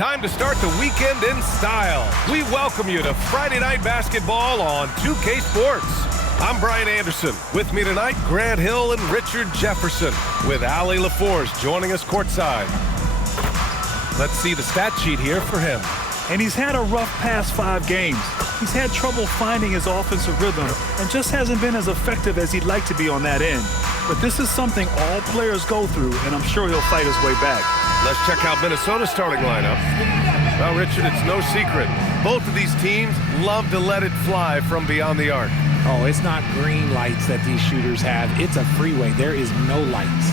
Time to start the weekend in style. We welcome you to Friday Night Basketball on 2K Sports. I'm Brian Anderson. With me tonight, Grant Hill and Richard Jefferson, with Ali LaForce joining us courtside. Let's see the stat sheet here for him. And he's had a rough past 5 games. He's had trouble finding his offensive rhythm and just hasn't been as effective as he'd like to be on that end. But this is something all players go through, and I'm sure he'll fight his way back. Let's check out Minnesota's starting lineup. Well, Richard, it's no secret. Both of these teams love to let it fly from beyond the arc. Oh, it's not green lights that these shooters have. It's a freeway. There is no lights.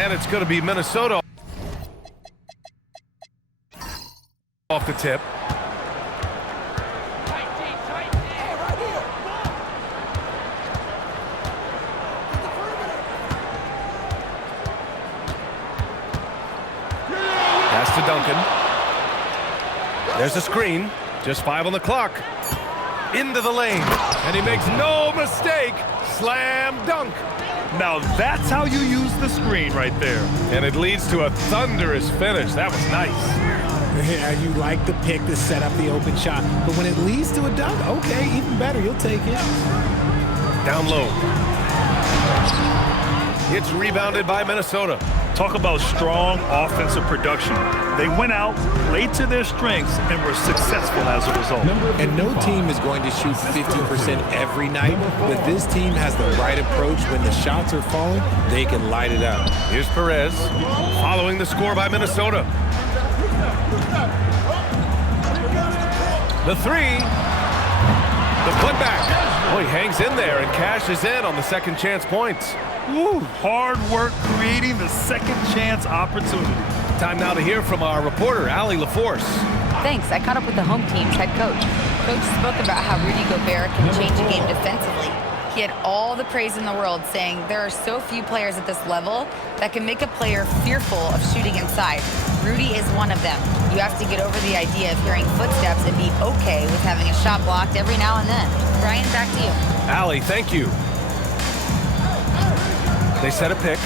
And it's going to be Minnesota off the tip. Pass to Duncan. There's a screen. Just 5 on the clock. Into the lane. And he makes no mistake. Slam dunk. Now that's how you use the screen right there. And it leads to a thunderous finish. That was nice. Yeah, you like the pick to set up the open shot, but when it leads to a dunk, okay, even better, you'll take it. Down low. It's rebounded by Minnesota. Talk about strong offensive production. They went out, played to their strengths, and were successful as a result. And no team is going to shoot 50% every night, but this team has the right approach. When the shots are falling, they can light it up. Here's Perez, following the score by Minnesota. The three. The putback. Oh, he hangs in there and cashes in on the second chance points. Woo, hard work creating the second chance opportunity. Time now to hear from our reporter, Ali LaForce. Thanks. I caught up with the home team's head coach. Coach spoke about how Rudy Gobert can change a game defensively. He had all the praise in the world, saying there are so few players at this level that can make a player fearful of shooting inside. Rudy is one of them. You have to get over the idea of hearing footsteps and be okay with having a shot blocked every now and then. Brian, back to you. Allie, thank you. They set a pick.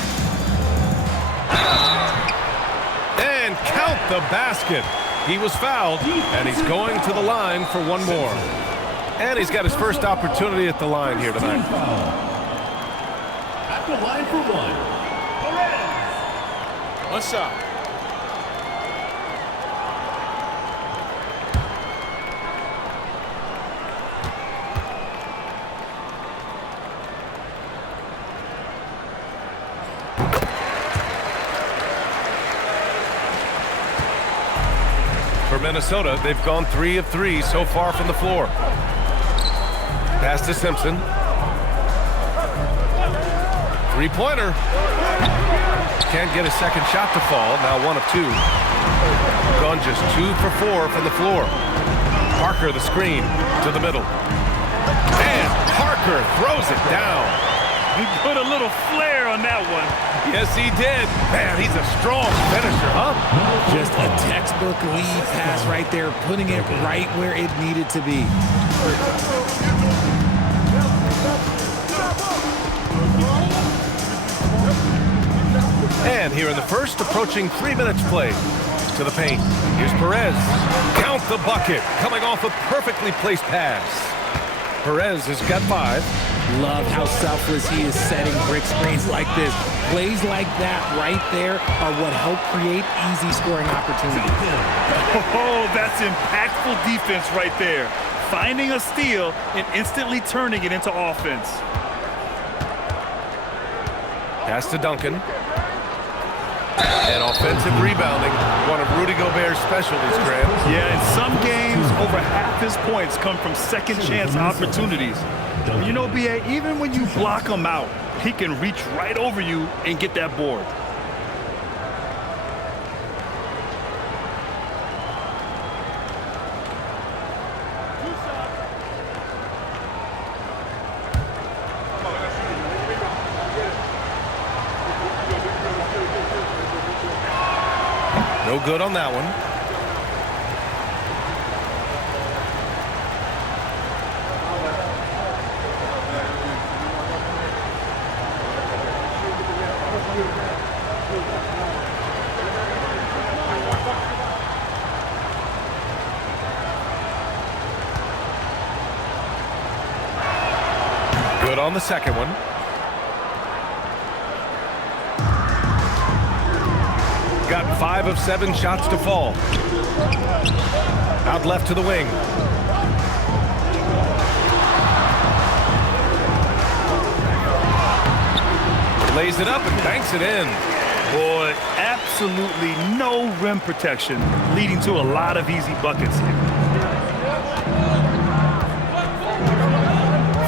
And count the basket. He was fouled, and he's going to the line for one more. And he's got his first opportunity at the line here tonight. At the line for one. What's up? For Minnesota, they've gone 3 of 3 so far from the floor. Pass to Simpson. Three-pointer. Can't get a second shot to fall. Now 1 of 2. Gone just 2 for 4 from the floor. Parker the screen to the middle. And Parker throws it down. He put a little flair on that one. Yes, he did. Man, he's a strong finisher, huh? Just a textbook lead pass right there, putting it right where it needed to be. And here in the first, approaching 3 minutes play. To the paint. Here's Perez. Count the bucket. Coming off a perfectly placed pass. Perez has got 5. Love how selfless he is setting brick screens like this. Plays like that right there are what help create easy scoring opportunities. Oh, that's impactful defense right there. Finding a steal and instantly turning it into offense. Pass to Duncan. And offensive rebounding, one of Rudy Gobert's specialties, Grant. Yeah, in some games, over half his points come from second chance opportunities. You know, B.A., even when you block him out, he can reach right over you and get that board. No good on that one. Good on the second one. Got 5 of 7 shots to fall. Out left to the wing. Lays it up and banks it in. Boy, absolutely no rim protection, leading to a lot of easy buckets here.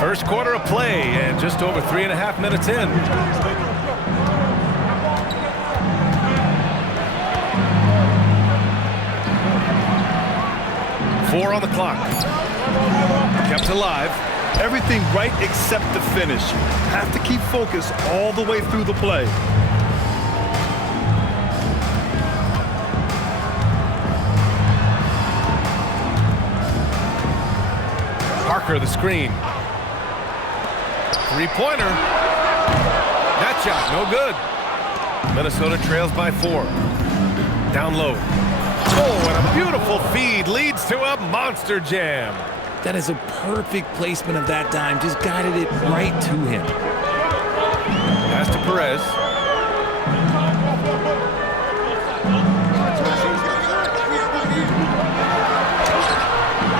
First quarter of play and just over 3.5 minutes in. Four on the clock. Kept alive. Everything right except the finish. Have to keep focus all the way through the play. Parker the screen. Three-pointer. That shot, no good. Minnesota trails by 4. Down low. Oh, and a beautiful feed leads to a monster jam. That is a perfect placement of that dime. Just guided it right to him. Pass to Perez.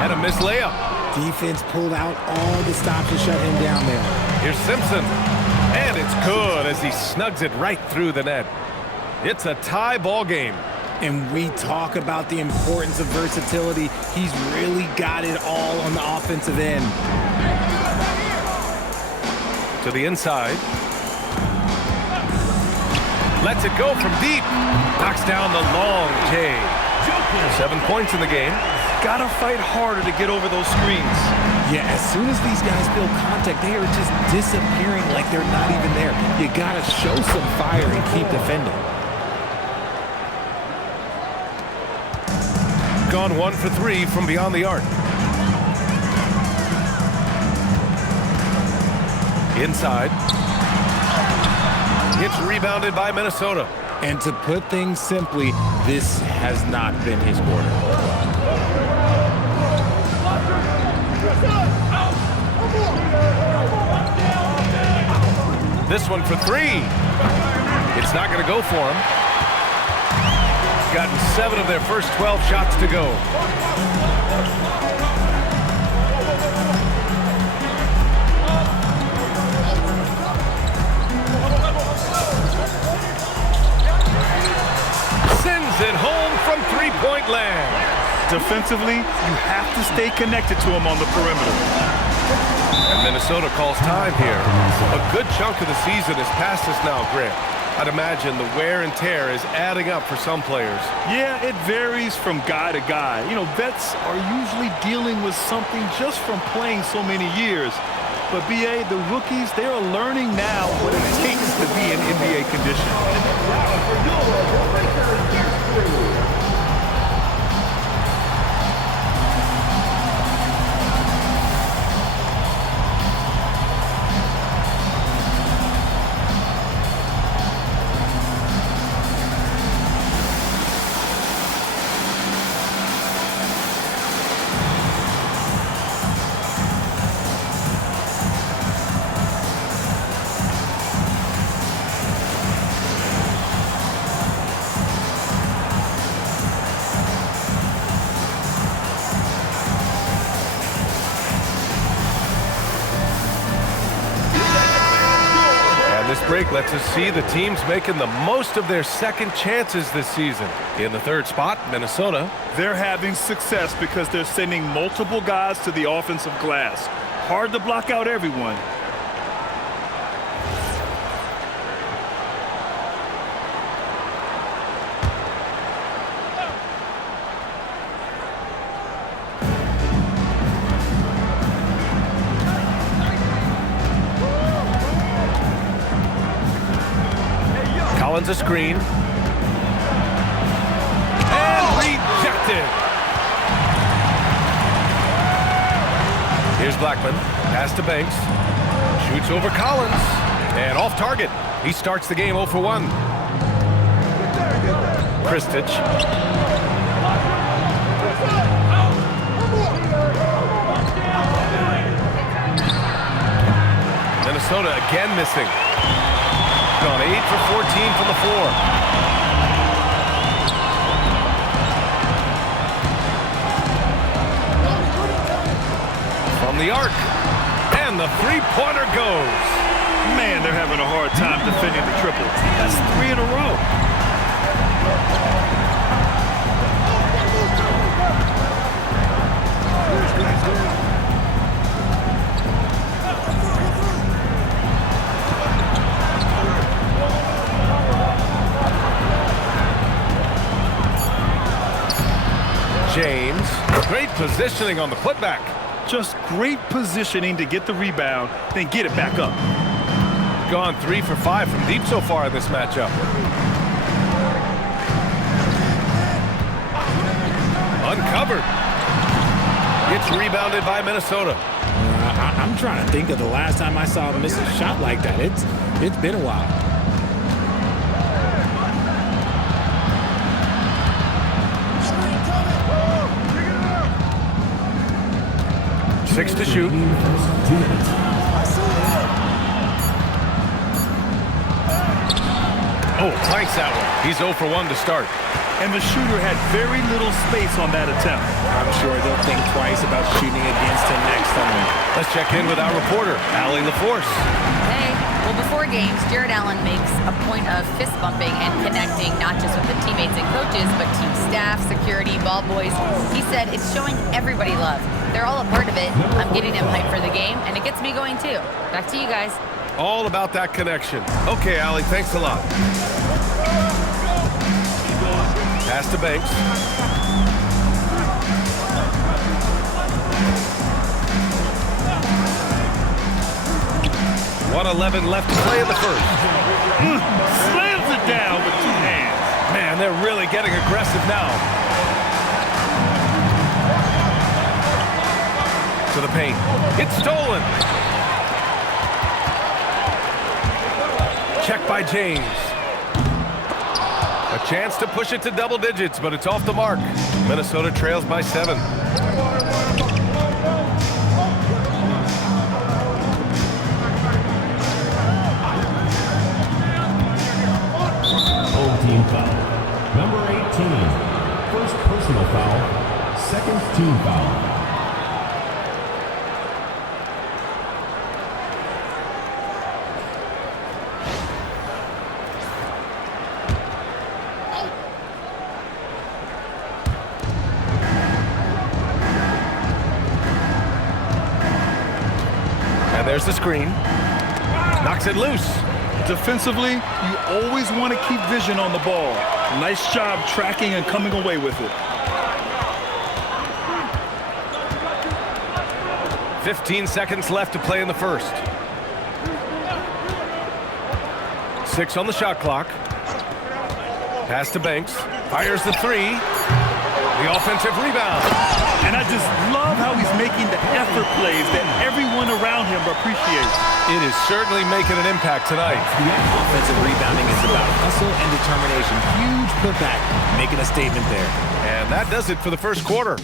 And a missed layup. Defense pulled out all the stops to shut him down there. Here's Simpson. And it's good as he snugs it right through the net. It's a tie ball game. And we talk about the importance of versatility. He's really got it all on the offensive end. To the inside. Lets it go from deep. Knocks down the long J. 7 points in the game. Gotta fight harder to get over those screens. Yeah, as soon as these guys feel contact, they are just disappearing like they're not even there. You gotta show some fire and keep defending. Gone 1 for 3 from beyond the arc. Inside. It's rebounded by Minnesota. And to put things simply, this has not been his quarter. This one for 3. It's not going to go for him. Gotten 7 of their first 12 shots to go. Sends it home from three-point land. Defensively, you have to stay connected to him on the perimeter. And Minnesota calls time here. A good chunk of the season is past us now, Grant. I'd imagine the wear and tear is adding up for some players. Yeah, it varies from guy to guy. You know, vets are usually dealing with something just from playing so many years. But, B.A., the rookies, they're learning now what it takes to be in NBA condition. This break lets us see the teams making the most of their second chances this season. In the third spot, Minnesota. They're having success because they're sending multiple guys to the offensive glass. Hard to block out everyone. Collins a screen. And rejected. Here's Blackman. Pass to Banks. Shoots over Collins. And off target. He starts the game 0 for 1. Kristich. Minnesota again missing. On 8 for 14 from the floor. From the arc. And the three-pointer goes. Man, they're having a hard time defending the triple. That's 3 in a row. James, great positioning on the putback. Just great positioning to get the rebound, then get it back up. Gone 3 for 5 from deep so far in this matchup. Uncovered. It's rebounded by Minnesota. I'm trying to think of the last time I saw him miss a shot like that. It's been a while. 6 to shoot. Oh, planks that one. He's 0 for 1 to start. And the shooter had very little space on that attempt. I'm sure they'll think twice about shooting against him next time. Let's check in with our reporter, Allie LaForce. Hey, well, before games, Jared Allen makes a point of fist bumping and connecting not just with the teammates and coaches, but team staff, security, ball boys. He said it's showing everybody love. They're all a part of it. I'm getting them hyped for the game, and it gets me going too. Back to you guys. All about that connection. Okay, Allie, thanks a lot. Pass to Banks. 1:11 left to play in the first. Slams it down with 2 hands. Man, they're really getting aggressive now. To the paint. It's stolen. Check by James. A chance to push it to double digits, but it's off the mark. Minnesota trails by 7. Home team foul. Number 18. First personal foul. Second team foul. There's the screen. Knocks it loose. Defensively, you always want to keep vision on the ball. Nice job tracking and coming away with it. 15 seconds left to play in the first. 6 on the shot clock. Pass to Banks. Fires the 3. The offensive rebound. And I just love how he's making the effort plays that everyone around him appreciates. It is certainly making an impact tonight. Offensive rebounding is about hustle and determination. Huge putback, making a statement there. And that does it for the first quarter.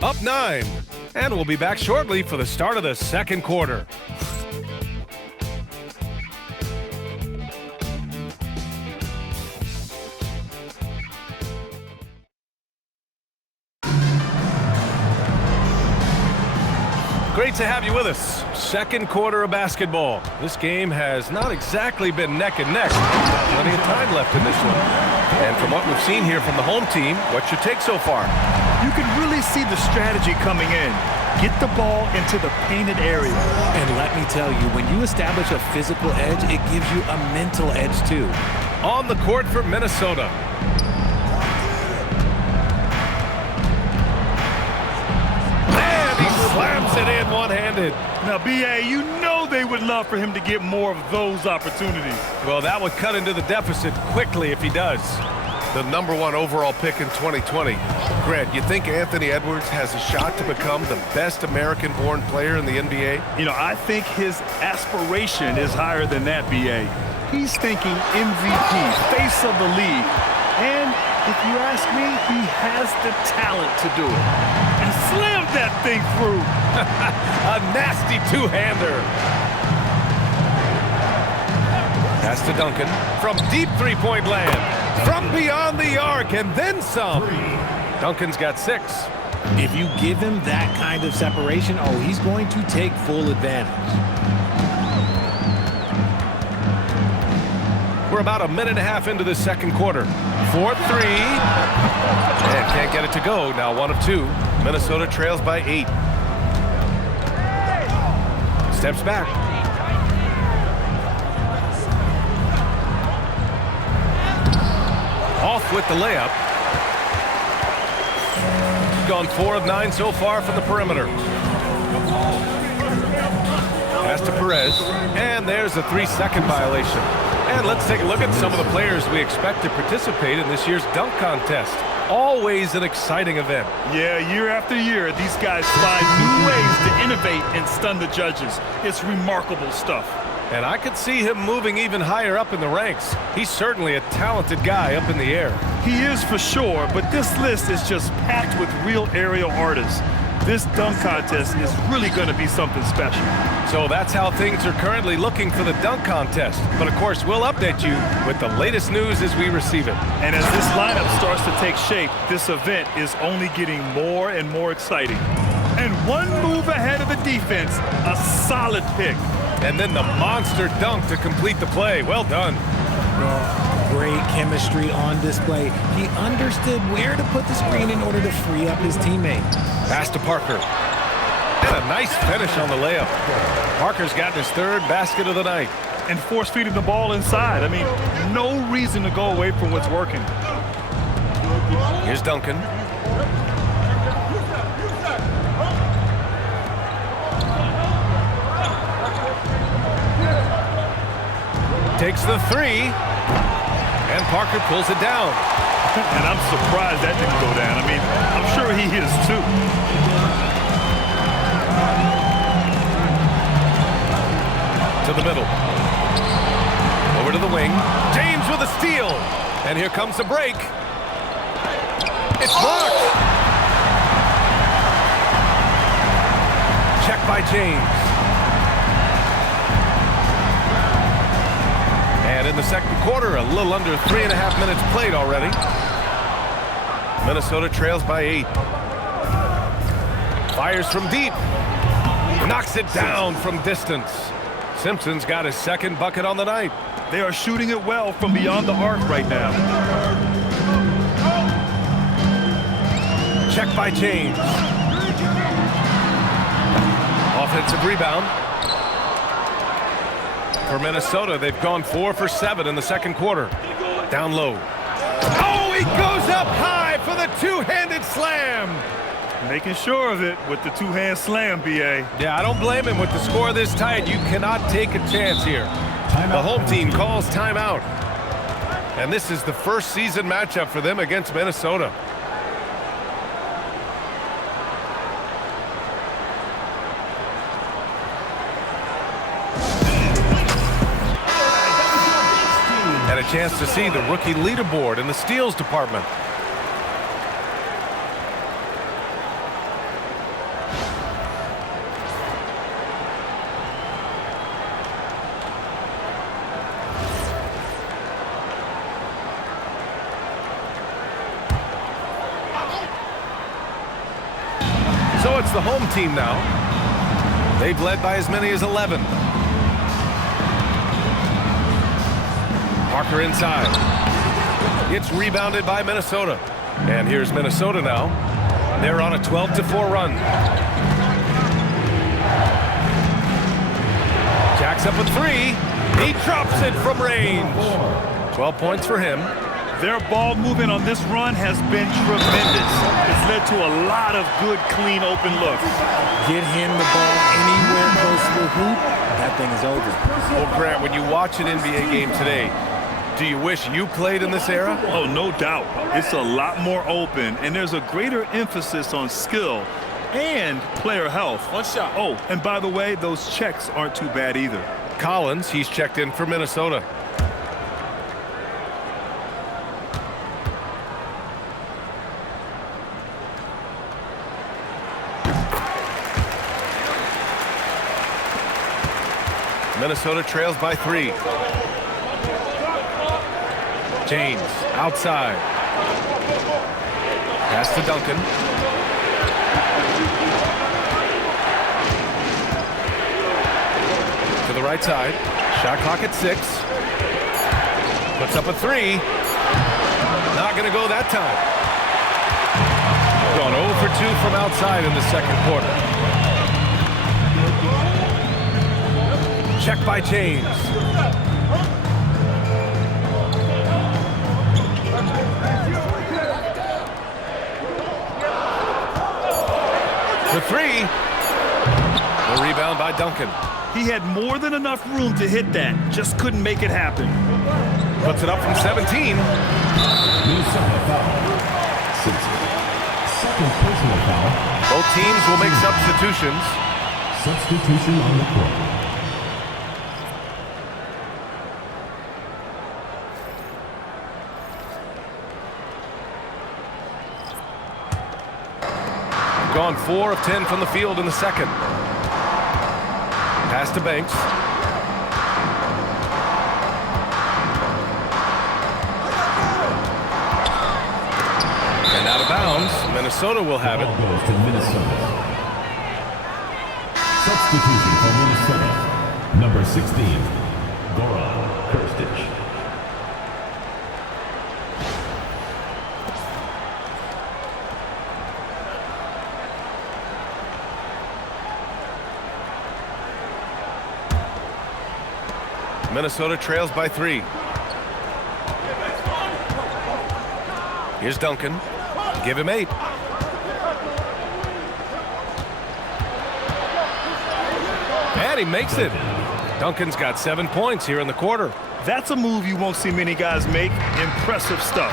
Up 9. And we'll be back shortly for the start of the second quarter. Great to have you with us. Second quarter of basketball. This game has not exactly been neck and neck. Plenty of time left in this one. And from what we've seen here from the home team, what's your take so far? You can really see the strategy coming in. Get the ball into the painted area. And let me tell you, when you establish a physical edge, it gives you a mental edge too. On the court for Minnesota. Slams it in one-handed. Now, B.A., you know they would love for him to get more of those opportunities. Well, that would cut into the deficit quickly if he does. The #1 overall pick in 2020. Grant, you think Anthony Edwards has a shot to become the best American-born player in the NBA? You know, I think his aspiration is higher than that, B.A. He's thinking MVP, face of the league. And if you ask me, he has the talent to do it. And slammed that thing through. A nasty two-hander. Pass to Duncan from deep three-point land. From beyond the arc and then some. Duncan's got 6. If you give him that kind of separation, oh, he's going to take full advantage. We're about a minute and a half into the second quarter. 4-3. And can't get it to go. Now 1 of 2. Minnesota trails by 8. Steps back. Off with the layup. Gone 4 of 9 so far from the perimeter. Pass to Perez. And there's a 3-second violation. And let's take a look at some of the players we expect to participate in this year's dunk contest. Always an exciting event. Yeah, year after year, these guys find new ways to innovate and stun the judges. It's remarkable stuff. And I could see him moving even higher up in the ranks. He's certainly a talented guy up in the air. He is for sure, but this list is just packed with real aerial artists. This dunk contest is really going to be something special. So that's how things are currently looking for the dunk contest. But of course, we'll update you with the latest news as we receive it. And as this lineup starts to take shape, this event is only getting more and more exciting. And one move ahead of the defense, a solid pick. And then the monster dunk to complete the play. Well done. Great chemistry on display. He understood where to put the screen in order to free up his teammate. Pass to Parker. And a nice finish on the layup. Parker's gotten his 3rd basket of the night. And force-feeding the ball inside. I mean, no reason to go away from what's working. Here's Duncan. Takes the three. And Parker pulls it down. And I'm surprised that didn't go down. I mean, I'm sure he is too. To the middle. Over to the wing. James with a steal. And here comes the break. It's blocked. Check by James. And in the second quarter, a little under 3.5 minutes played already. Minnesota trails by 8. Fires from deep. Knocks it down from distance. Simpson's got his second bucket on the night. They are shooting it well from beyond the arc right now. Check by James. Offensive rebound. For Minnesota, they've gone 4 for 7 in the second quarter. Down low. Oh, he goes up high for the two-handed slam. Making sure of it with the two-hand slam, B.A. Yeah, I don't blame him with the score this tight. You cannot take a chance here. The home team calls timeout. And this is the first season matchup for them against Minnesota. And a chance to see the rookie leaderboard in the steals department. So it's the home team now. They've led by as many as 11. Parker inside. It's rebounded by Minnesota. And here's Minnesota now. They're on a 12-4 run. Jacks up a three. He drops it from range. 12 points for him. Their ball movement on this run has been tremendous. It's led to a lot of good, clean, open looks. Get him the ball anywhere close to the hoop, that thing is over. Well, Grant, when you watch an NBA game today, do you wish you played in this era? Oh, no doubt. It's a lot more open, and there's a greater emphasis on skill and player health. One shot. Oh, and by the way, those checks aren't too bad either. Collins, he's checked in for Minnesota. Minnesota trails by 3. James outside. Pass to Duncan. To the right side. Shot clock at 6. Puts up a 3. Not going to go that time. Gone 0 for 2 from outside in the second quarter. Check by James. The 3. The rebound by Duncan. He had more than enough room to hit that. Just couldn't make it happen. Puts it up from 17. Minnesota foul. Second personal foul. Both teams will make substitutions. Substitution on the court. Gone 4 of 10 from the field in the second. Pass to Banks. And out of bounds. Minnesota will have it. Ball goes to Minnesota. Substitution for Minnesota. Number 16, Goran Krstić. Minnesota trails by 3. Here's Duncan. Give him 8. And he makes it. Duncan's got 7 points here in the quarter. That's a move you won't see many guys make. Impressive stuff.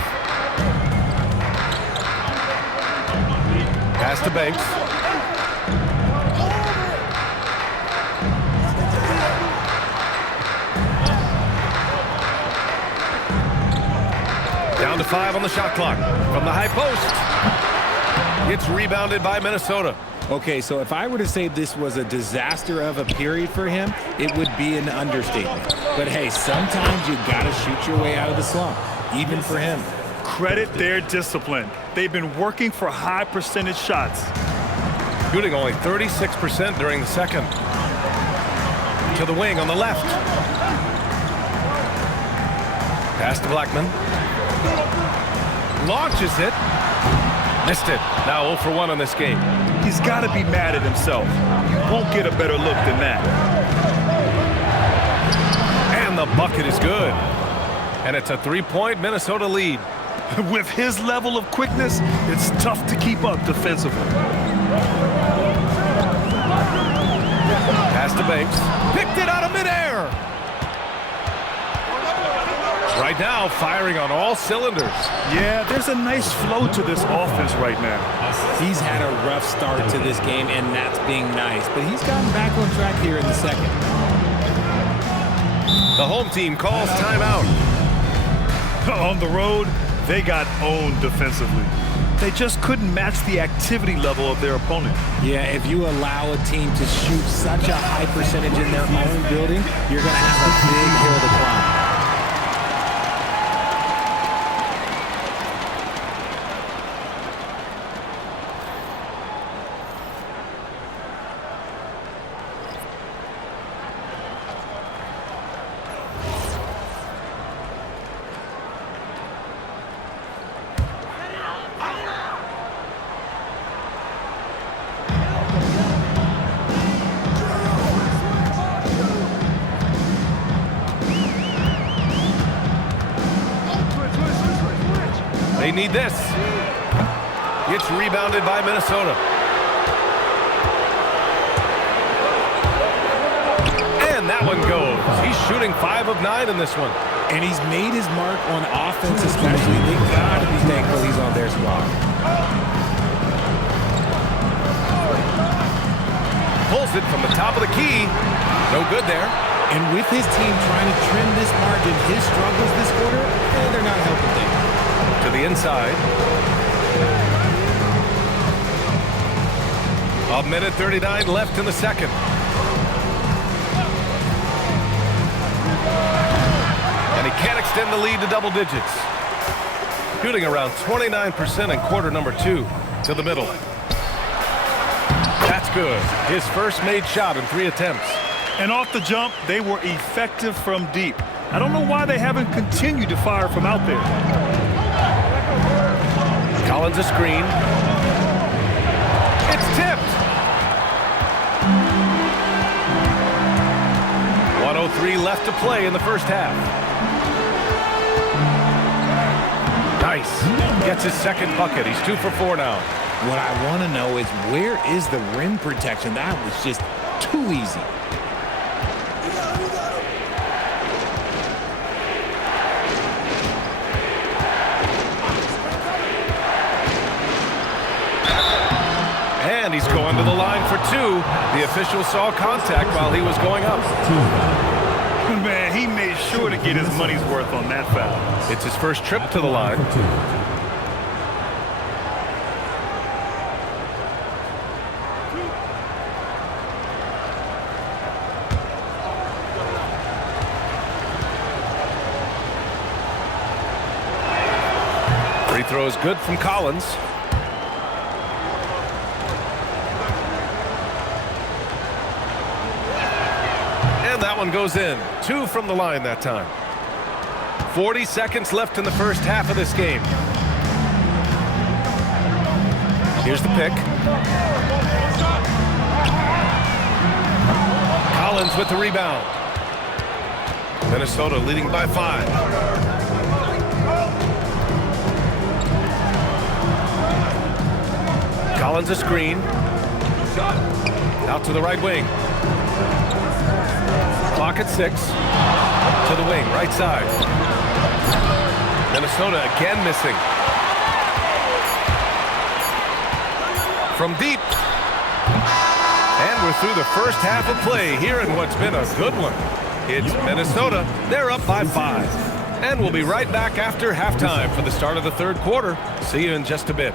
Pass to Banks. Down to 5 on the shot clock. From the high post. It's rebounded by Minnesota. Okay, so if I were to say this was a disaster of a period for him, it would be an understatement. But hey, sometimes you gotta shoot your way out of the slump, even for him. Credit their discipline. They've been working for high percentage shots. Shooting only 36% during the second. To the wing on the left. Pass to Blackman. Launches it. Missed it. Now 0 for 1 on this game. He's got to be mad at himself. You won't get a better look than that. And the bucket is good. And it's a 3-point Minnesota lead. With his level of quickness, it's tough to keep up defensively. Pass to Banks. Picked it out of midair. Right now, firing on all cylinders. Yeah, there's a nice flow to this offense right now. He's had a rough start to this game, and that's being nice. But he's gotten back on track here in the second. The home team calls timeout. On the road, they got owned defensively. They just couldn't match the activity level of their opponent. Yeah, if you allow a team to shoot such a high percentage in their own building, you're going to have a big hill to climb. They need this. It's rebounded by Minnesota. And that one goes. He's shooting 5 of 9 in this one. And he's made his mark on offense especially. They got to be thankful he's on their squad. Pulls it from the top of the key. No good there. And with his team trying to trim this margin, his struggles this quarter, they're not helping things. To the inside. A minute 39 left in the second. And he can't extend the lead to double digits. Shooting around 29% in quarter number 2. To the middle. That's good. His first made shot in 3 attempts. And off the jump, they were effective from deep. I don't know why they haven't continued to fire from out there. Collins a screen. It's tipped. 1:03 left to play in the first half. Nice. Gets his second bucket. He's 2 for 4 now. What I want to know is, where is the rim protection? That was just too easy. And he's going to the line for 2. The official saw contact while he was going up. Man, he made sure to get his money's worth on that foul. It's his first trip to the line. Free throw is good from Collins. And that one goes in. 2 from the line that time. 40 seconds left in the first half of this game. Here's the pick. Collins with the rebound. Minnesota leading by 5. Collins a screen. Out to the right wing. Clock at 6. To the wing, right side. Minnesota again missing. From deep. And we're through the first half of play here in what's been a good one. It's Minnesota. They're up by 5. And we'll be right back after halftime for the start of the third quarter. See you in just a bit.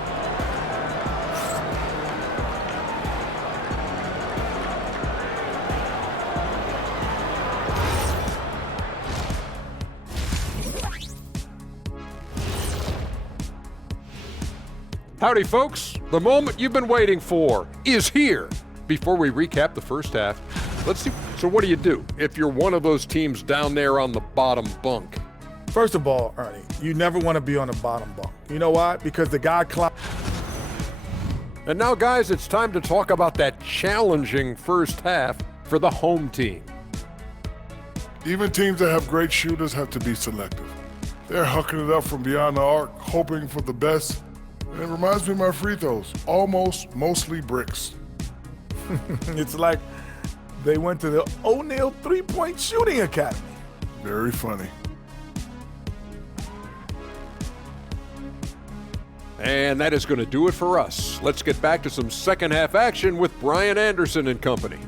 Howdy, folks. The moment you've been waiting for is here. Before we recap the first half, let's see. So what do if you're one of those teams down there on the bottom bunk? First of all, Ernie, you never want to be on the bottom bunk. You know why? Because the guy climbed. And now, guys, it's time to talk about that challenging first half for the home team. Even teams that have great shooters have to be selective. They're hucking it up from beyond the arc, hoping for the best. And it reminds me of my free throws, mostly bricks. It's like they went to the O'Neal three-point shooting academy. Very funny. And that is going to do it for us. Let's get back to some second half action with Brian Anderson and company.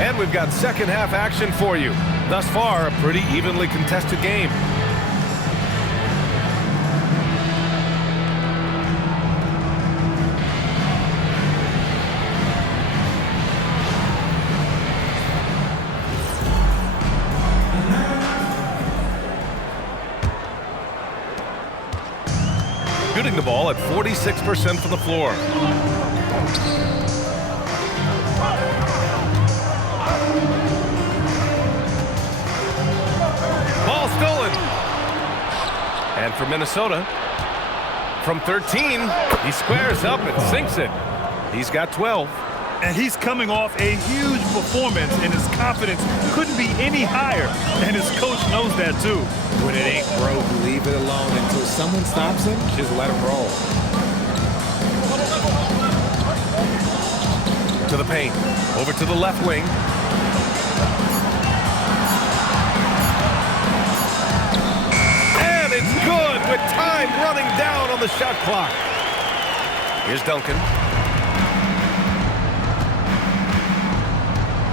And we've got second half action for you. Thus far, a pretty evenly contested game. Shooting the ball at 46% from the floor. Ball stolen. And for Minnesota, from 13, he squares up and sinks it. He's got 12. And he's coming off a huge performance, and his confidence couldn't be any higher. And his coach knows that, too. When it ain't broke, leave it alone until someone stops him. Just let him roll. To the paint. Over to the left wing. And it's good with time running down on the shot clock. Here's Duncan.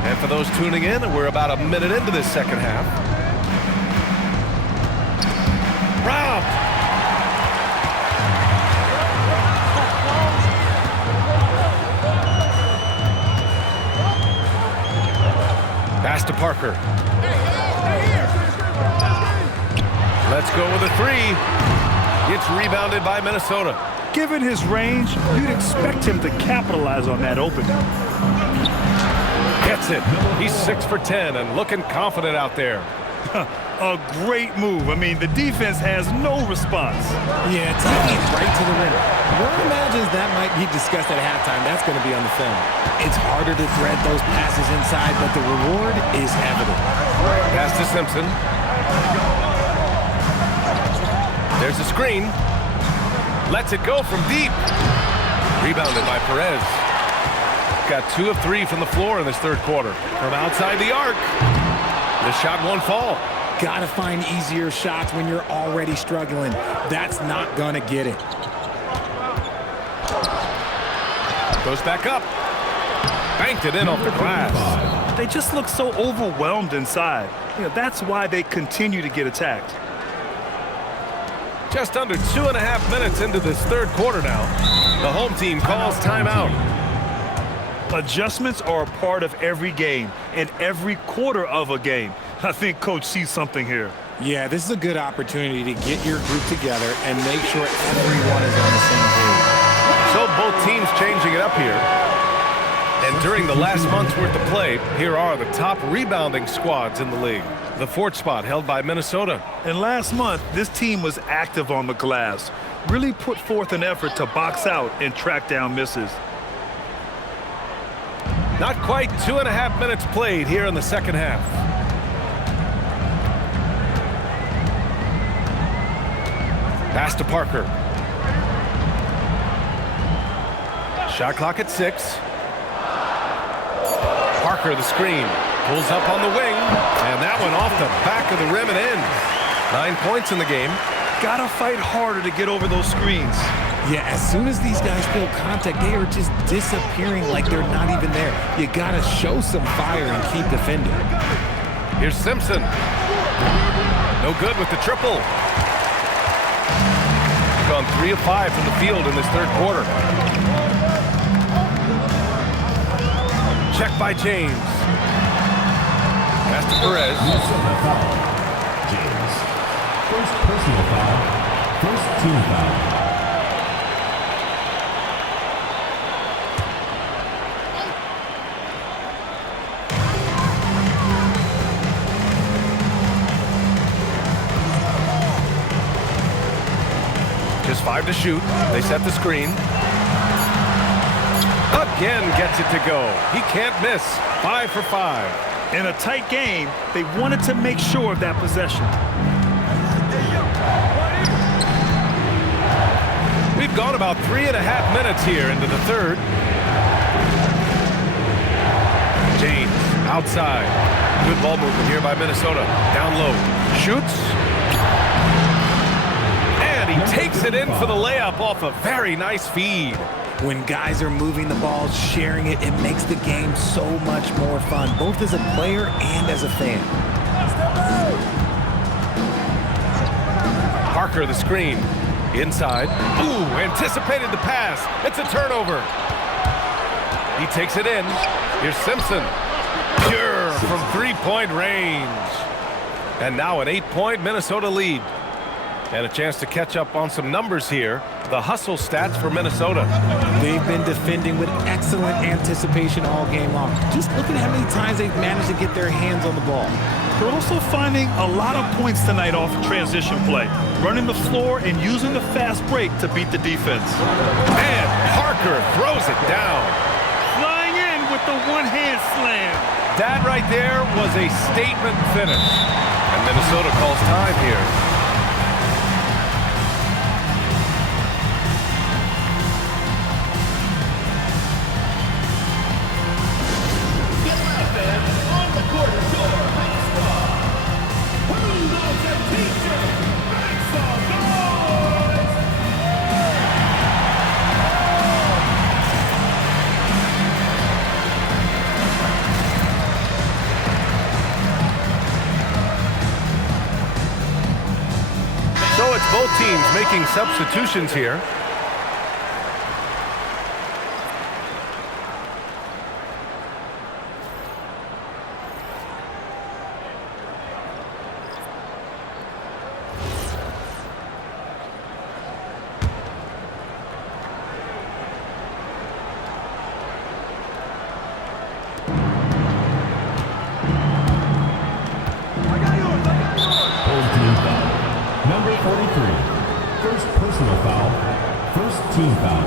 And for those tuning in, we're about a minute into this second half. Rob. Pass to Parker. Let's go with a three. It's rebounded by Minnesota. Given his range, you'd expect him to capitalize on that opening. Gets it. He's 6 for 10 and looking confident out there. A great move. I mean, the defense has no response. Yeah, taking it right to the rim. One imagines that might be discussed at halftime. That's going to be on the film. It's harder to thread those passes inside, but the reward is evident. Pass to Simpson. There's a screen. Lets it go from deep. Rebounded by Perez. Got 2 of 3 from the floor in this third quarter. From outside the arc. The shot won't fall. Gotta find easier shots when you're already struggling. That's not gonna get it. Goes back up. Banked it in off the glass. They just look so overwhelmed inside. That's why they continue to get attacked. Just under 2.5 minutes into this third quarter now. The home team calls timeout. Adjustments are a part of every game and every quarter of a game. I think Coach sees something here. Yeah, this is a good opportunity to get your group together and make sure everyone is on the same page. So both teams changing it up here. And during the last month's worth of play, here are the top rebounding squads in the league. The 4th spot held by Minnesota. And last month, this team was active on the glass, really put forth an effort to box out and track down misses. Not quite 2.5 minutes played here in the second half. Pass to Parker. Shot clock at 6. Parker, the screen. Pulls up on the wing. And that went off the back of the rim and in. 9 points in the game. Gotta fight harder to get over those screens. Yeah, as soon as these guys feel contact, they are just disappearing like they're not even there. You gotta show some fire and keep defending. Here's Simpson. No good with the triple. Gone 3 of 5 from the field in this third quarter. Check by James. Pass to Perez. James. First personal foul. First team foul. Just 5 to shoot. They set the screen. Again gets it to go. He can't miss. 5 for 5. In a tight game, they wanted to make sure of that possession. We've gone about 3.5 minutes here into the third. James outside. Good ball movement here by Minnesota. Down low. Shoots. And he takes it in for the layup off a very nice feed. When guys are moving the ball, sharing it, it makes the game so much more fun, both as a player and as a fan. Parker, the screen. Inside. Ooh, anticipated the pass. It's a turnover. He takes it in. Here's Simpson. Pure from three-point range. And now an 8-point Minnesota lead. And a chance to catch up on some numbers here. The hustle stats for Minnesota. They've been defending with excellent anticipation all game long. Just look at how many times they've managed to get their hands on the ball. They're also finding a lot of points tonight off of transition play, running the floor and using the fast break to beat the defense. And Parker throws it down. Flying in with the one-hand slam. That right there was a statement finish. And Minnesota calls time here. So it's both teams making substitutions here. Number 43. First personal foul. First team foul.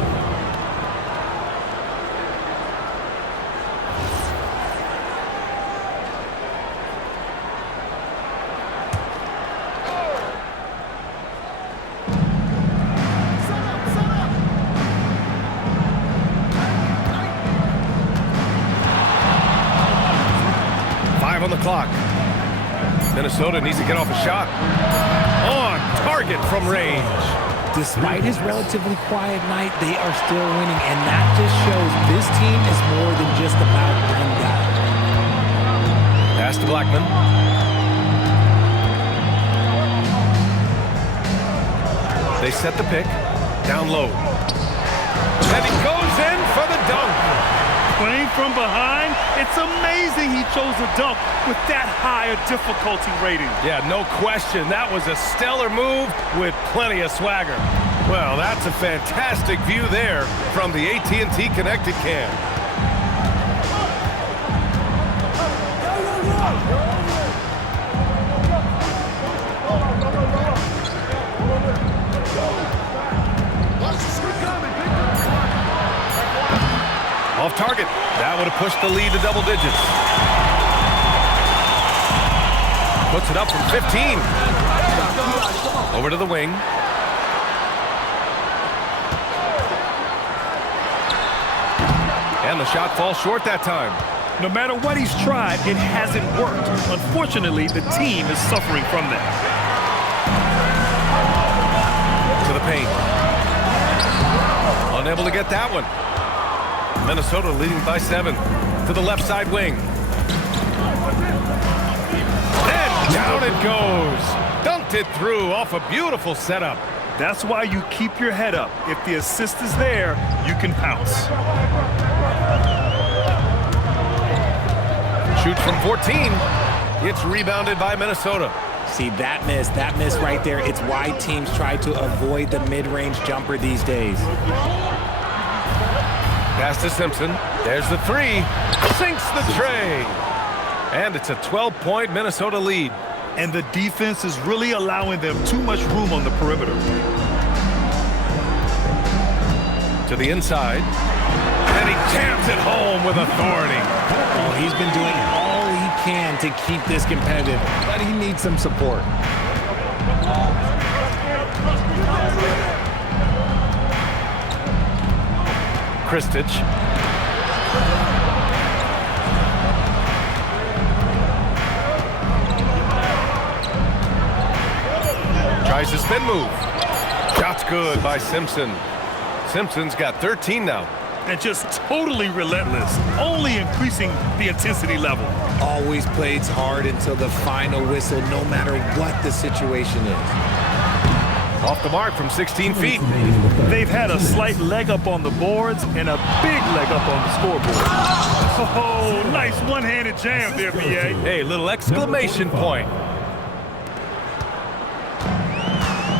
On the clock. Minnesota needs to get off a shot. On target from range. Despite his relatively quiet night, they are still winning, and that just shows this team is more than just about one guy. Pass to Blackman. They set the pick. Down low. And he goes in for the dunk. Playing from behind, it's amazing he chose a dunk with that high a difficulty rating. Yeah, no question. That was a stellar move with plenty of swagger. Well, that's a fantastic view there from the AT&T Connected Cam. Off target. That would have pushed the lead to double digits. Puts it up from 15. Over to the wing. And the shot falls short that time. No matter what he's tried, it hasn't worked. Unfortunately, the team is suffering from that. To the paint. Unable to get that one. Minnesota leading by 7. To the left side wing. And down it goes. Dunked it through off a beautiful setup. That's why you keep your head up. If the assist is there, you can pounce. Shoots from 14. It's rebounded by Minnesota. See, that miss right there, it's why teams try to avoid the mid-range jumper these days. Pass to Simpson. There's the 3. Sinks the tray. And it's a 12-point Minnesota lead. And the defense is really allowing them too much room on the perimeter. To the inside. And he jams it home with authority. Oh, he's been doing all he can to keep this competitive, but he needs some support. Kristich. Tries the spin move. Shot's good by Simpson. Simpson's got 13 now. And just totally relentless, only increasing the intensity level. Always plays hard until the final whistle, no matter what the situation is. Off the mark from 16 feet. They've had a slight leg up on the boards and a big leg up on the scoreboard. Oh, nice one-handed jam there, BA. Hey, little exclamation point.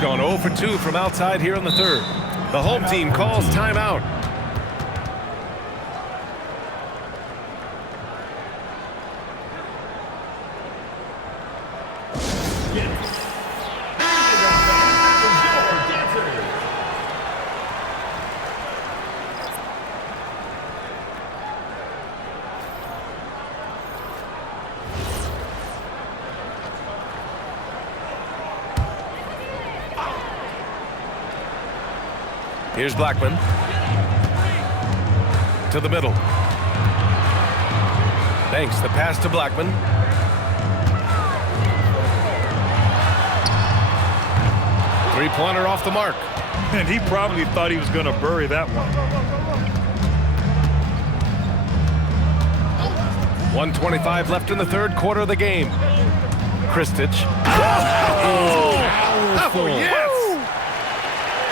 Gone 0 for 2 from outside here in the third. The home team calls timeout. Here's Blackman. To the middle. Banks the pass to Blackman. Three-pointer off the mark. And he probably thought he was going to bury that one. 1:25 left in the third quarter of the game. Kristich. Oh, yes!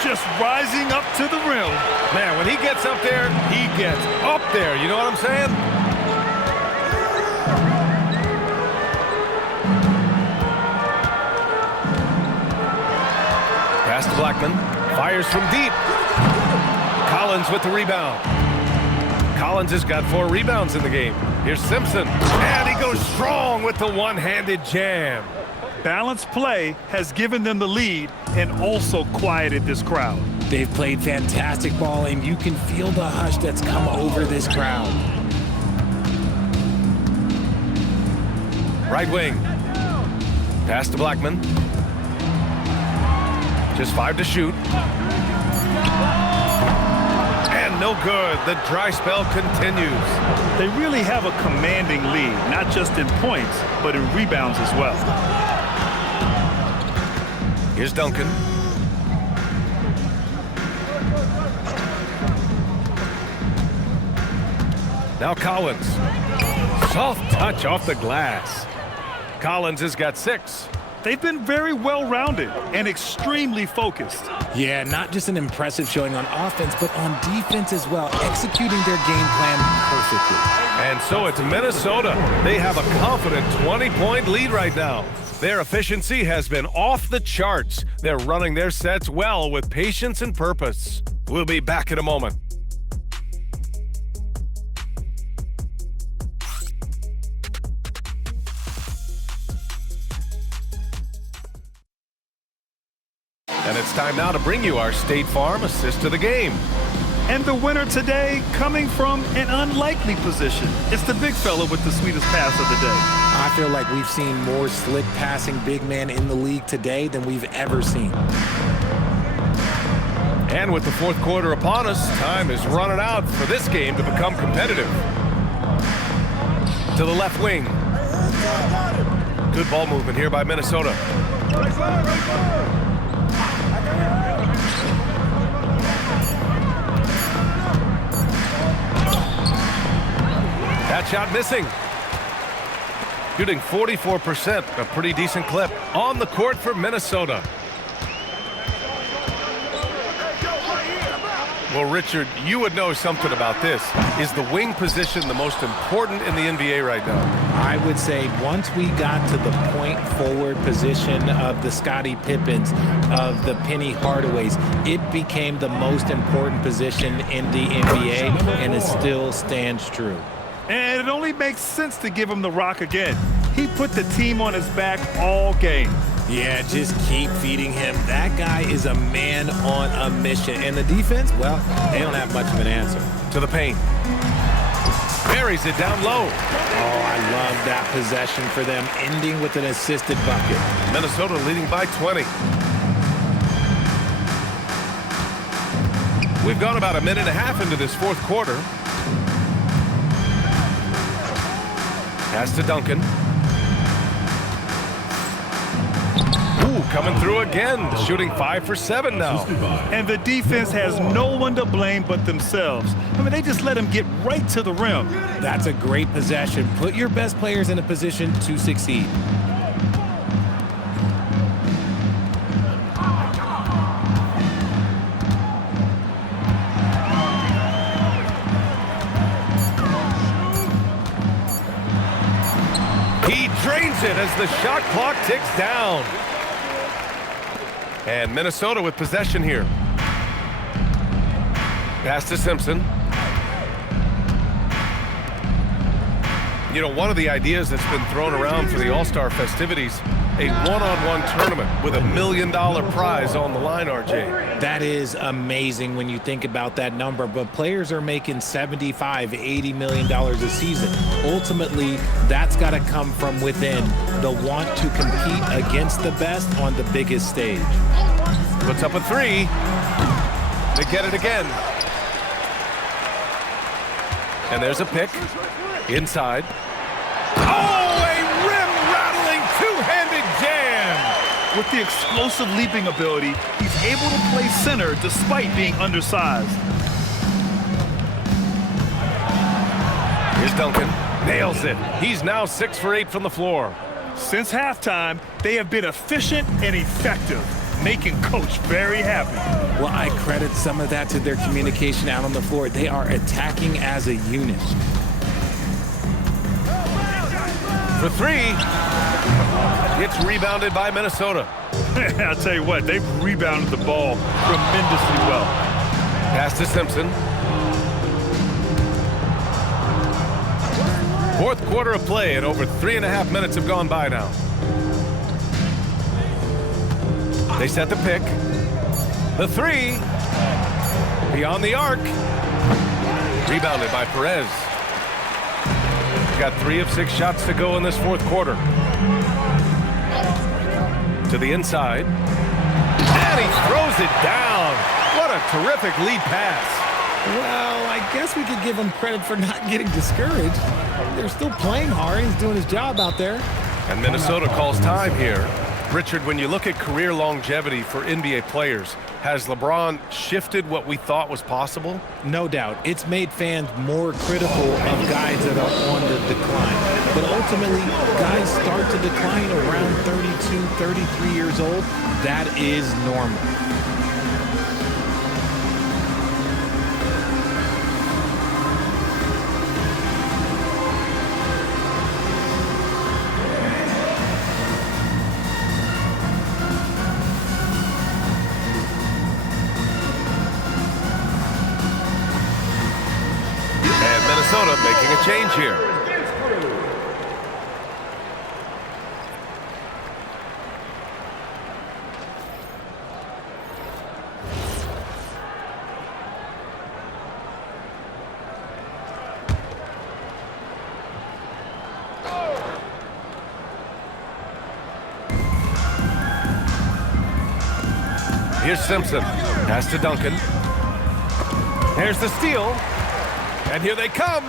Just rising up to the rim. Man, when he gets up there, he gets up there. You know what I'm saying? Pass to Blackman. Fires from deep. Collins with the rebound. Collins has got 4 rebounds in the game. Here's Simpson. And he goes strong with the one-handed jam. Balanced play has given them the lead and also quieted this crowd. They've played fantastic ball, and you can feel the hush that's come over this crowd. Right wing. Pass to Blackman. Just 5 to shoot. And no good. The dry spell continues. They really have a commanding lead, not just in points, but in rebounds as well. Here's Duncan. Now Collins. Soft touch off the glass. Collins has got 6. They've been very well-rounded and extremely focused. Yeah, not just an impressive showing on offense, but on defense as well, executing their game plan perfectly. And so it's Minnesota. They have a confident 20-point lead right now. Their efficiency has been off the charts. They're running their sets well with patience and purpose. We'll be back in a moment. And it's time now to bring you our State Farm assist of the game. And the winner today coming from an unlikely position. It's the big fella with the sweetest pass of the day. I feel like we've seen more slick passing big men in the league today than we've ever seen. And with the fourth quarter upon us, time is running out for this game to become competitive. To the left wing. Good ball movement here by Minnesota. That shot missing. Shooting 44%, a pretty decent clip. On the court for Minnesota. Well, Richard, you would know something about this. Is the wing position the most important in the NBA right now? I would say once we got to the point forward position of the Scottie Pippens, of the Penny Hardaways, it became the most important position in the NBA, and it still stands true. And it only makes sense to give him the rock again. He put the team on his back all game. Yeah, just keep feeding him. That guy is a man on a mission. And the defense, well, they don't have much of an answer. To the paint. Buries it down low. Oh, I love that possession for them, ending with an assisted bucket. Minnesota leading by 20. We've gone about a minute and a half into this fourth quarter. Pass to Duncan. Ooh, coming through again. Shooting 5 for 7 now. And the defense has no one to blame but themselves. I mean, they just let him get right to the rim. That's a great possession. Put your best players in a position to succeed. He drains it as the shot clock ticks down. And Minnesota with possession here. Pass to Simpson. You know, one of the ideas that's been thrown around for the All-Star festivities, a one-on-one tournament with $1 million prize on the line, RJ. That is amazing when you think about that number, but players are making $75, $80 million a season. Ultimately, that's got to come from within, the want to compete against the best on the biggest stage. Puts up a three. They get it again. And there's a pick. Inside. Oh, a rim-rattling two-handed jam! With the explosive leaping ability, he's able to play center despite being undersized. Here's Duncan. Nails it. He's now 6 for 8 from the floor. Since halftime, they have been efficient and effective, making Coach very happy. Well, I credit some of that to their communication out on the floor. They are attacking as a unit. For three. It's rebounded by Minnesota. I'll tell you what, they've rebounded the ball tremendously well. Pass to Simpson. Fourth quarter of play, and over 3.5 minutes have gone by now. They set the pick. The three. Beyond the arc. Rebounded by Perez. Got 3 of 6 shots to go in this fourth quarter. To the inside. And he throws it down. What a terrific lead pass. Well, I guess we could give him credit for not getting discouraged. They're still playing hard. He's doing his job out there. And Minnesota calls time here. Richard, when you look at career longevity for NBA players, has LeBron shifted what we thought was possible? No doubt. It's made fans more critical of guys that are on the decline. But ultimately, guys start to decline around 32, 33 years old. That is normal. Minnesota making a change here. Here's Simpson. Pass to Duncan. There's the steal. And here they come.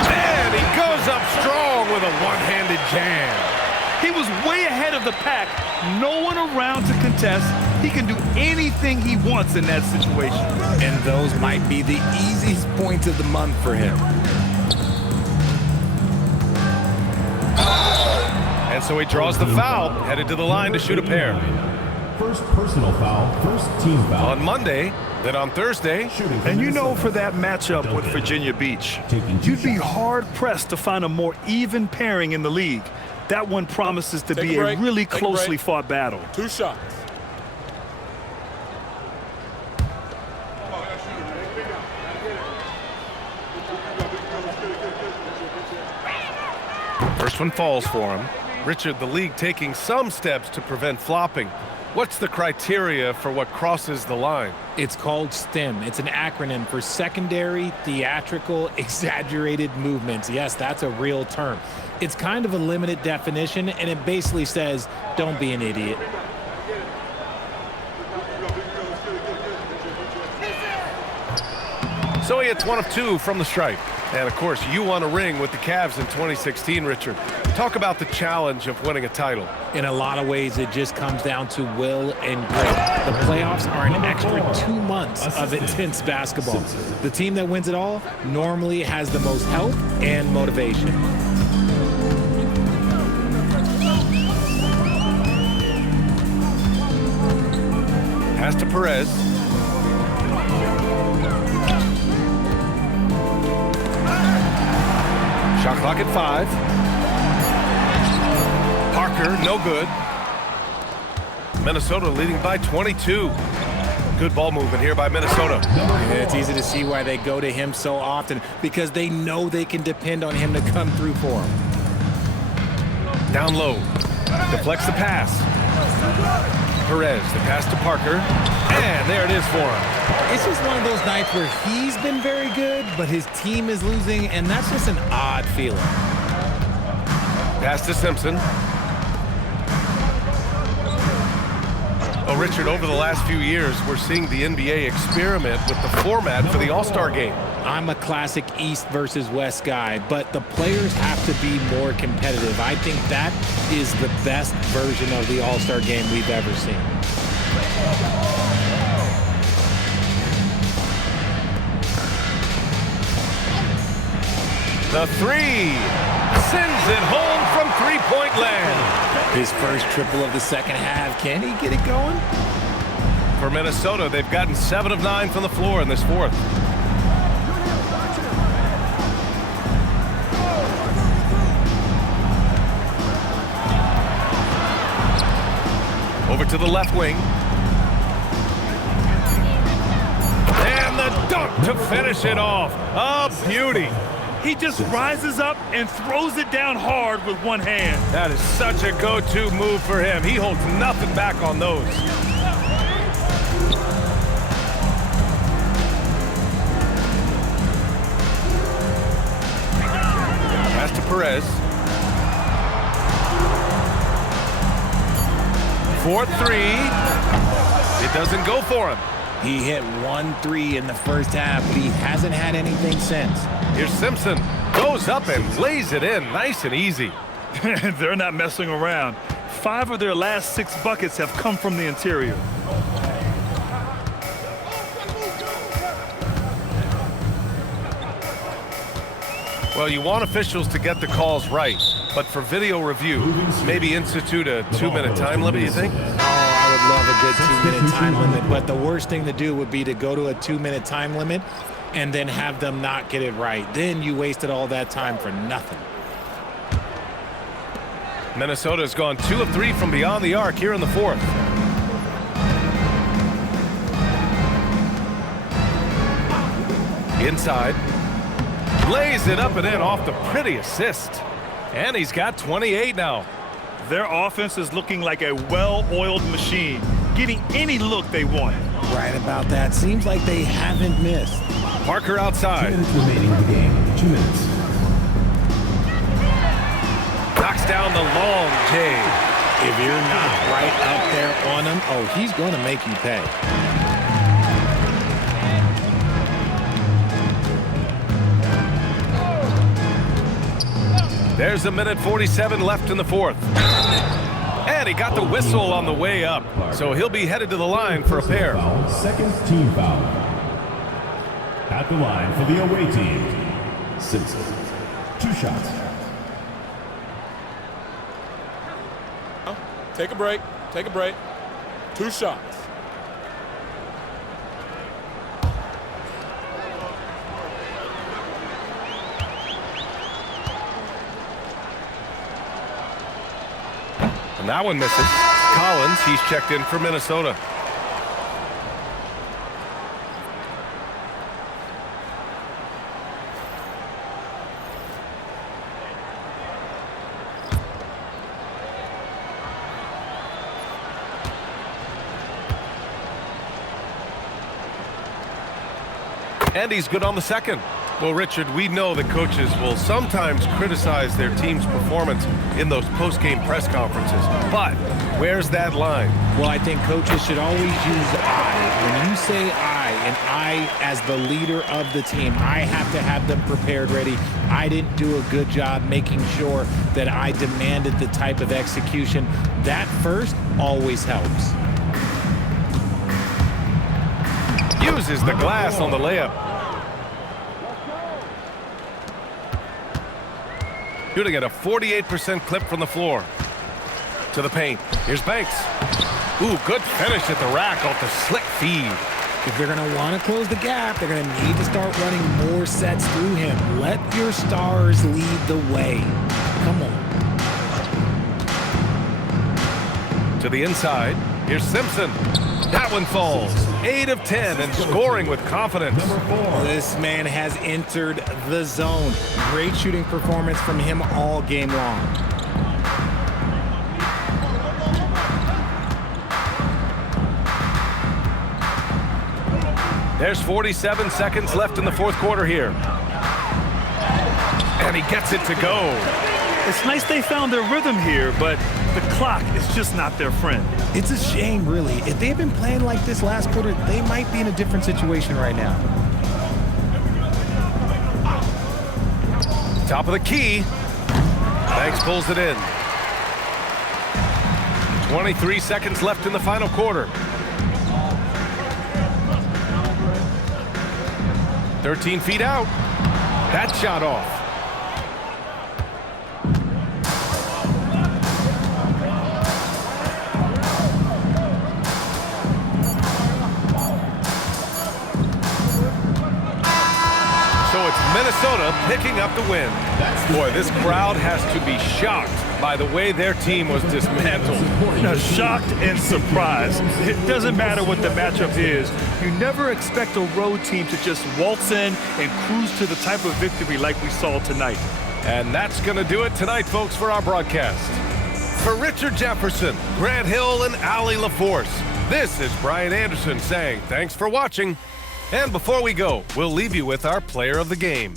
And he goes up strong with a one-handed jam. He was way ahead of the pack. No one around to contest. He can do anything he wants in that situation. And those might be the easiest points of the month for him. And so he draws the foul, headed to the line to shoot a pair. First personal foul, first team foul. On Monday, then on Thursday. And you know, for that matchup with Virginia Beach, you'd be hard-pressed to find a more even pairing in the league. That one promises to be a really closely fought battle. 2 shots. First one falls for him. Richard, the league taking some steps to prevent flopping. What's the criteria for what crosses the line? It's called STEM. It's an acronym for secondary, theatrical, exaggerated movements. Yes, that's a real term. It's kind of a limited definition, and it basically says, don't be an idiot. So he hits 1 of 2 from the stripe. And, of course, you won a ring with the Cavs in 2016, Richard. Talk about the challenge of winning a title. In a lot of ways, it just comes down to will and grit. The playoffs are an extra 2 months of intense basketball. The team that wins it all normally has the most help and motivation. Pass to Perez. Shot clock at 5. Parker, no good. Minnesota leading by 22. Good ball movement here by Minnesota. Yeah, it's easy to see why they go to him so often, because they know they can depend on him to come through for them. Down low. Deflects the pass. Perez, the pass to Parker. And there it is for him. It's just one of those nights where he's been very good, but his team is losing, and that's just an odd feeling. Pass to Simpson. Oh, Richard, over the last few years, we're seeing the NBA experiment with the format for the All-Star game. I'm a classic East versus West guy, but the players have to be more competitive. I think that is the best version of the All-Star game we've ever seen. The 3 sends it home from three-point land. His first triple of the second half. Can he get it going? For Minnesota, they've gotten 7 of 9 from the floor in this fourth. Over to the left wing. And the dunk to finish it off. A beauty. He just rises up and throws it down hard with one hand. That is such a go-to move for him. He holds nothing back on those. Pass to Perez. 4-3. It doesn't go for him. He hit 1-3 in the first half, but he hasn't had anything since. Here's Simpson. Goes up and lays it in nice and easy. They're not messing around. 5 of their last 6 buckets have come from the interior. Well, you want officials to get the calls right, but for video review, maybe institute a 2-minute time limit, you think? I would love a good 2-minute time limit, but the worst thing to do would be to go to a 2-minute time limit and then have them not get it right. Then you wasted all that time for nothing. Minnesota's gone 2 of 3 from beyond the arc here in the fourth. Inside. Lays it up and in off the pretty assist. And he's got 28 now. Their offense is looking like a well-oiled machine, getting any look they want. Right about that. Seems like they haven't missed. Parker outside. 2 minutes remaining in the game. 2 minutes. Knocks down the long J. If you're not right up there on him, oh, he's going to make you pay. There's a minute 47 left in the fourth. And he got the whistle on the way up, so he'll be headed to the line for a pair. Second team foul. At the line for the away team, Simpson. 2 shots. Take a break. Take a break. 2 shots. And that one misses. Collins, he's checked in for Minnesota. And he's good on the second. Well, Richard, we know that coaches will sometimes criticize their team's performance in those post-game press conferences. But where's that line? Well, I think coaches should always use I. When you say I, and I as the leader of the team, I have to have them prepared, ready. I didn't do a good job making sure that I demanded the type of execution. That first always helps. Uses the glass on the layup. Shooting at a 48% clip from the floor. To the paint. Here's Banks. Ooh, good finish at the rack off the slick feed. If they're going to want to close the gap, they're going to need to start running more sets through him. Let your stars lead the way. Come on. To the inside. Here's Simpson. That one falls. 8 of 10 and scoring with confidence. This man has entered the zone. Great shooting performance from him all game long. There's 47 seconds left in the fourth quarter here. And he gets it to go. It's nice they found their rhythm here, but the clock is just not their friend. It's a shame, really. If they had been playing like this last quarter, they might be in a different situation right now. Top of the key. Banks pulls it in. 23 seconds left in the final quarter. 13 feet out. That shot off. So it's Minnesota picking up the win. Boy, this crowd has to be shocked by the way their team was dismantled. Now, shocked and surprised. It doesn't matter what the matchup is. You never expect a road team to just waltz in and cruise to the type of victory like we saw tonight. And that's going to do it tonight, folks, for our broadcast. For Richard Jefferson, Grant Hill, and Allie LaForce, this is Brian Anderson saying thanks for watching. And before we go, we'll leave you with our player of the game.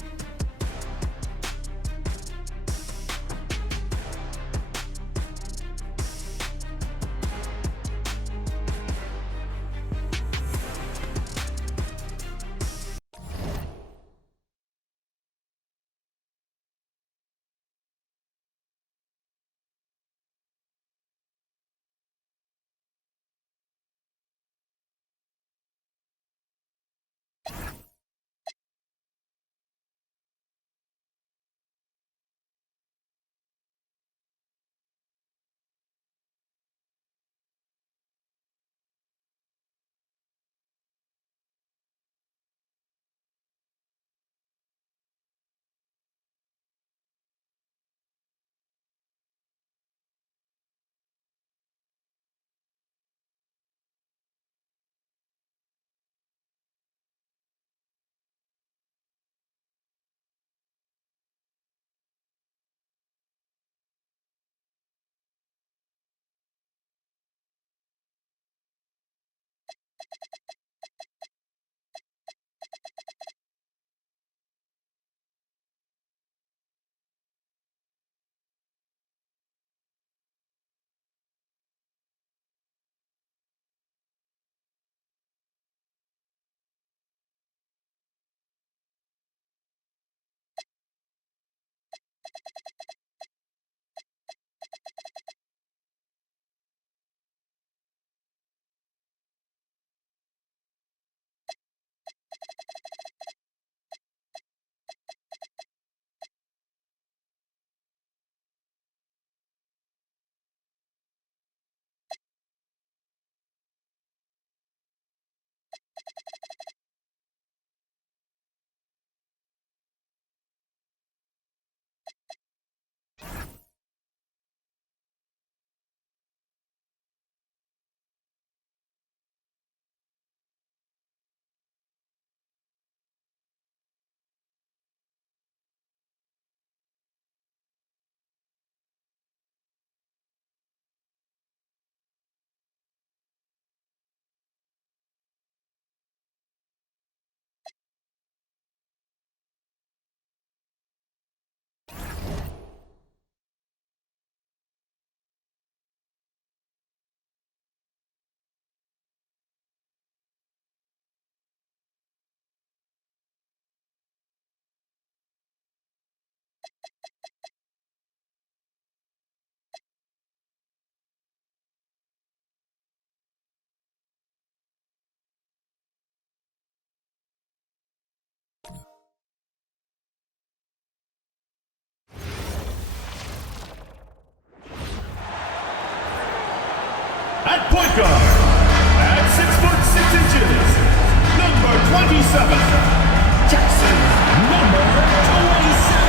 point guard, at 6'6" number 27, Jackson, number 27.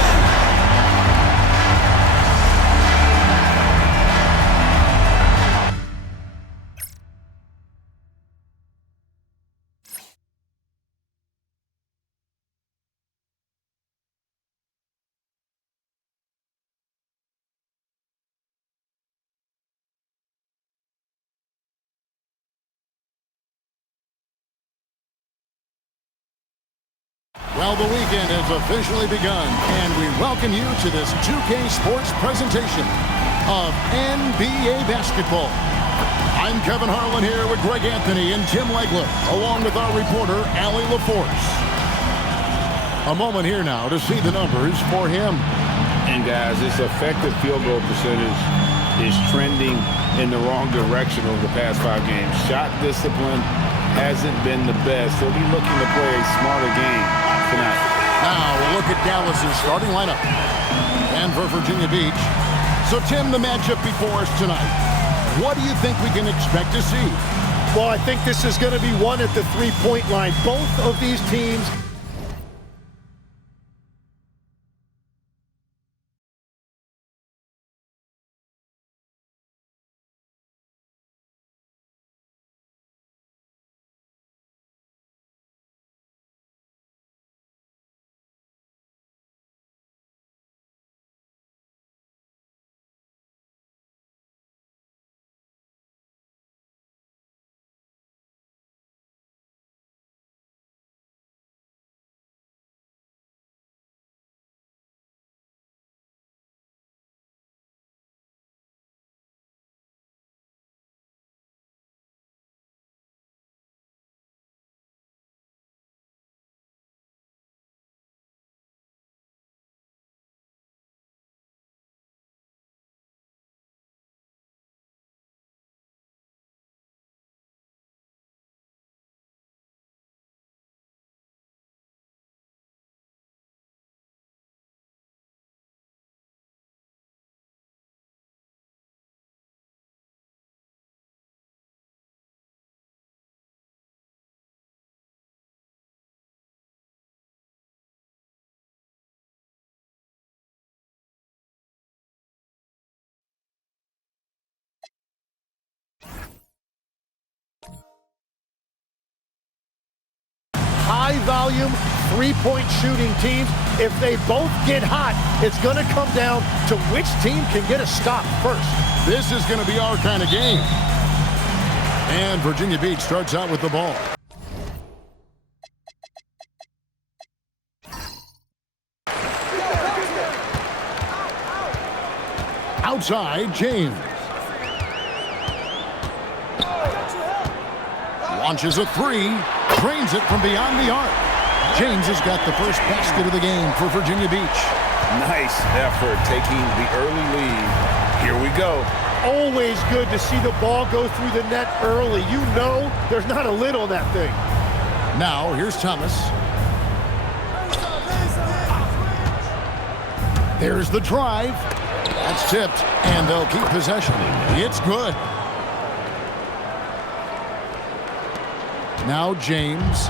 Well, the weekend has officially begun, and we welcome you to this 2K Sports presentation of NBA basketball. I'm Kevin Harlan here with Greg Anthony and Tim Legler, along with our reporter, Allie LaForce. A moment here now to see the numbers for him. And guys, his effective field goal percentage is trending in the wrong direction over the past 5 games. Shot discipline hasn't been the best. He'll be looking to play a smarter game tonight. Now we'll look at Dallas's starting lineup. And for Virginia Beach. So Tim, the matchup before us tonight. What do you think we can expect to see? Well, I think this is going to be one at the three-point line. Both of these teams high-volume, three-point shooting teams. If they both get hot, it's going to come down to which team can get a stop first. This is going to be our kind of game. And Virginia Beach starts out with the ball. Outside, James. Launches a three. Drains it from beyond the arc. James has got the first basket of the game for Virginia Beach. Nice effort taking the early lead. Here we go. Always good to see the ball go through the net early. You know there's not a lid on that thing. Now, here's Thomas. There's the drive. That's tipped, and they'll keep possession. It's good. Now James.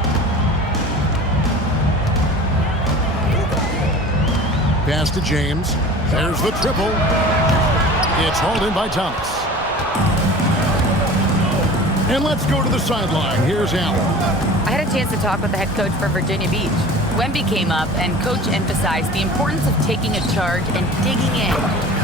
Pass to James. There's the triple. It's hauled in by Thomas. And let's go to the sideline. Here's Allen. I had a chance to talk with the head coach for Virginia Beach. Wemby came up, and Coach emphasized the importance of taking a charge and digging in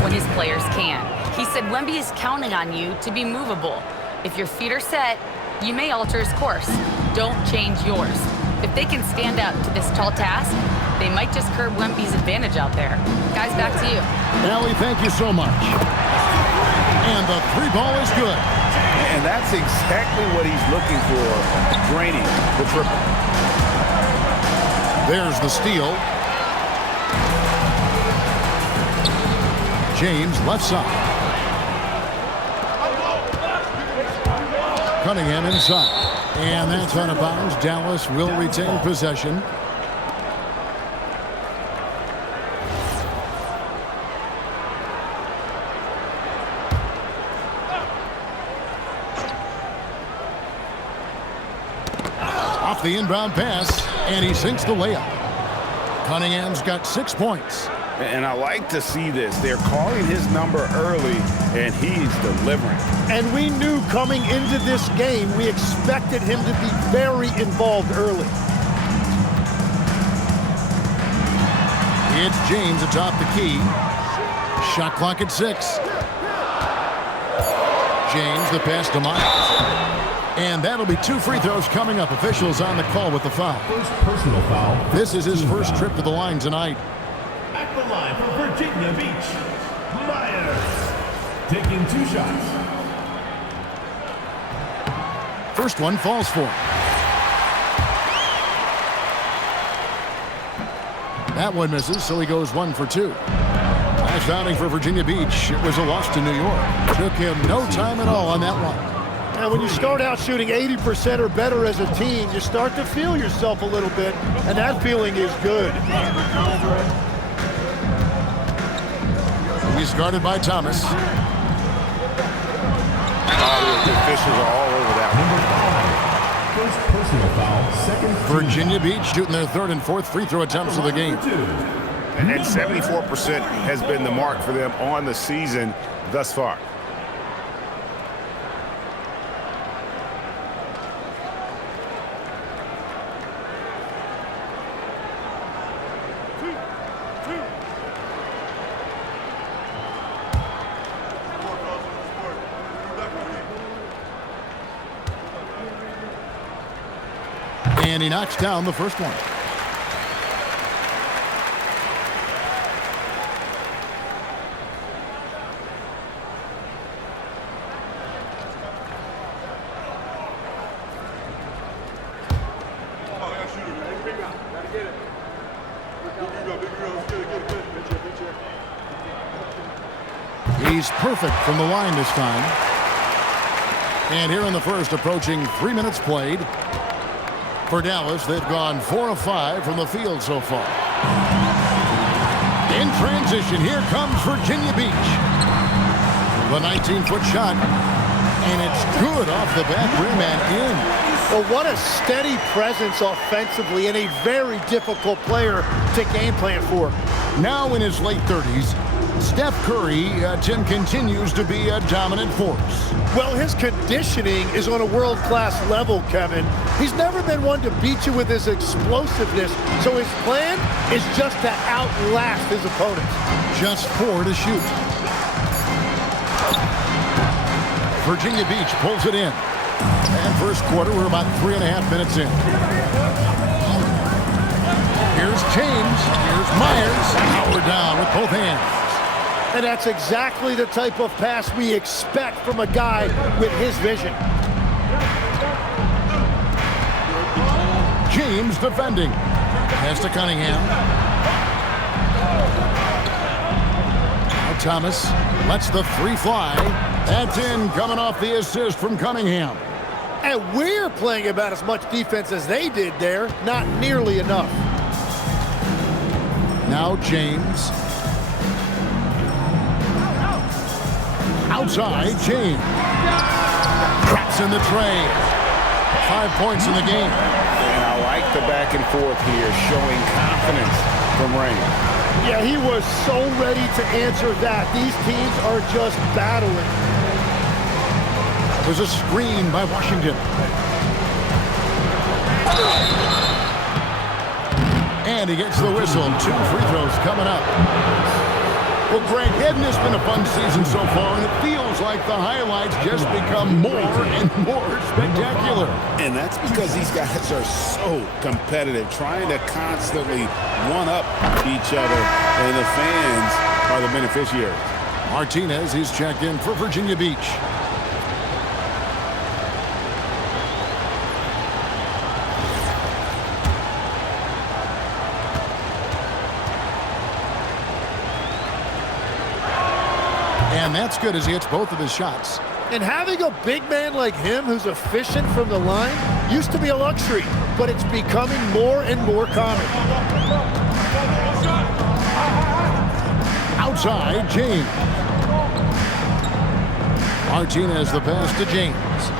when his players can. He said Wemby is counting on you to be movable. If your feet are set, you may alter his course. Don't change yours. If they can stand up to this tall task, they might just curb Wemby's advantage out there. Guys, back to you. Allie, thank you so much. And the three ball is good. And that's exactly what he's looking for, draining the triple. There's the steal. James left side. Cunningham inside. And that's out of bounds. Dallas will retain possession. the inbound pass, and he sinks the layup. Cunningham's got 6 points. And I like to see this. They're calling his number early, and he's delivering. And we knew coming into this game, we expected him to be very involved early. It's James atop the key. Shot clock at 6. James, the pass to Miles. And that'll be 2 free throws coming up. Officials on the call with the foul. First personal foul. This is his first trip to the line tonight. At the line for Virginia Beach, Myers. Taking 2 shots. First one falls for him. That one misses, so he goes 1 for 2. Last outing for Virginia Beach, it was a loss to New York. Took him no time at all on that one. And when you start out shooting 80% or better as a team, you start to feel yourself a little bit, and that feeling is good. He's guarded by Thomas. The officials are all over that one. First personal foul, second. Virginia Beach shooting their 3rd and 4th free throw attempts of the game. And 74% has been the mark for them on the season thus far. And he knocks down the first one. He's perfect from the line this time. And here in the first, approaching 3 minutes played. For Dallas, they've gone 4 of 5 from the field so far. In transition, here comes Virginia Beach. The 19-foot shot, and it's good off the back rim and in. Well, what a steady presence offensively and a very difficult player to game plan for. Now in his late 30s, Steph Curry, Tim, continues to be a dominant force. Well, his conditioning is on a world-class level, Kevin. He's never been one to beat you with his explosiveness, so his plan is just to outlast his opponents. Just 4 to shoot. Virginia Beach pulls it in. And first quarter, we're about 3.5 minutes in. Here's James. Here's Myers. Howard down with both hands. And that's exactly the type of pass we expect from a guy with his vision. James defending. Pass to Cunningham. Now Thomas lets the 3 fly. That's in, coming off the assist from Cunningham. And we're playing about as much defense as they did there. Not nearly enough. Now James. Outside, James. Drops in the tray. 5 points in the game. And I like the back and forth here, showing confidence from Rain. Yeah, he was so ready to answer that. These teams are just battling. There's a screen by Washington. And he gets the whistle. 2 free throws coming up. Well, Greg, hadn't this been a fun season so far? And it feels like the highlights just become more and more spectacular. And that's because these guys are so competitive, trying to constantly one-up each other, and the fans are the beneficiaries. Martinez is checked in for Virginia Beach. And that's good as he hits both of his shots. And having a big man like him who's efficient from the line used to be a luxury, but it's becoming more and more common. Outside, James. Martinez the pass to James.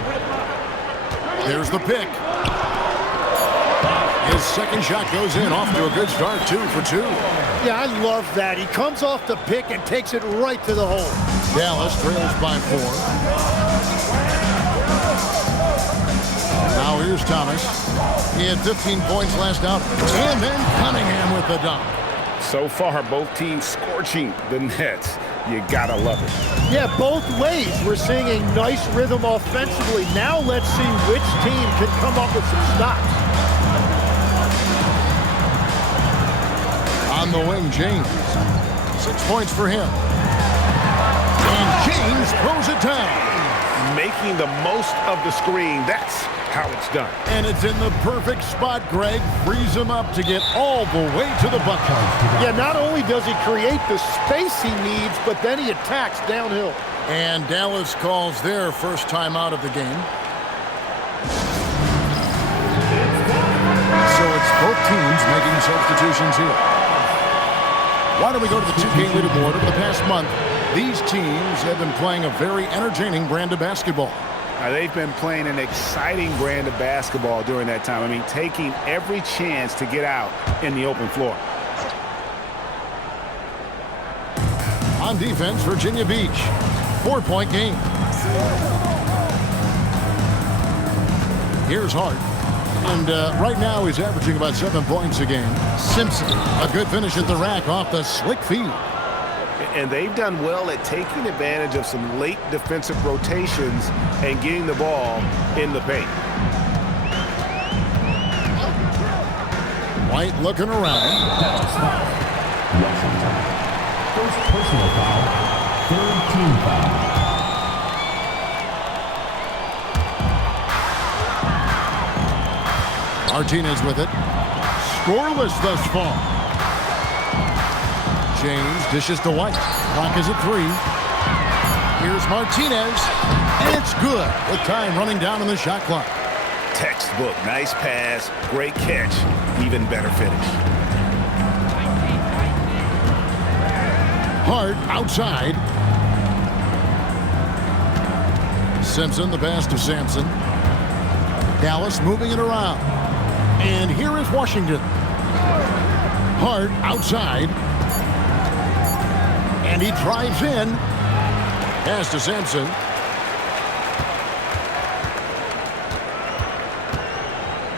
There's the pick. His second shot goes in, off to a good start, 2 for 2. Yeah, I love that. He comes off the pick and takes it right to the hole. Dallas trails by 4. Now here's Thomas. He had 15 points last out. And then Cunningham with the dunk. So far, both teams scorching the nets. You gotta love it. Yeah, both ways. We're seeing a nice rhythm offensively. Now let's see which team can come up with some stops. On the wing, James. 6 points for him. And James throws it down. Making the most of the screen. That's how it's done. And it's in the perfect spot. Greg frees him up to get all the way to the bucket. Yeah, not only does he create the space he needs, but then he attacks downhill. And Dallas calls their first time out of the game. So it's both teams making substitutions here. Why don't we go to the 2K leaderboard? Over the past month, these teams have been playing a very entertaining brand of basketball. They've been playing an exciting brand of basketball during that time. I mean, taking every chance to get out in the open floor. On defense, Virginia Beach. 4-point game. Here's Hart. And right now he's averaging about 7 points a game. Simpson, a good finish at the rack off the slick feed. And they've done well at taking advantage of some late defensive rotations and getting the ball in the paint. White looking around. Washington. First personal foul. Third team foul. Martinez with it. Scoreless thus far. James dishes to White. Clock is at 3. Here's Martinez. And it's good with time running down on the shot clock. Textbook. Nice pass. Great catch. Even better finish. Hart outside. Simpson, the pass to Sampson. Dallas moving it around. And here is Washington. Hart outside. And he drives in. Pass to Sampson.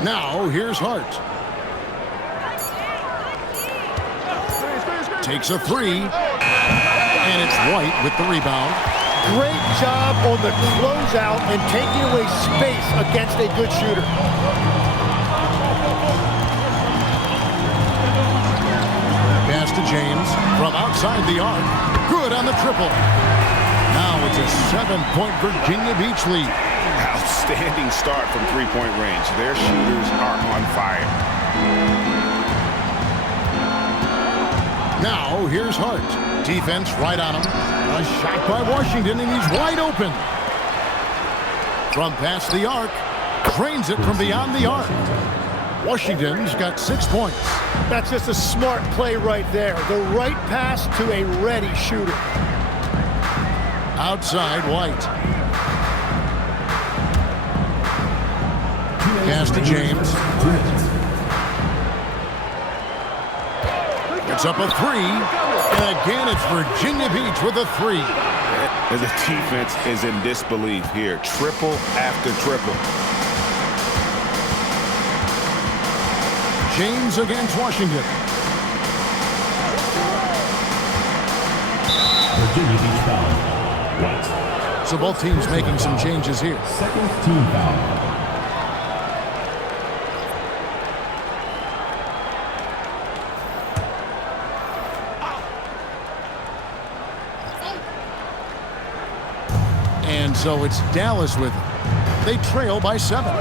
Now here's Hart. Takes a 3. And it's White with the rebound. Great job on the closeout and taking away space against a good shooter. Pass to James from outside the arc. Good on the triple. Now it's a 7-point Virginia Beach lead. Outstanding start from three-point range. Their shooters are on fire. Now here's Hart. Defense right on him. A shot by Washington, and he's wide open. From past the arc. Drains it from beyond the arc. Washington's got 6 points. That's just a smart play right there. The right pass to a ready shooter. Outside White. Pass to James. It's up a 3. And again, it's Virginia Beach with a 3. The defense is in disbelief here. Triple after triple. James against Washington. Virginia Beach foul. White. So both teams making some changes here. Second team foul. And so it's Dallas with it. They trail by 7.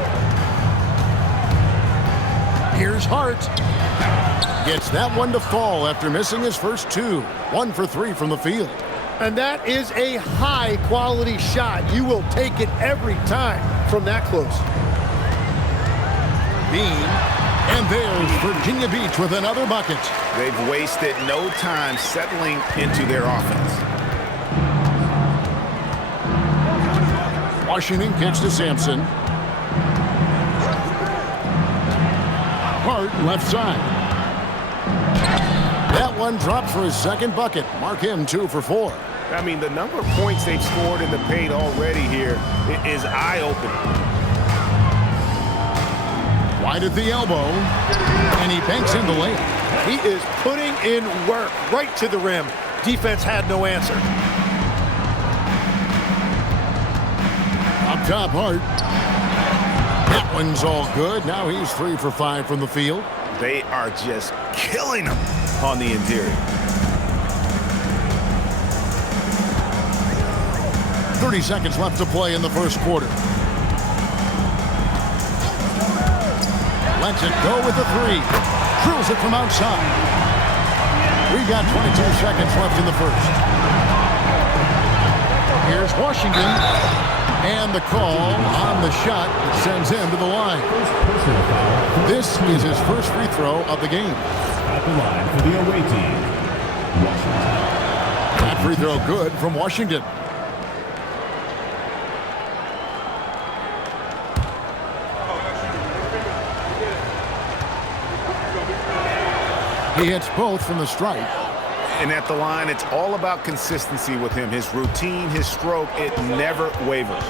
Here's Hart. Gets that one to fall after missing his first 2. 1 for 3 from the field. And that is a high-quality shot. You will take it every time from that close. Bean. And there's Virginia Beach with another bucket. They've wasted no time settling into their offense. Washington kicks to Sampson. Hart left side. That one dropped for his second bucket. Mark him 2 for 4. I mean, the number of points they've scored in the paint already here is eye-opening. Wide at the elbow, and he banks in the layup. He is putting in work right to the rim. Defense had no answer. Up top, Hart. That one's all good. Now he's 3 for 5 from the field. They are just killing him on the interior. 30 seconds left to play in the first quarter. Lets it go with the 3. Drills it from outside. We got 22 seconds left in the first. Here's Washington. And the call on the shot that sends him to the line. This is his first free throw of the game. At the line for the away team, Washington. That free throw good from Washington. He hits both from the stripe. And at the line, it's all about consistency with him. His routine, his stroke, it never wavers.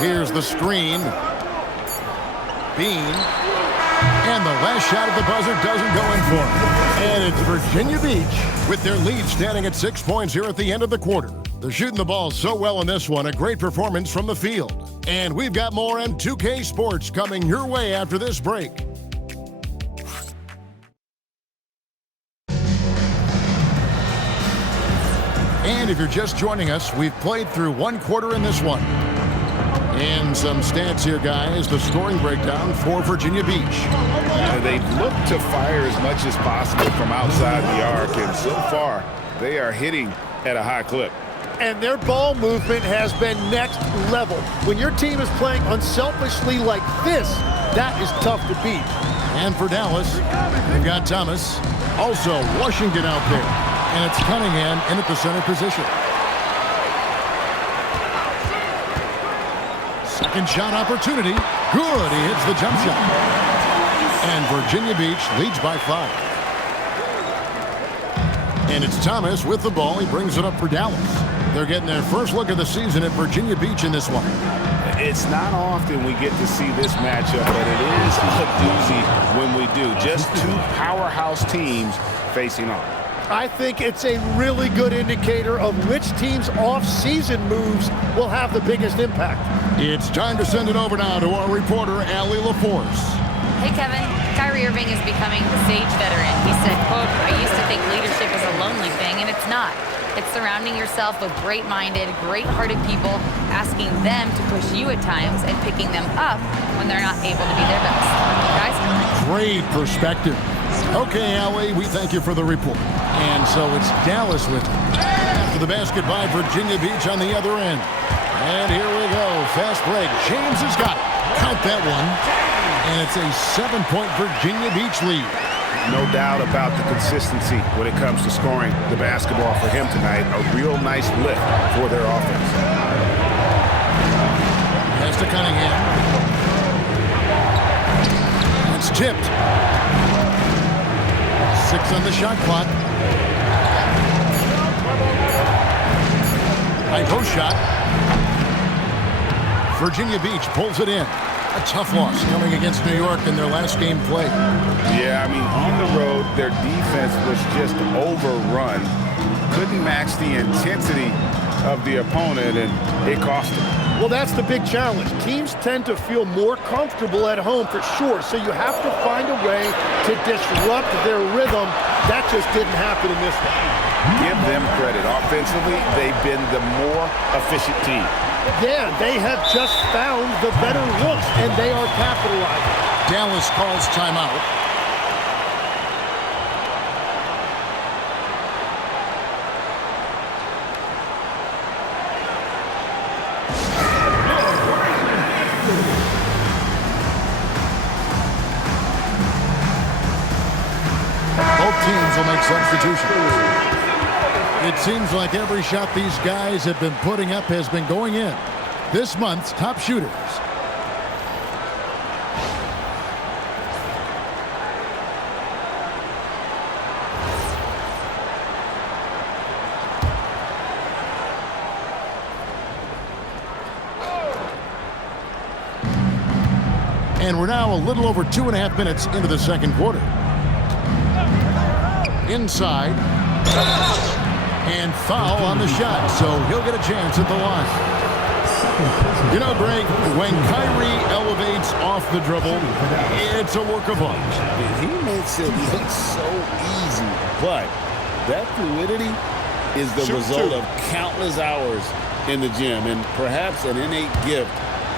Here's the screen. Bean. And the last shot at the buzzer doesn't go in for him. And it's Virginia Beach with their lead standing at 6 points here at the end of the quarter. They're shooting the ball so well in this one. A great performance from the field. And we've got more on 2K Sports coming your way after this break. And if you're just joining us, we've played through one quarter in this one. And some stats here, guys. The scoring breakdown for Virginia Beach. They've looked to fire as much as possible from outside the arc, and so far, they are hitting at a high clip. And their ball movement has been next level. When your team is playing unselfishly like this, that is tough to beat. And for Dallas, we've got Thomas. Also, Washington out there. And it's Cunningham in at the center position. Second shot opportunity. Good. He hits the jump shot. And Virginia Beach leads by 5. And it's Thomas with the ball. He brings it up for Dallas. They're getting their first look of the season at Virginia Beach in this one. It's not often we get to see this matchup, but it is a doozy when we do. Just two powerhouse teams facing off. I think it's a really good indicator of which team's off-season moves will have the biggest impact. It's time to send it over now to our reporter, Allie LaForce. Hey, Kevin. Kyrie Irving is becoming the sage veteran. He said, quote, "I used to think leadership was a lonely thing, and it's not. It's surrounding yourself with great-minded, great-hearted people, asking them to push you at times and picking them up when they're not able to be their best." Guys? Great perspective. Okay, Allie, we thank you for the report. And so it's Dallas with it. After the basket by Virginia Beach on the other end. And here we go. Fast break. James has got it. Count that one. And it's a 7-point Virginia Beach lead. No doubt about the consistency when it comes to scoring the basketball for him tonight. A real nice lift for their offense. Pass to Cunningham. It's tipped. 6 on the shot clock. High post shot. Virginia Beach pulls it in. A tough loss coming against New York in their last game played. Yeah, I mean, on the road, their defense was just overrun. Couldn't match the intensity of the opponent, and it cost them. Well, that's the big challenge. Teams tend to feel more comfortable at home for sure, so you have to find a way to disrupt their rhythm. That just didn't happen in this one. Give them credit. Offensively, they've been the more efficient team. Yeah, they have just found the better looks, and they are capitalizing. Dallas calls timeout. Both teams will make substitutions. It seems like every shot these guys have been putting up has been going in. This month's top shooters. And we're now a little over 2.5 minutes into the second quarter. Inside. And foul on the shot, so he'll get a chance at the line. You know, Greg, when Kyrie elevates off the dribble, it's a work of art. He makes it look so easy, but that fluidity is the result of countless hours in the gym and perhaps an innate gift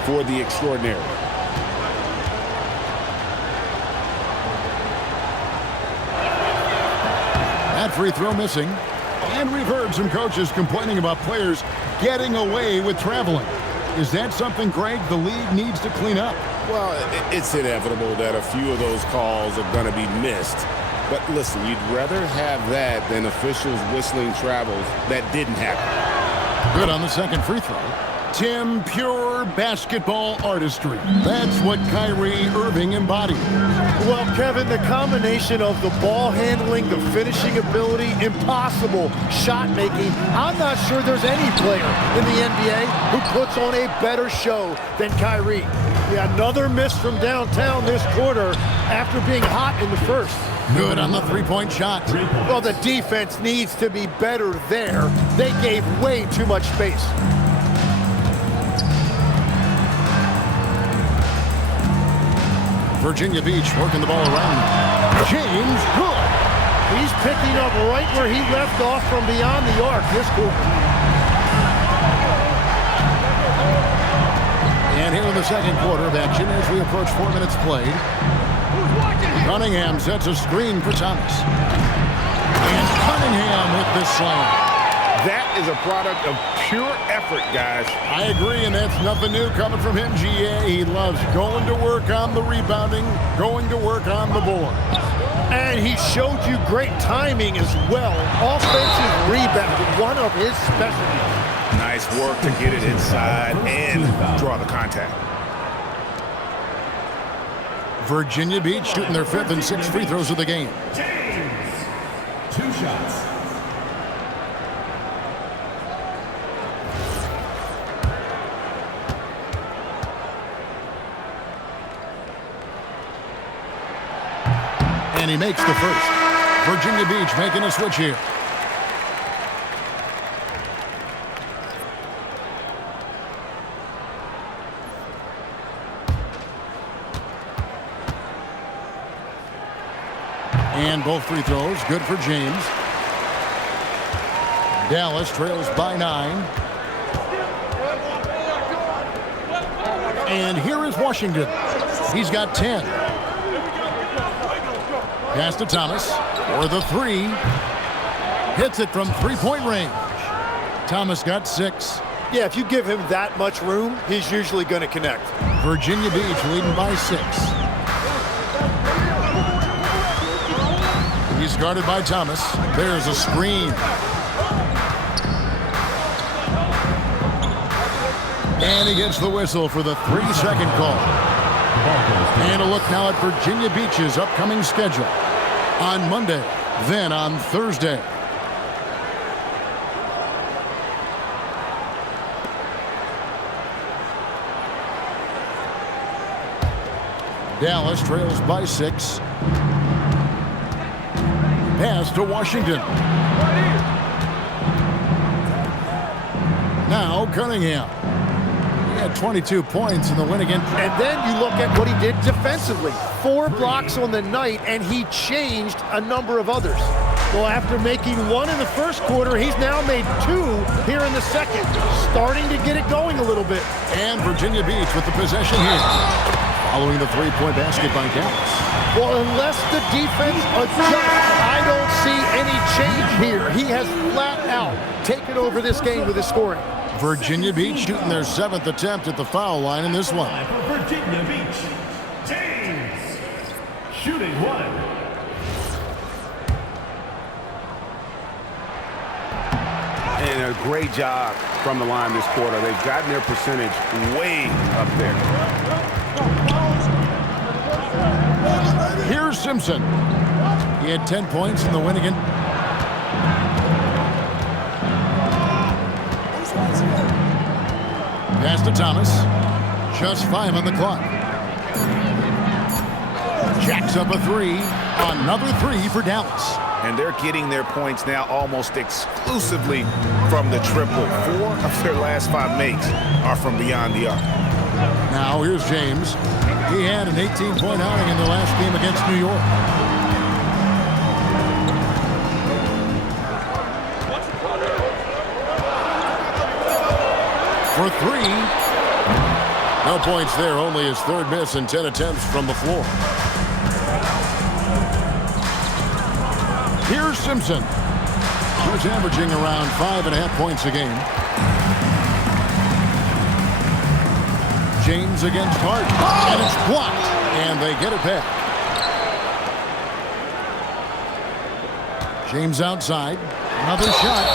for the extraordinary. That free throw missing. And we've heard some coaches complaining about players getting away with traveling. Is that something, Greg, the league needs to clean up? Well, it's inevitable that a few of those calls are going to be missed. But listen, you'd rather have that than officials whistling travels that didn't happen. Good on the second free throw. Tim, pure basketball artistry. That's what Kyrie Irving embodied. Well, Kevin, the combination of the ball handling, the finishing ability, impossible shot making. I'm not sure there's any player in the NBA who puts on a better show than Kyrie. Yeah, another miss from downtown this quarter after being hot in the first. Good on the three-point shot. Well, the defense needs to be better there. They gave way too much space. Virginia Beach working the ball around. James good. He's picking up right where he left off from beyond the arc this quarter. And here in the second quarter of action as we approach 4 minutes played. Cunningham sets a screen for Thomas. And Cunningham with the slam. That is a product of pure effort, guys. I agree, and that's nothing new coming from him, GA. He loves going to work on the rebounding, going to work on the board. And he showed you great timing as well. Offensive rebounding, one of his specialties. Nice work to get it inside and draw the contact. Virginia Beach shooting their 5th and 6th free throws of the game. James, 2 shots. And he makes the first. Virginia Beach making a switch here. And both free throws good for James. Dallas trails by 9. And here is Washington. He's got 10. Pass to Thomas for the 3. Hits it from 3-point range. Thomas got 6. Yeah, if you give him that much room, he's usually going to connect. Virginia Beach leading by 6. He's guarded by Thomas. There's a screen. And he gets the whistle for the 3-second call. And a look now at Virginia Beach's upcoming schedule. On Monday, then on Thursday. Dallas trails by 6. Pass to Washington. Now Cunningham. He had 22 points in the win against. And then you look at what he did defensively. 4 blocks on the night, and he changed a number of others. Well, after making 1 in the first quarter, he's now made 2 here in the second. Starting to get it going a little bit. And Virginia Beach with the possession here. Following the 3-point basket by Dallas. Well, unless the defense adjusts, I don't see any change here. He has flat out taken over this game with his scoring. Virginia Beach shooting their 7th attempt at the foul line in this one. For Virginia Beach, James, shooting 1. a great job from the line this quarter. They've gotten their percentage way up there. Here's Simpson. He had 10 points in the win again. Pass to Thomas. Just 5 on the clock. Jacks up a 3. Another 3 for Dallas. And they're getting their points now almost exclusively from the triple. 4 of their last 5 makes are from beyond the arc. Now here's James. He had an 18-point outing in the last game against New York. For 3. No points there, only his 3rd miss and 10 attempts from the floor. Here's Simpson. He's averaging around 5.5 points a game. James against Hart. And it's blocked. And they get it back. James outside. Another shot.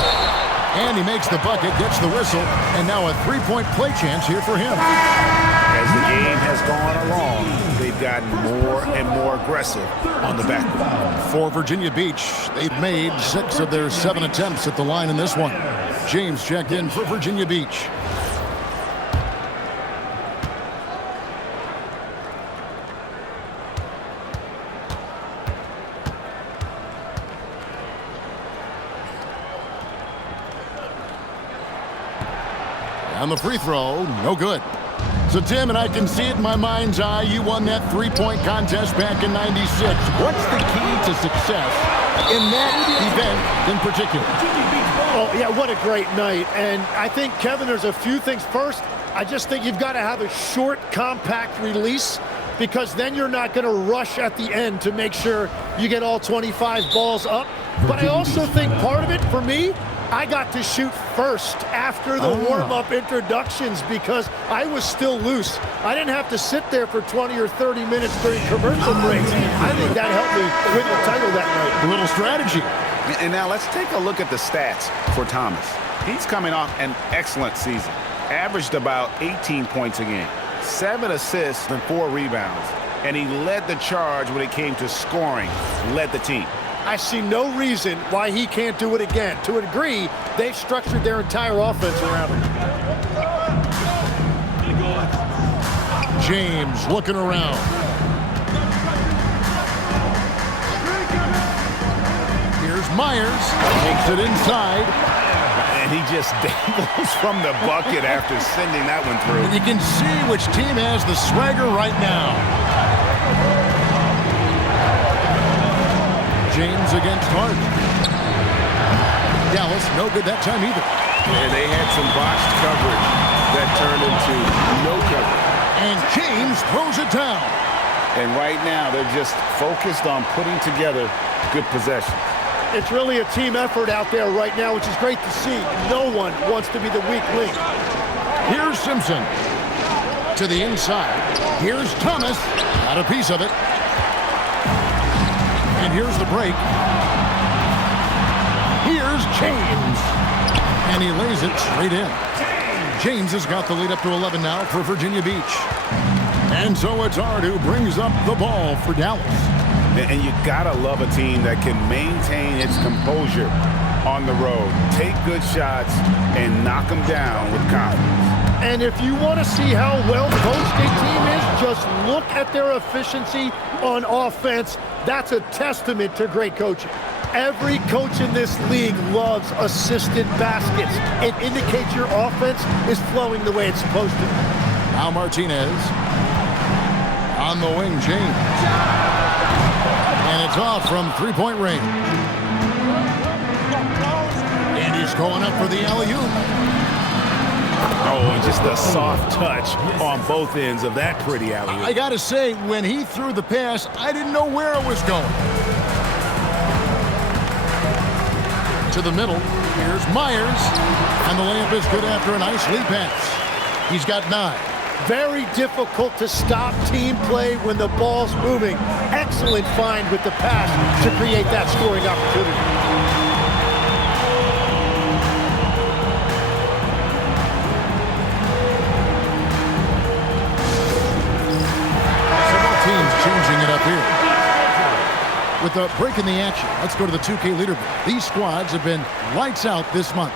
And he makes the bucket, gets the whistle, and now a 3-point play chance here for him. As the game has gone along, they've gotten more and more aggressive on the backboard. For Virginia Beach, they've made 6 of their 7 attempts at the line in this one. James checked in for Virginia Beach. On the free throw, no good. So, Tim, and I can see it in my mind's eye, you won that 3-point contest back in '96. What's the key to success in that event in particular? Oh, yeah, what a great night. And I think, Kevin, there's a few things. First, I just think you've got to have a short, compact release, because then you're not going to rush at the end to make sure you get all 25 balls up. But I also think part of it, for me, I got to shoot first after the warm-up introductions because I was still loose. I didn't have to sit there for 20 or 30 minutes during commercial breaks. I think that helped me win the title that night. A little strategy. And now let's take a look at the stats for Thomas. He's coming off an excellent season. Averaged about 18 points a game, 7 assists and 4 rebounds. And he led the charge when it came to scoring, led the team. I see no reason why he can't do it again. To a degree, they've structured their entire offense around him. James looking around. Here's Myers. Takes it inside. And he just dangles from the bucket after sending that one through. And you can see which team has the swagger right now. James against Hart. Dallas, no good that time either. And they had some botched coverage that turned into no coverage. And James throws it down. And right now, they're just focused on putting together good possessions. It's really a team effort out there right now, which is great to see. No one wants to be the weak link. Here's Simpson. To the inside. Here's Thomas. Got a piece of it. And here's the break. Here's James. And he lays it straight in. James has got the lead up to 11 now for Virginia Beach. And so it's Hart who brings up the ball for Dallas. And you gotta love a team that can maintain its composure on the road. Take good shots and knock them down with confidence. And if you want to see how well coached a team is, just look at their efficiency on offense. That's a testament to great coaching. Every coach in this league loves assisted baskets. It indicates your offense is flowing the way it's supposed to. Now Martinez. On the wing, James. And it's off from three-point range. And he's going up for the alley-oop. Oh, and just a soft touch on both ends of that pretty alley-oop. I got to say, when he threw the pass, I didn't know where it was going. To the middle. Here's Myers. And the layup is good after a nice lead pass. He's got 9. Very difficult to stop team play when the ball's moving. Excellent find with the pass to create that scoring opportunity. break in the action, let's go to the 2K leaderboard. These squads have been lights out this month.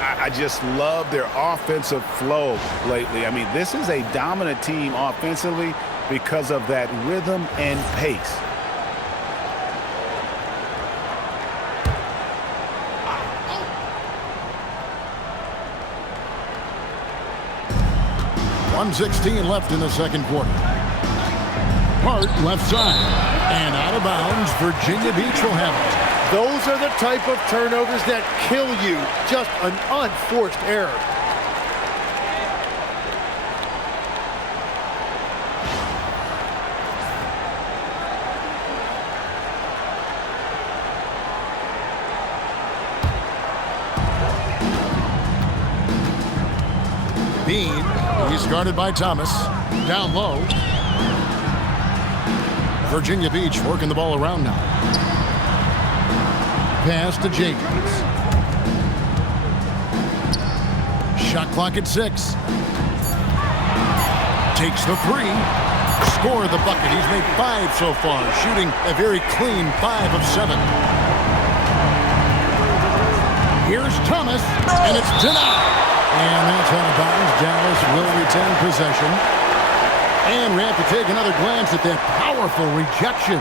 I just love their offensive flow lately. I mean, this is a dominant team offensively because of that rhythm and pace. .116 left in the second quarter. Hart left side. And out of bounds, Virginia Beach will have it. Those are the type of turnovers that kill you. Just an unforced error. Bean, he's guarded by Thomas. Down low. Virginia Beach working the ball around now. Pass to James. Shot clock at 6. Takes the 3. Score the bucket. He's made 5 so far, shooting a very clean 5 of 7. Here's Thomas, and it's denied. And that's out of bounds. Dallas will retain possession. And we have to take another glance at that powerful rejection.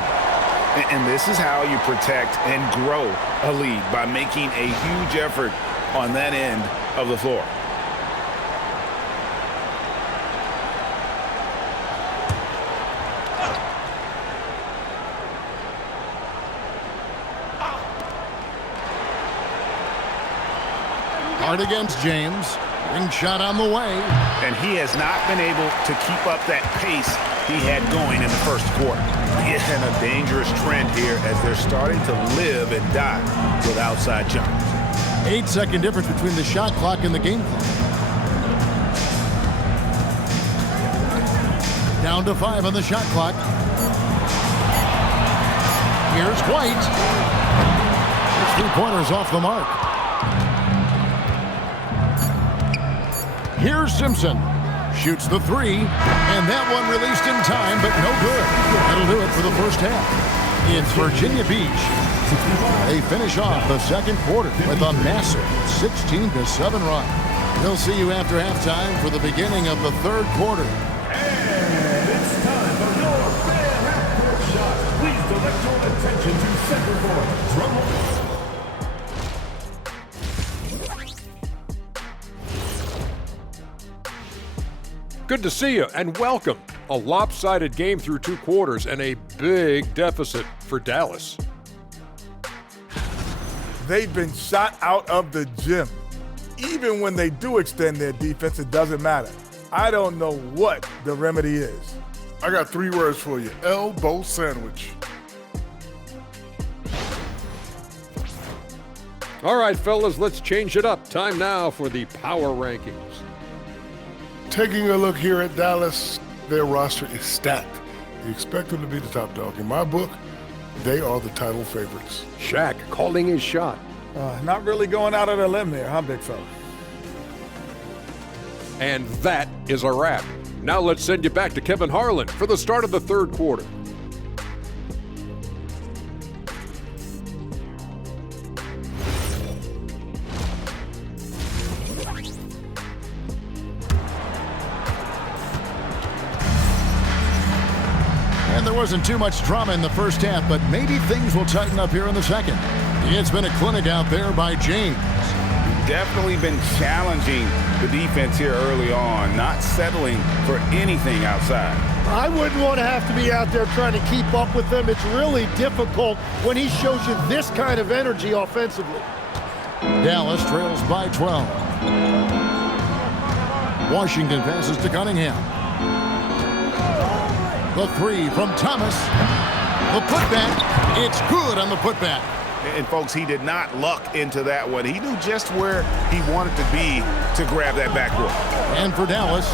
And this is how you protect and grow a lead, by making a huge effort on that end of the floor. Hard against James. Ring shot on the way. And he has not been able to keep up that pace he had going in the first quarter. It's in a dangerous trend here as they're starting to live and die with outside jumpers. 8-second difference between the shot clock and the game clock. Down to 5 on the shot clock. Here's White. It's 3 pointers off the mark. Here's Simpson. Shoots the 3, and that one released in time, but no good. That'll do it for the first half. It's Virginia Beach. They finish off the second quarter with a massive 16-7 run. We'll see you after halftime for the beginning of the third quarter. And it's time for your fan half-court shot. Please direct your attention to center court. Drum roll. Good to see you and welcome. A lopsided game through 2 quarters and a big deficit for Dallas. They've been shot out of the gym. Even when they do extend their defense, it doesn't matter. I don't know what the remedy is. I got 3 words for you. Elbow sandwich. All right, fellas, let's change it up. Time now for the power rankings. Taking a look here at Dallas, their roster is stacked. You expect them to be the top dog. In my book, they are the title favorites. Shaq calling his shot. Not really going out on a limb there, huh, big fella? And that is a wrap. Now let's send you back to Kevin Harlan for the start of the third quarter. And there wasn't too much drama in the first half, but maybe things will tighten up here in the second. It's been a clinic out there by James. Definitely been challenging the defense here early on, not settling for anything outside. I wouldn't want to have to be out there trying to keep up with them. It's really difficult when he shows you this kind of energy offensively. Dallas trails by 12. Washington passes to Cunningham. The 3 from Thomas. The putback. It's good on the putback. And, folks, he did not luck into that one. He knew just where he wanted to be to grab that backboard. And for Dallas.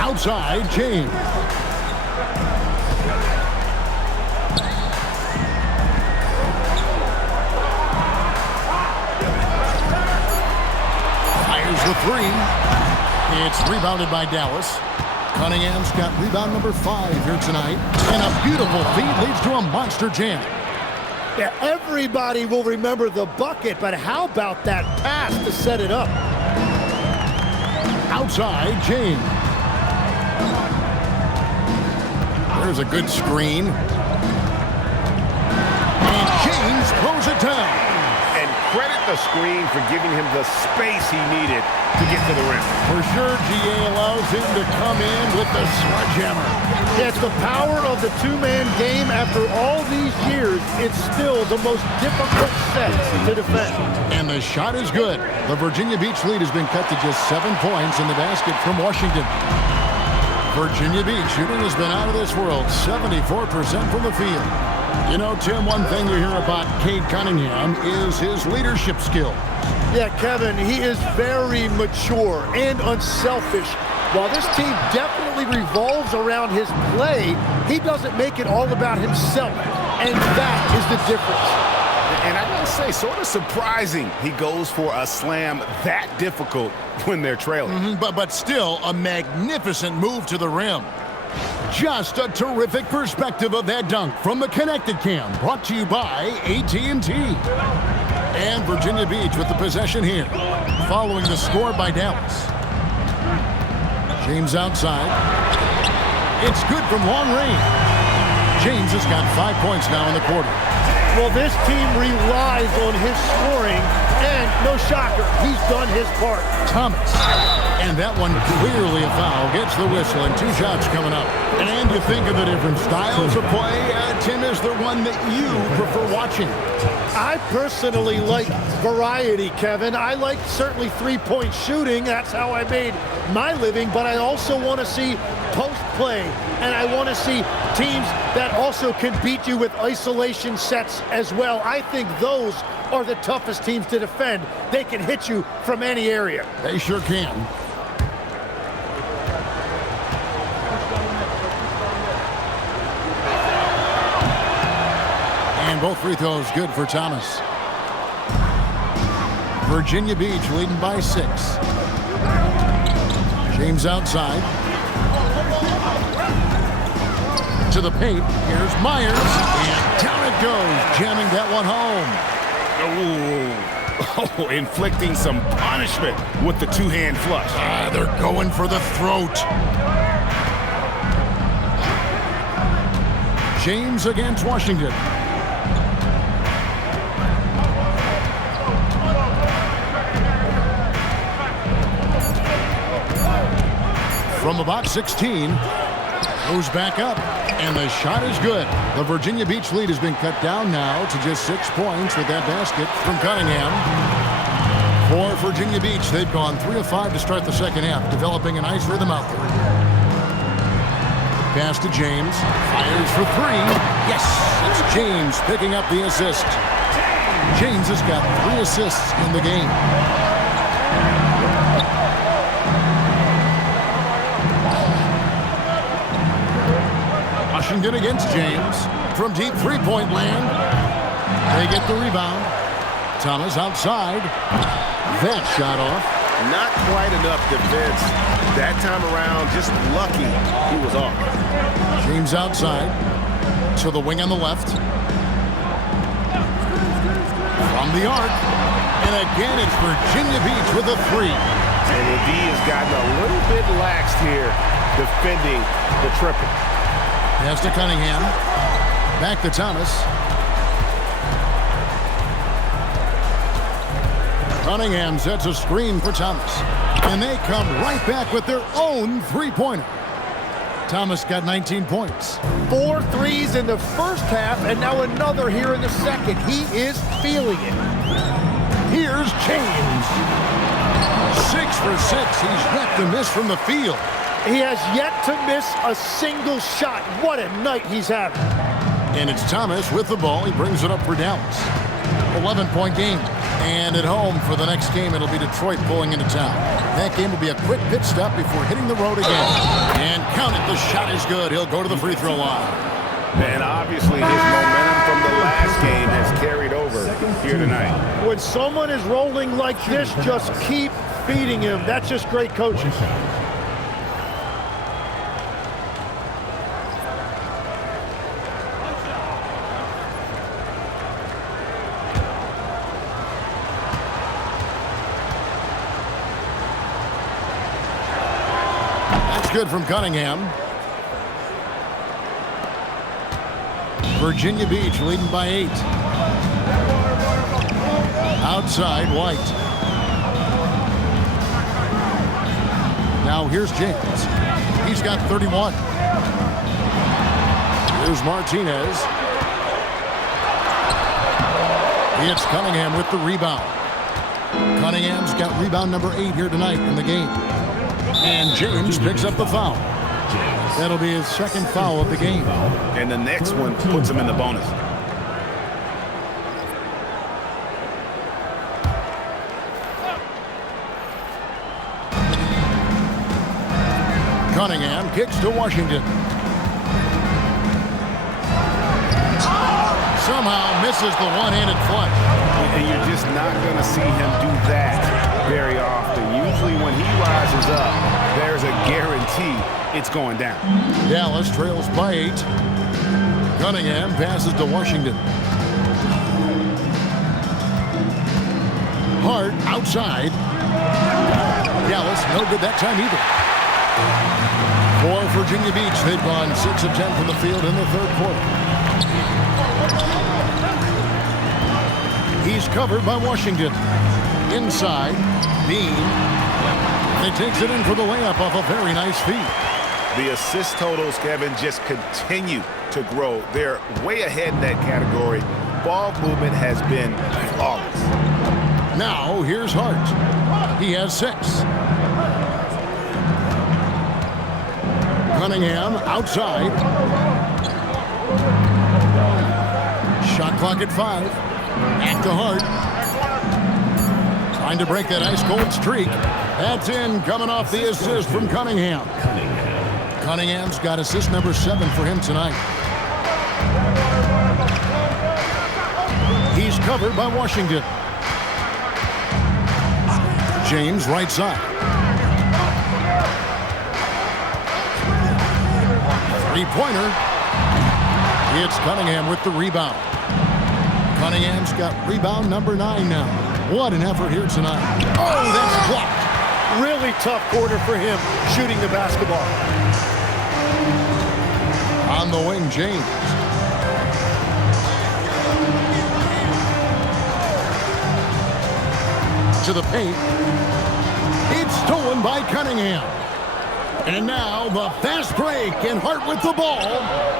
Outside, James. Fires the 3. It's rebounded by Dallas. Cunningham's got rebound number 5 here tonight. And a beautiful feed leads to a monster jam. Yeah, everybody will remember the bucket, but how about that pass to set it up? Outside, James. There's a good screen. And James throws it down. And credit the screen for giving him the space he needed to get to the rim. For sure, GA allows him to come in with the sledgehammer. Yeah, it's the power of the two-man game. After all these years, it's still the most difficult set to defend. And the shot is good. The Virginia Beach lead has been cut to just 7 points in the basket from Washington. Virginia Beach shooting has been out of this world, 74% from the field. You know, Tim, one thing you hear about Cade Cunningham is his leadership skill. Yeah, Kevin, he is very mature and unselfish. While this team definitely revolves around his play, he doesn't make it all about himself. And that is the difference. And I gotta say, sort of surprising he goes for a slam that difficult when they're trailing. But still, a magnificent move to the rim. Just a terrific perspective of that dunk from the Connected Cam, brought to you by AT&T. And Virginia Beach with the possession here, following the score by Dallas. James outside. It's good from long range. James has got 5 points now in the quarter. Well, this team relies on his scoring, and no shocker, he's done his part. Thomas. And that one clearly a foul. Gets the whistle, and 2 shots coming up. And you think of the different styles of play. Tim, is there one that you prefer watching? I personally like variety, Kevin. I like certainly three-point shooting. That's how I made my living. But I also want to see post play, and I want to see teams that also can beat you with isolation sets as well. I think those are the toughest teams to defend. They can hit you from any area. They sure can. And both free throws good for Thomas. Virginia Beach leading by 6. James outside. To the paint. Here's Myers. And down it goes. Jamming that one home. Oh, inflicting some punishment with the two-hand flush. They're going for the throat. James against Washington. From about 16, goes back up, and the shot is good. The Virginia Beach lead has been cut down now to just 6 points with that basket from Cunningham. For Virginia Beach, they've gone 3 of 5 to start the second half, developing a nice rhythm out there. Pass to James, fires for 3. Yes, it's James picking up the assist. James has got 3 assists in the game. Washington against James from deep three-point land. They get the rebound. Thomas outside. That shot off. Not quite enough defense. That time around, just lucky he was off. James outside to the wing on the left. From the arc. And again, it's Virginia Beach with a 3. And the D has gotten a little bit laxed here defending the triple. Pass to Cunningham. Back to Thomas. Cunningham sets a screen for Thomas. And they come right back with their own three-pointer. Thomas got 19 points. 4 threes in the first half, and now another here in the second. He is feeling it. Here's James. 6 for 6. He's yet to miss from the field. He has yet to miss a single shot. What a night he's having. And it's Thomas with the ball. He brings it up for Dallas. 11-point game. And at home for the next game, it'll be Detroit pulling into town. That game will be a quick pit stop before hitting the road again. And count it, the shot is good. He'll go to the free throw line. And obviously his momentum from the last game has carried over here tonight. When someone is rolling like this, just keep feeding him. That's just great coaching. It's good from Cunningham. Virginia Beach leading by 8. Outside, White. Now here's James. He's got 31. Here's Martinez. It's Cunningham with the rebound. Cunningham's got rebound number 8 here tonight in the game. And James picks up the foul. That'll be his second foul of the game. And the next one puts him in the bonus. Cunningham kicks to Washington. Somehow misses the one-handed flush. And you're just not going to see him do that very often. Usually when he rises up, there's a guarantee it's going down. Dallas trails by 8. Cunningham passes to Washington. Hart outside. Dallas no good that time either. For Virginia Beach, they've gone 6 of 10 from the field in the third quarter. He's covered by Washington. Inside, Bean. He takes it in for the layup off a very nice feed. The assist totals, Kevin, just continue to grow. They're way ahead in that category. Ball movement has been flawless. Now, here's Hart. He has 6. Cunningham outside. Shot clock at 5. Back to Hart. Trying to break that ice-cold streak. That's in, coming off the assist from Cunningham. Cunningham's got assist number 7 for him tonight. He's covered by Washington. James right side. Three-pointer. It's Cunningham with the rebound. Cunningham's got rebound number 9 now. What an effort here tonight. Oh, that's blocked. Really tough quarter for him shooting the basketball. On the wing, James. To the paint. It's stolen by Cunningham. And now the fast break, and Hart with the ball.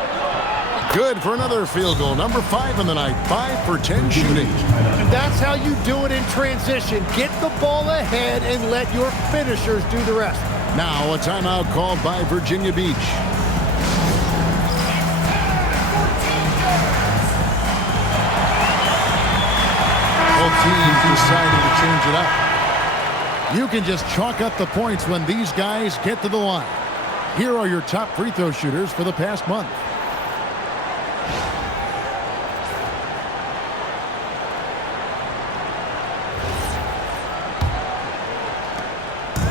Good for another field goal. Number 5 in the night. 5 for 10 shooting. And that's how you do it in transition. Get the ball ahead and let your finishers do the rest. Now a timeout called by Virginia Beach. Both teams deciding to change it up. You can just chalk up the points when these guys get to the line. Here are your top free throw shooters for the past month.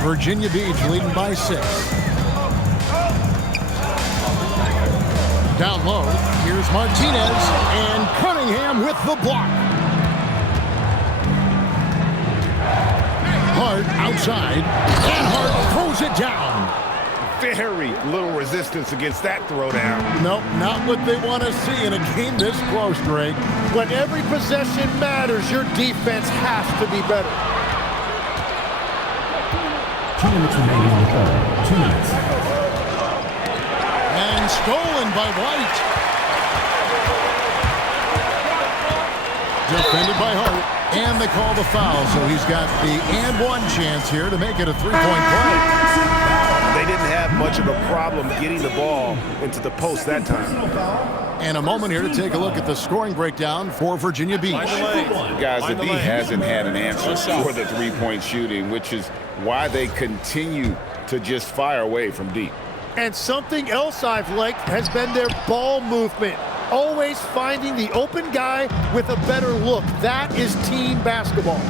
Virginia Beach leading by 6. Down low, here's Martinez, and Cunningham with the block. Hart outside, and Hart throws it down. Very little resistance against that throwdown. Nope, not what they want to see in a game this close, Drake. When every possession matters, your defense has to be better. 2 minutes remaining on the quarter. 2 minutes. And stolen by White. Defended by Hart. And they call the foul, so he's got the and one chance here to make it a three-point play. They didn't have much of a problem getting the ball into the post that time. And a moment here to take a look at the scoring breakdown for Virginia Beach. Guys, the D hasn't had an answer for the three-point shooting, which is why they continue to just fire away from deep. And something else I've liked has been their ball movement. Always finding the open guy with a better look. That is team basketball.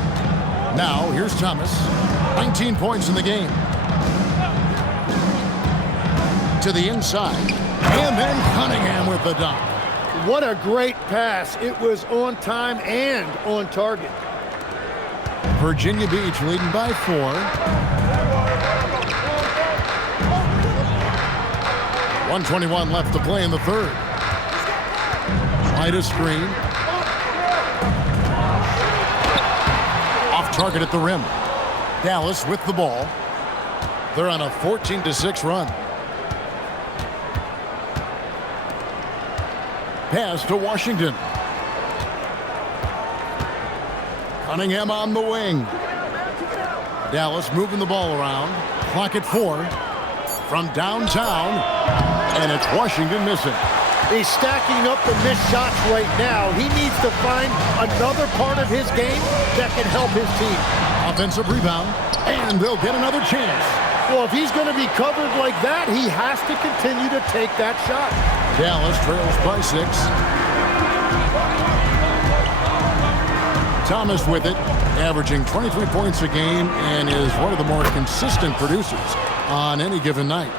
Now, here's Thomas. 19 points in the game. To the inside. And then Cunningham with the dunk. What a great pass. It was on time and on target. Virginia Beach leading by 4. 1:21 left to play in the third. Wide a screen. Off target at the rim. Dallas with the ball. They're on a 14-6 run. Pass to Washington. Cunningham on the wing. Dallas moving the ball around. Clock at 4. From downtown. And it's Washington missing. He's stacking up the missed shots right now. He needs to find another part of his game that can help his team. Offensive rebound. And they'll get another chance. Well, if he's going to be covered like that, he has to continue to take that shot. Dallas trails by 6. Thomas with it, averaging 23 points a game and is one of the more consistent producers on any given night.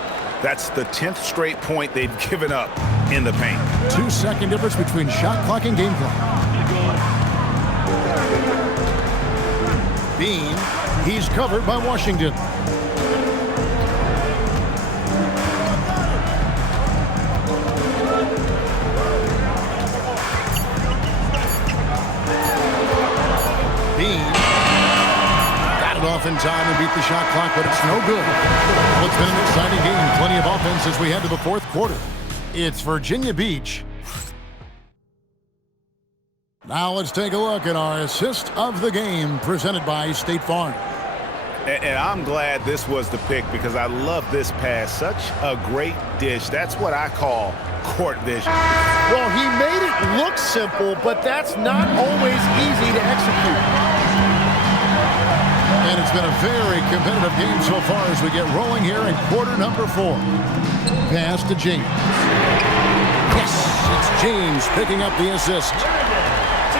That's the 10th straight point they've given up in the paint. 2-second difference between shot clock and game clock. Bean, he's covered by Washington. Off in time and beat the shot clock, but it's no good. Well, it's been an exciting game. Plenty of offense as we head to the fourth quarter. It's Virginia Beach. Now let's take a look at our assist of the game presented by State Farm. And I'm glad this was the pick because I love this pass. Such a great dish. That's what I call court vision. Well, he made it look simple, but that's not always easy to execute. And it's been a very competitive game so far as we get rolling here in quarter number 4. Pass to James. Yes, it's James picking up the assist.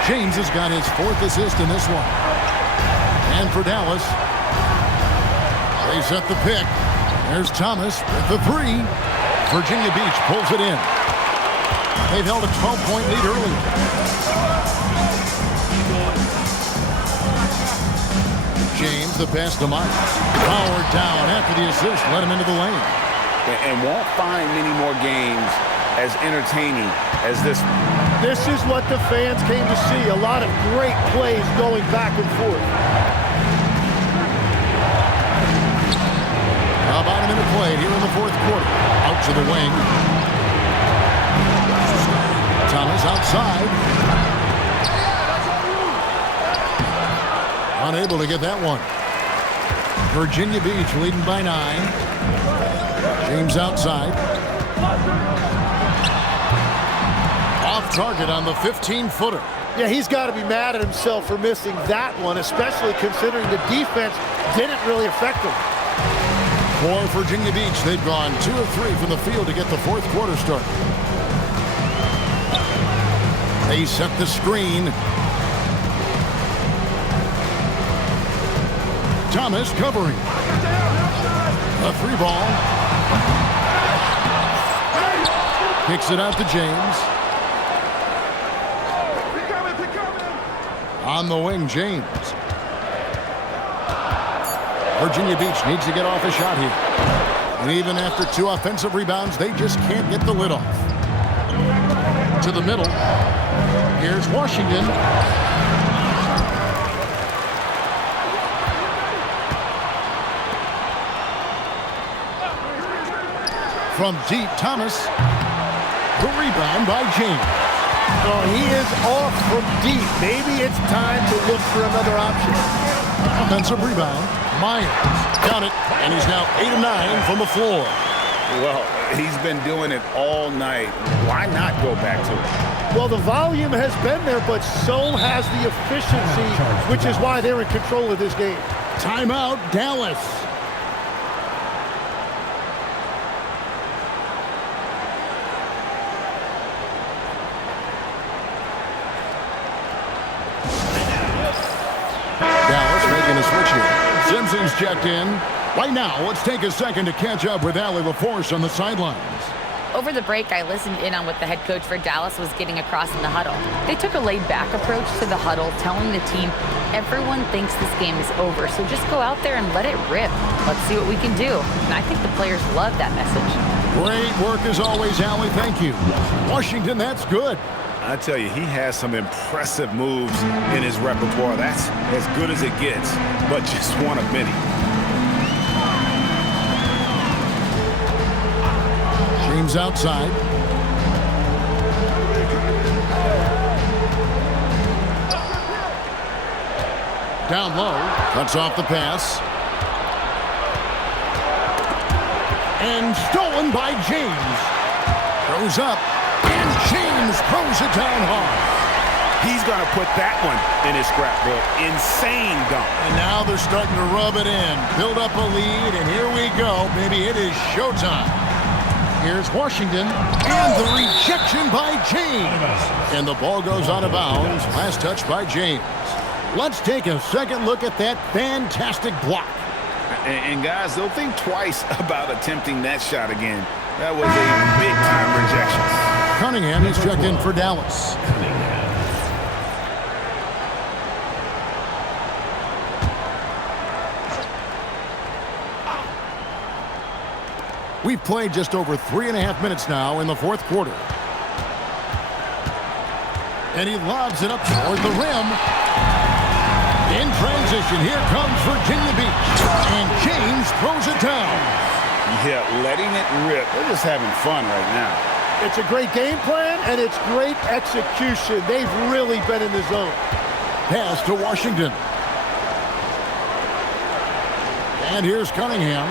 James has got his 4th assist in this one. And for Dallas, they set the pick. There's Thomas with the 3. Virginia Beach pulls it in. They've held a 12-point lead early. James, the pass to Myers. Powered down after the assist, let him into the lane. And won't find many more games as entertaining as this one. This is what the fans came to see. A lot of great plays going back and forth. About a minute played here in the fourth quarter. Out to the wing. Thomas outside. Unable to get that one. Virginia Beach leading by 9. James outside. Off target on the 15-footer. Yeah, he's got to be mad at himself for missing that one, especially considering the defense didn't really affect him. For Virginia Beach, they've gone 2 of 3 from the field to get the fourth quarter started. They set the screen. Thomas covering. A 3 ball. Kicks it out to James. On the wing, James. Virginia Beach needs to get off a shot here. And even after 2 offensive rebounds, they just can't get the lid off. To the middle. Here's Washington. From deep, Thomas. The rebound by James. Oh, he is off from deep. Maybe it's time to look for another option. Offensive rebound. Myers. Got it. And he's now 8 of 9 from the floor. Well, he's been doing it all night. Why not go back to it? Well, the volume has been there, but so has the efficiency, which is why they're in control of this game. Timeout, Dallas. Simpson's checked in. Right now, let's take a second to catch up with Allie LaForce on the sidelines. Over the break, I listened in on what the head coach for Dallas was getting across in the huddle. They took a laid-back approach to the huddle, telling the team, everyone thinks this game is over, so just go out there and let it rip. Let's see what we can do. And I think the players love that message. Great work as always, Allie. Thank you. Washington, that's good. I tell you, he has some impressive moves in his repertoire. That's as good as it gets, but just one of many. James outside. Down low. Cuts off the pass. And stolen by James. Throws up. And James throws it down hard. He's going to put that one in his scrapbook. Insane dunk. And now they're starting to rub it in. Build up a lead, and here we go. Baby, it is showtime. Here's Washington, and the rejection by James. And the ball goes out of bounds. Last touch by James. Let's take a second look at that fantastic block. And guys, they'll think twice about attempting that shot again. That was a big-time rejection. Cunningham is checked in for Dallas. We've played just over 3.5 minutes now in the fourth quarter. And he lobs it up toward the rim. In transition, here comes Virginia Beach. And James throws it down. Yeah, letting it rip. They're just having fun right now. It's a great game plan, and it's great execution. They've really been in the zone. Pass to Washington. And here's Cunningham.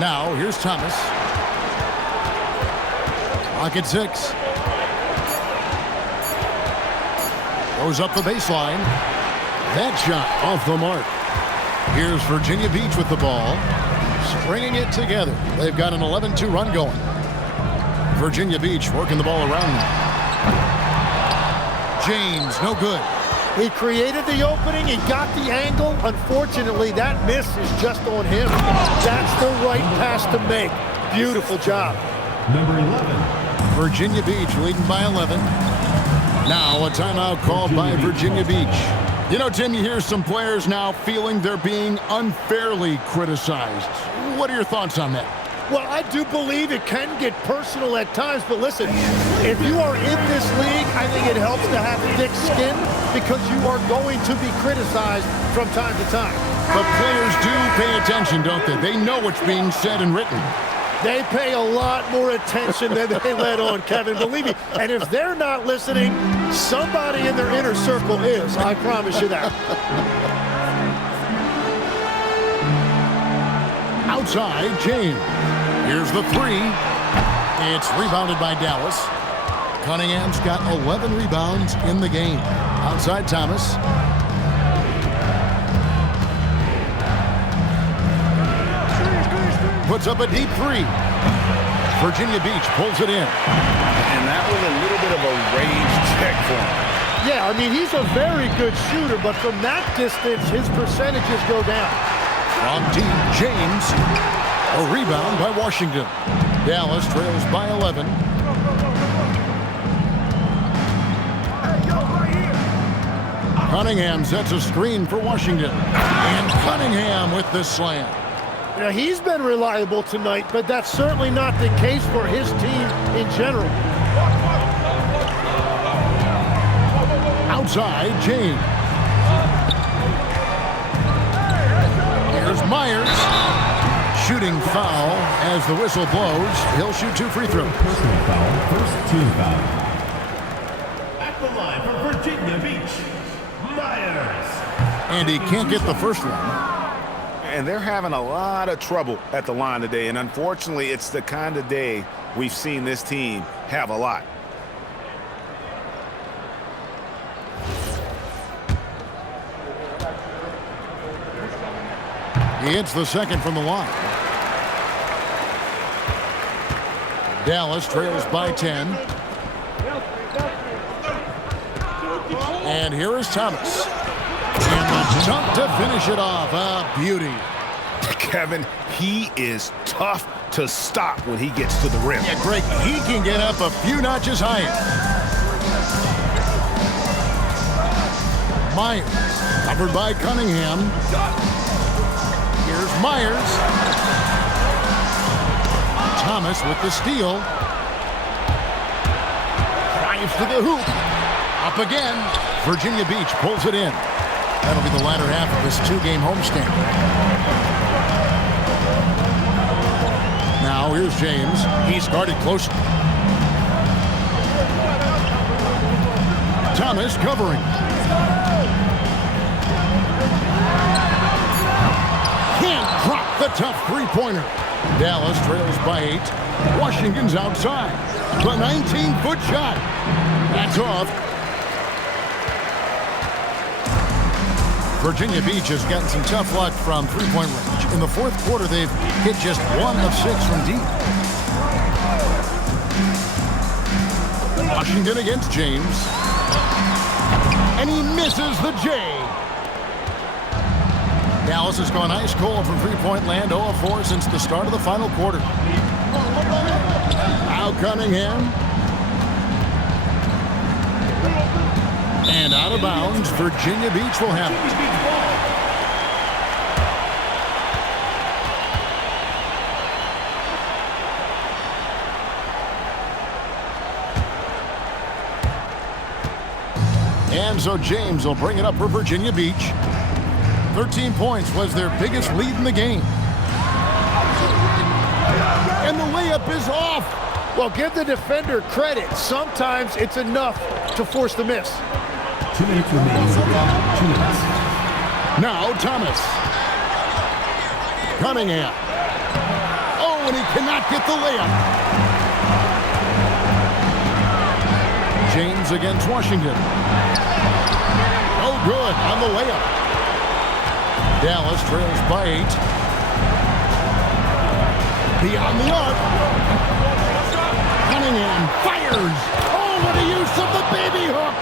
Now, here's Thomas. Clock at 6. Goes up the baseline. That shot off the mark. Here's Virginia Beach with the ball. Stringing it together. They've got an 11-2 run going. Virginia Beach working the ball around them. James, no good. He created the opening. He got the angle. Unfortunately, that miss is just on him. That's the right pass to make. Beautiful job. Number 11. Virginia Beach leading by 11. Now a timeout called by Virginia Beach. You know, Tim, you hear some players now feeling they're being unfairly criticized. What are your thoughts on that? Well, I do believe it can get personal at times, but listen, if you are in this league, I think it helps to have thick skin because you are going to be criticized from time to time. But players do pay attention, don't they? They know what's being said and written. They pay a lot more attention than they let on, Kevin, believe me. And if they're not listening, somebody in their inner circle is. I promise you that. Outside, James. Here's the 3. It's rebounded by Dallas. Cunningham's got 11 rebounds in the game. Outside, Thomas. Puts up a deep 3. Virginia Beach pulls it in. And that was a little bit of a range check for him. Yeah, I mean, he's a very good shooter, but from that distance, his percentages go down. From deep, James. A rebound by Washington. Dallas trails by 11. Cunningham sets a screen for Washington. And Cunningham with the slam. Now, he's been reliable tonight, but that's certainly not the case for his team in general. Outside, James. Here's Myers. Shooting foul as the whistle blows. He'll shoot 2 free throws. Personal foul, first team foul. At the line for Virginia Beach, Myers. And he can't get the first one. And they're having a lot of trouble at the line today. And unfortunately, it's the kind of day we've seen this team have a lot. He hits the second from the line. Dallas trails by 10. And here is Thomas. And the dunk to finish it off. A beauty. Kevin, he is tough to stop when he gets to the rim. Yeah, Greg, he can get up a few notches higher. Myers, covered by Cunningham. Here's Myers. Thomas with the steal. Drives to the hoop. Up again. Virginia Beach pulls it in. That'll be the latter half of this two-game homestand. Now here's James. He's guarded closely. Thomas covering. Can't drop the tough three-pointer. Dallas trails by 8. Washington's outside. The 19-foot shot. That's off. Virginia Beach has gotten some tough luck from three-point range. In the fourth quarter, they've hit just 1 of 6 from deep. Washington against James. And he misses the J. Dallas has gone ice cold from three-point land, 0 of 4 since the start of the final quarter. Now Cunningham. And out of bounds, Virginia Beach will have it. And so James will bring it up for Virginia Beach. 13 points was their biggest lead in the game. And the layup is off. Well, give the defender credit. Sometimes it's enough to force the miss. 2 minutes remaining. 2 minutes. Now Thomas. Cunningham. Oh, and he cannot get the layup. James against Washington. Oh, good on the layup. Dallas trails by 8. Beyond the arc. Cunningham fires. Oh, what a use of the baby hook.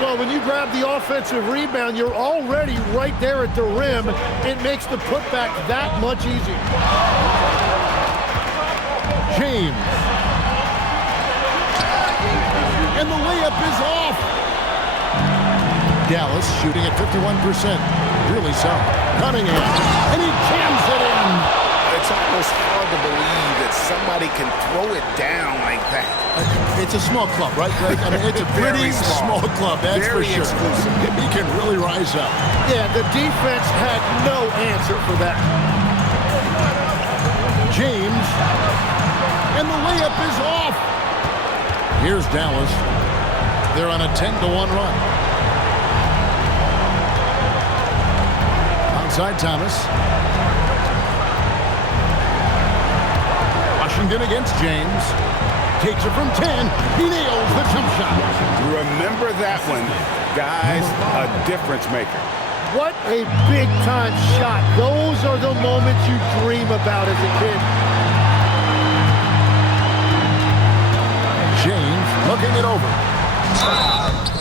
Well, when you grab the offensive rebound, you're already right there at the rim. It makes the putback that much easier. James. And the layup is off. Dallas shooting at 51%. Really solid. Cunningham. And he jams it in. It's almost hard to believe that somebody can throw it down like that. It's a small club, right, Greg? I mean, it's a pretty small club, that's Very for sure. exclusive. He can really rise up. Yeah, the defense had no answer for that. James. And the layup is off. Here's Dallas. They're on a 10-1 run. Outside Thomas. Washington against James. Takes it from 10. He nails the jump shot. Remember that one, guys, a difference maker. What a big-time shot. Those are the moments you dream about as a kid. James looking it over.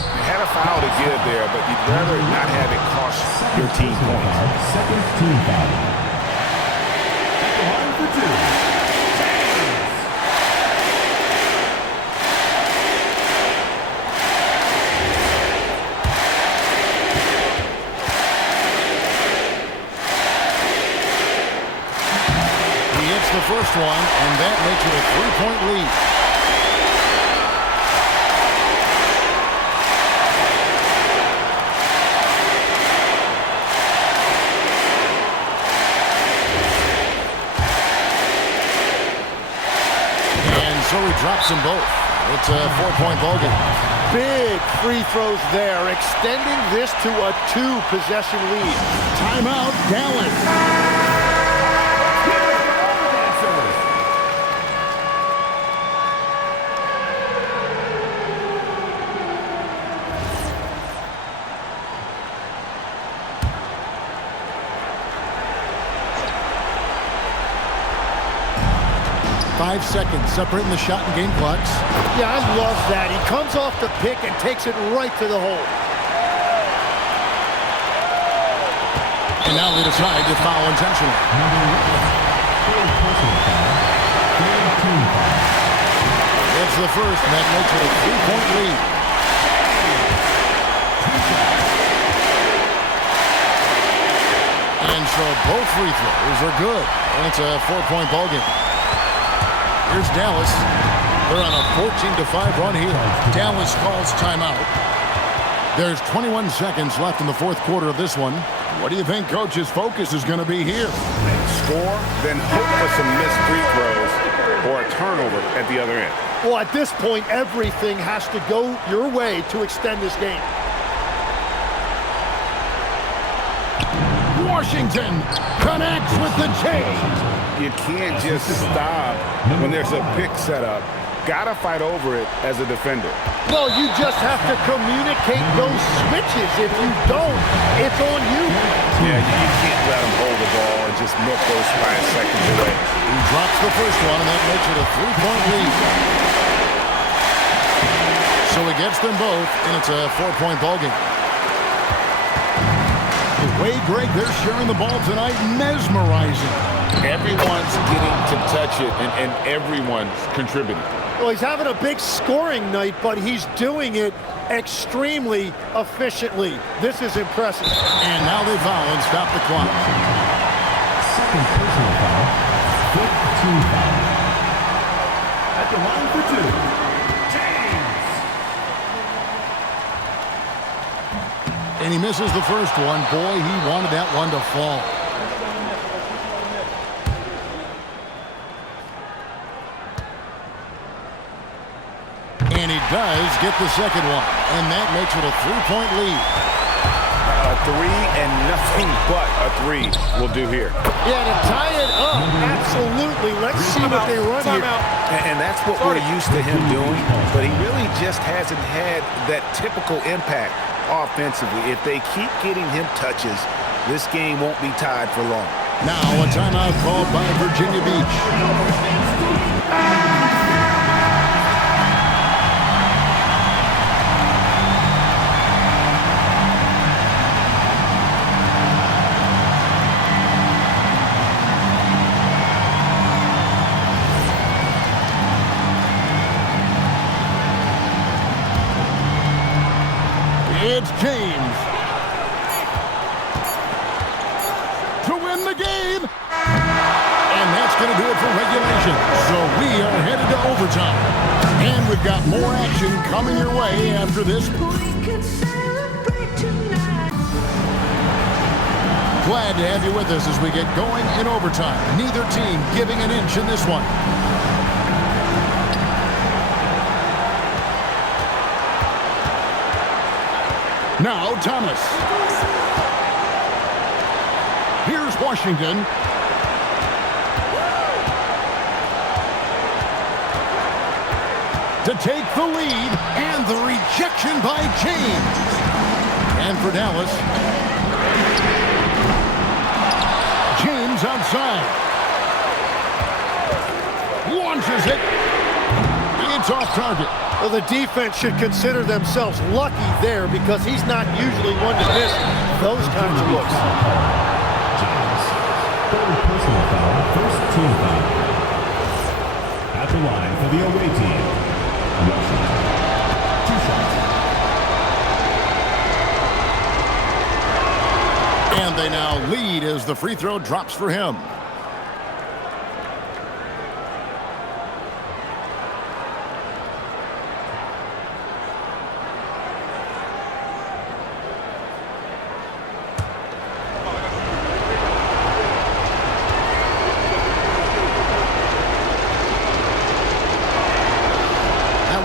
You had a foul to give there, but you'd rather not have it cost your team points. Second team foul. At the line for 2. The first one, and that makes it a 3-point lead. And so he drops them both. It's a 4-point ball game. Big free throws there, extending this to a 2-possession lead. Timeout, Dallas. 5 seconds separating the shot and game clocks. Yeah, I love that. He comes off the pick and takes it right to the hole. And now they decide to foul intentionally. It's the first, and that makes it a 3-point lead. And so both free throws are good. And it's a 4-point ball game. Here's Dallas. They're on a 14-5 run here. Dallas calls timeout. There's 21 seconds left in the fourth quarter of this one. What do you think Coach's focus is going to be here? Score, then hope for some missed free throws or a turnover at the other end. Well, at this point, everything has to go your way to extend this game. Washington connects with the J. You can't just stop when there's a pick set up. Gotta fight over it as a defender. Well, you just have to communicate those switches. If you don't, it's on you. Yeah, you can't let him hold the ball and just milk those 5 seconds away. He drops the first one, and that makes it a 3-point lead. So he gets them both, and it's a 4-point ball game. The way, Greg, they're sharing the ball tonight, mesmerizing. Everyone's getting to touch it, and everyone's contributing. Well, he's having a big scoring night, but he's doing it extremely efficiently. This is impressive. And now they foul and stop the clock. Second personal foul. 15 foul. At the line for 2. James. And he misses the first one. Boy, he wanted that one to fall. And he does get the second one. And that makes it a 3-point lead. A 3 and nothing but a 3 will do here. Yeah, to tie it up. Absolutely. Let's see what they run here. And that's what we're used to him doing. But he really just hasn't had that typical impact offensively. If they keep getting him touches, this game won't be tied for long. Now a timeout called by Virginia Beach. It's James to win the game. And that's going to do it for regulation. So we are headed to overtime. And we've got more action coming your way after this. Glad to have you with us as we get going in overtime. Neither team giving an inch in this one. Now Thomas. Here's Washington. To take the lead, and the rejection by James. And for Dallas, James outside. Launches it. It's off target. Well, the defense should consider themselves lucky there because he's not usually one to miss those kinds of looks. James. Third personal foul. First team foul. At the line for the away team. Washington. 2 shots. And they now lead as the free throw drops for him.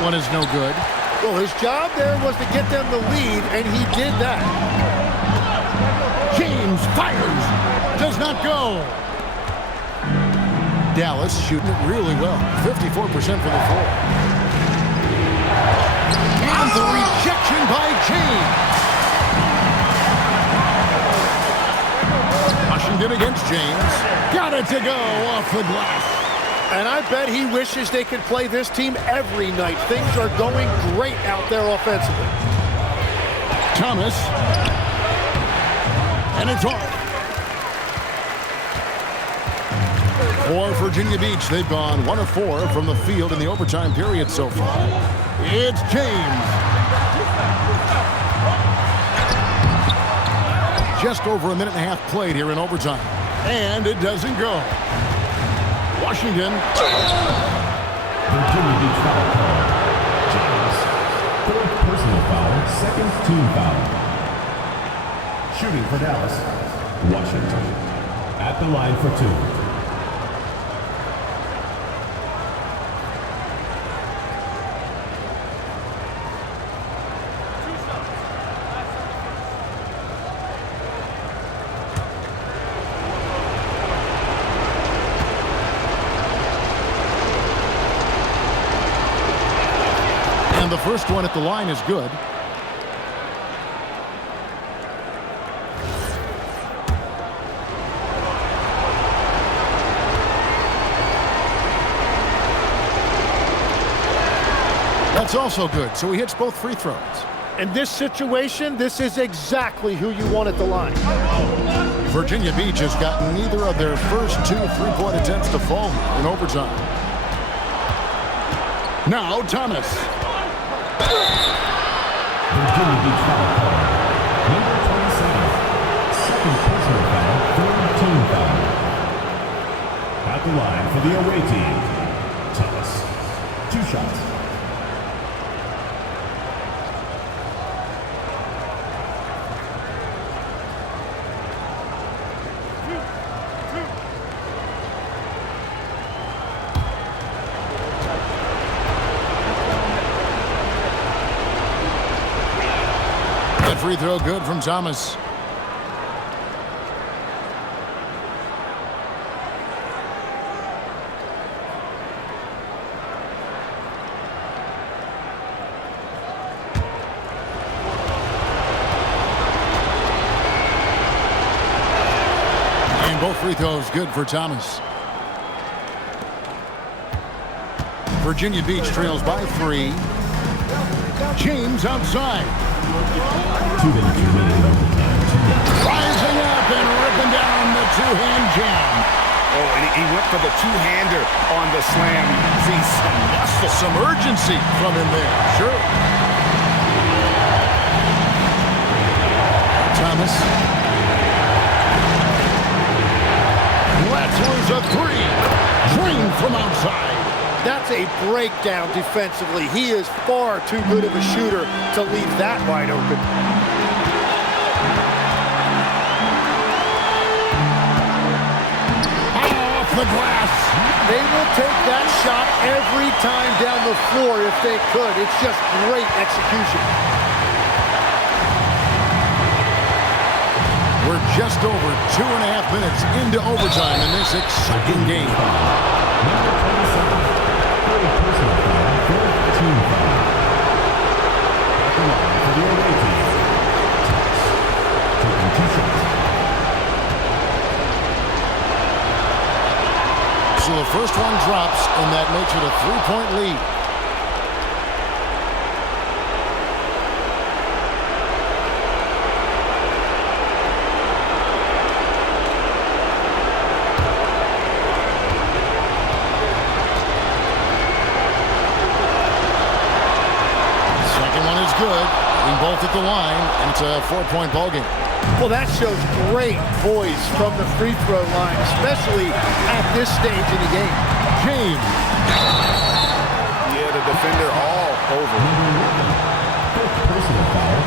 One is no good. Well, his job there was to get them the lead, and he did that. James fires. Does not go. Dallas shooting it really well. 54% for the floor. And the rejection by James. Washington against James. Got it to go off the glass. And I bet he wishes they could play this team every night. Things are going great out there offensively. Thomas. And it's off. For Virginia Beach, they've gone 1 of 4 from the field in the overtime period so far. It's James. Just over a minute and a half played here in overtime. And it doesn't go. Washington Virginia Beach foul call. James. Fourth personal foul, second team foul. Shooting for Dallas, Washington. At the line for two. And the first one at the line is good. That's also good, so he hits both free throws. In this situation, this is exactly who you want at the line. Virginia Beach has gotten neither of their first two three-point attempts to fall in overtime. Now Thomas. Virginia Beach foul call. Number 27. Second personal foul, third team foul. At the line for the away team, Thomas. 2 shots. Free throw good from Thomas. And both free throws good for Thomas. Virginia Beach trails by 3. James outside. 2 minutes remaining overtime. Rising up and ripping down the two-hand jam. Oh, and he went for the two-hander on the slam. See some muscle. Some urgency from him there. Sure. Thomas. Let's lose a 3. Drained from outside. That's a breakdown defensively. He is far too good of a shooter to leave that wide open. Off the glass. They will take that shot every time down the floor if they could. It's just great execution. We're just over 2.5 minutes into overtime in this exciting game. Number 27. Personal foul, third team foul. At the line for the away team, Thomas. Taking 2 shots. So the first one drops, and that makes it a 3-point lead. Both at the line, and it's a 4-point ball game. Well, that shows great poise from the free throw line, especially at this stage in the game. James. Yeah, the defender all over. Fifth personal foul,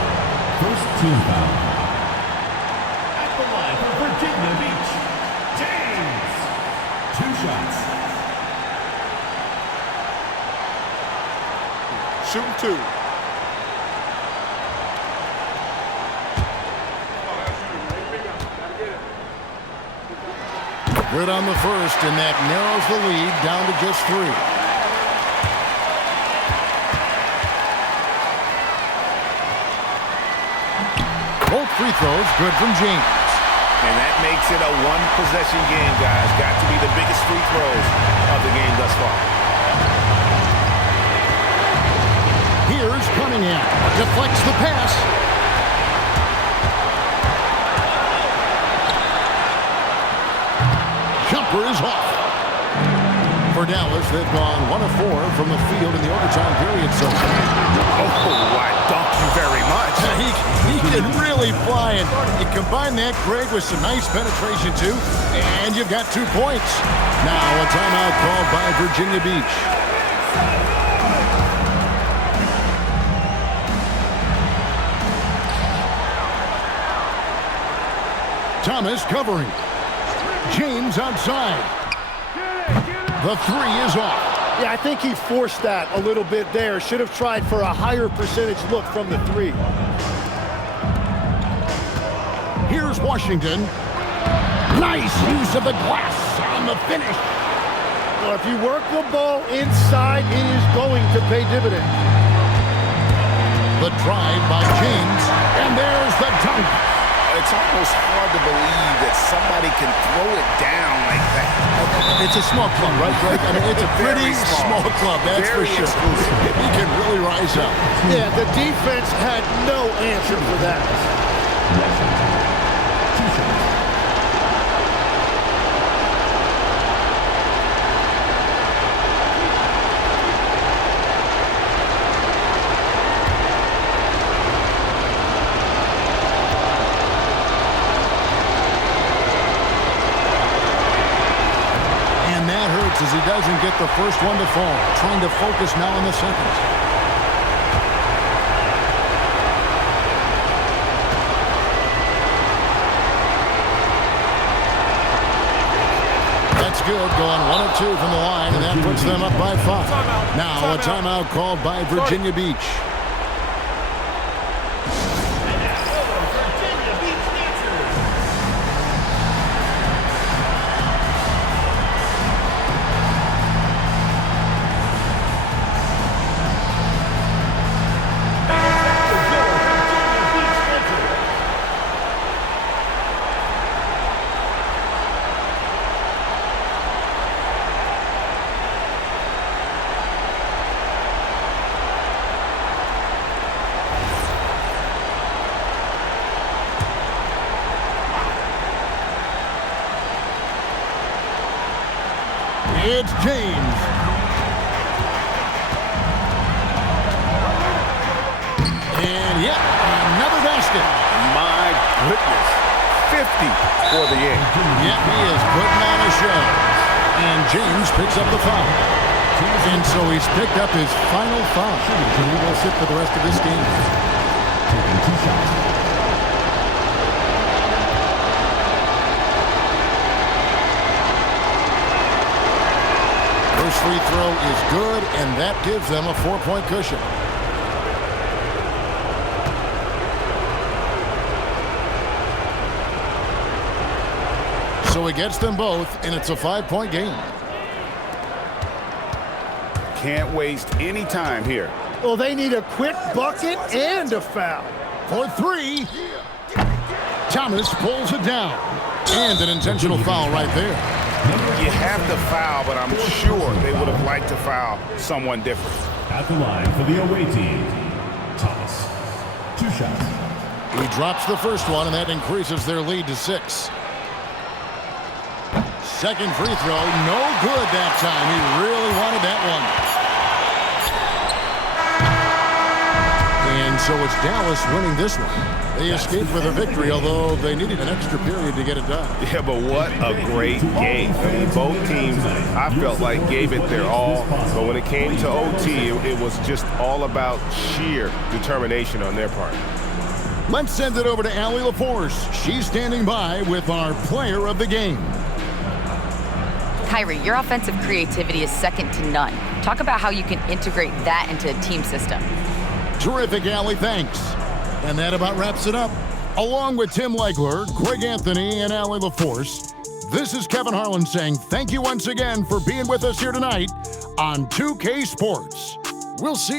first team foul. At the line for Virginia Beach, James. 2 shots. Shooting 2. Good on the first, and that narrows the lead down to just 3. Both free throws good from James. And that makes it a one-possession game, guys. Got to be the biggest free throws of the game thus far. Here's Cunningham. Deflects the pass. Jumper is off. For Dallas, they've gone 1 of 4 from the field in the overtime period so far. Oh, I thank you very much. He can really fly, and you combine that, Greg, with some nice penetration, too, and you've got 2 points. Now a timeout called by Virginia Beach. Thomas covering. James outside. The three is off. Yeah, I think he forced that a little bit there. Should have tried for a higher percentage look from the three. Here's Washington. Nice use of the glass on the finish. Well, if you work the ball inside, it is going to pay dividends. The drive by James, and there's the dunk. It's almost hard to believe that somebody can throw it down like that. It's a small club, right, Greg? I mean, it's a pretty small club, that's for sure. He can really rise up. Yeah, the defense had no answer for that. As he doesn't get the first one to fall. Trying to focus now on the second. That's good. Going 1 of 2 from the line, and that puts them up by 5. Now a timeout called by Virginia Beach. It's James. And yet another basket. My goodness. 50 for the game. Yep, he is putting on a show. And James picks up the foul. And so he's picked up his final foul. And he will sit for the rest of this game. Taking 2 shots. First free throw is good, and that gives them a 4-point cushion. So he gets them both, and it's a 5-point game. Can't waste any time here. Well, they need a quick bucket and a foul. For 3. Thomas pulls it down. And an intentional foul right there. You have to foul, but I'm sure they would have liked to foul someone different. At the line for the away team, Thomas. 2 shots. He drops the first one, and that increases their lead to 6. Second free throw, no good that time. He really wanted that one. And so it's Dallas winning this one. They escaped with a victory, although they needed an extra period to get it done. Yeah, but what a great game. I mean, both teams, I felt like, gave it their all. But when it came to OT, it was just all about sheer determination on their part. Let's send it over to Allie LaForce. She's standing by with our player of the game. Kyrie, your offensive creativity is second to none. Talk about how you can integrate that into a team system. Terrific, Allie. Thanks. And that about wraps it up. Along with Tim Legler, Greg Anthony, and Allie LaForce, this is Kevin Harlan saying thank you once again for being with us here tonight on 2K Sports. We'll see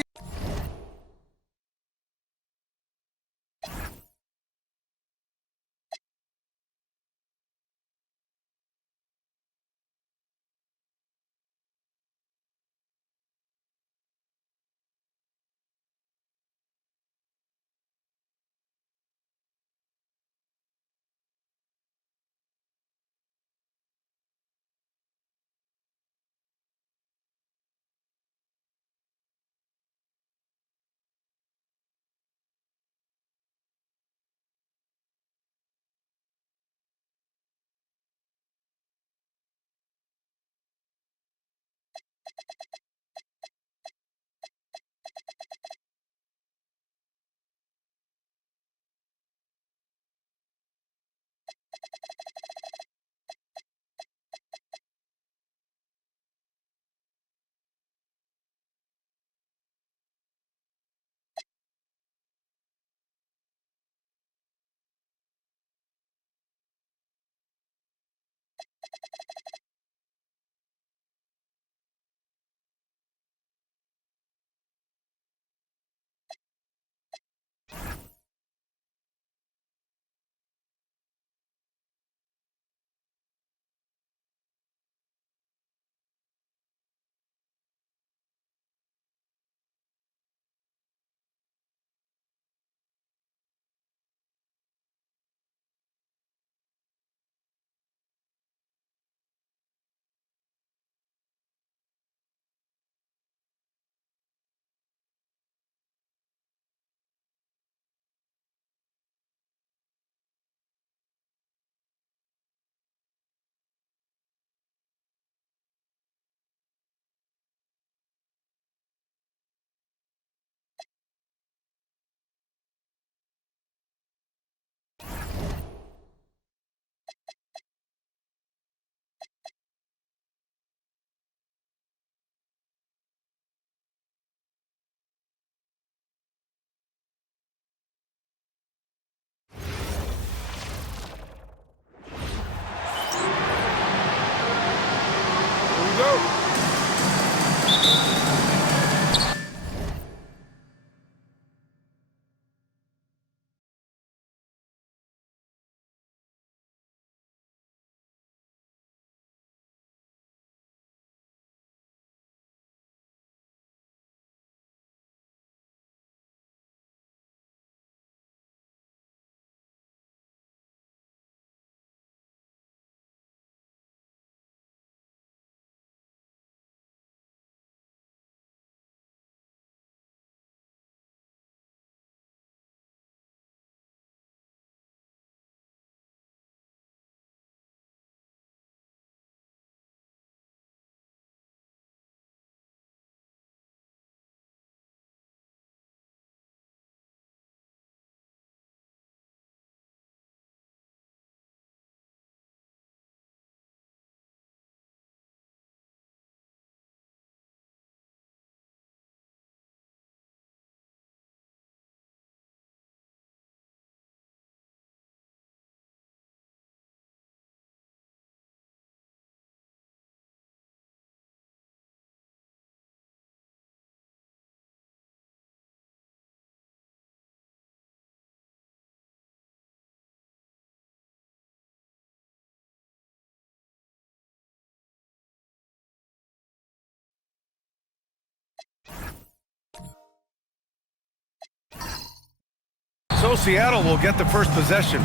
So Seattle will get the first possession.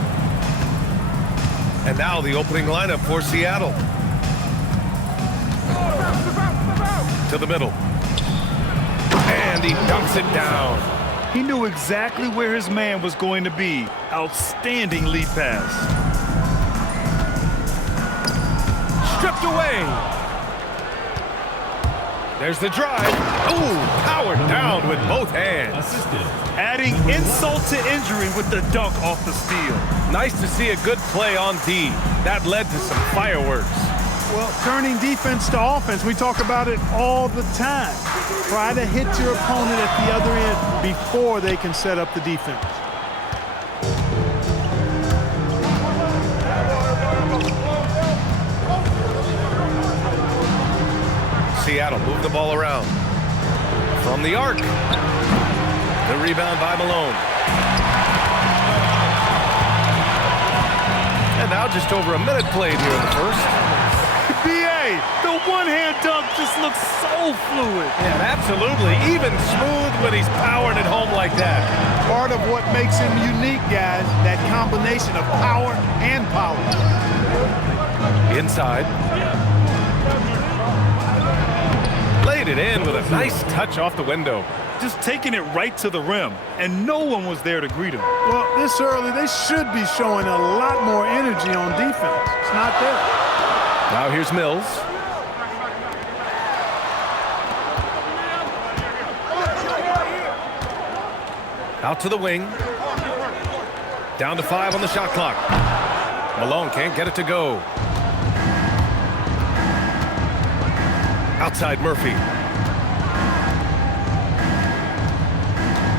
And now the opening lineup for Seattle. To the middle. And he dunks it down. He knew exactly where his man was going to be. Outstanding lead pass. Stripped away. There's the drive. Ooh, powered down with both hands. Adding insult to injury with the dunk off the steal. Nice to see a good play on D. That led to some fireworks. Well, turning defense to offense, we talk about it all the time. Try to hit your opponent at the other end before they can set up the defense. Seattle move the ball around. From the arc. The rebound by Malone. And now just over a minute played here in the first. B.A., the one-hand dunk just looks so fluid. Yeah, absolutely. Even smooth when he's powering it home like that. Part of what makes him unique, guys, that combination of power and power. Inside. Laid it in with a nice touch off the window. Just taking it right to the rim, and no one was there to greet him. Well, this early, they should be showing a lot more energy on defense. It's not there. Now here's Mills. Out to the wing. Down to 5 on the shot clock. Malone can't get it to go. Outside Murphy.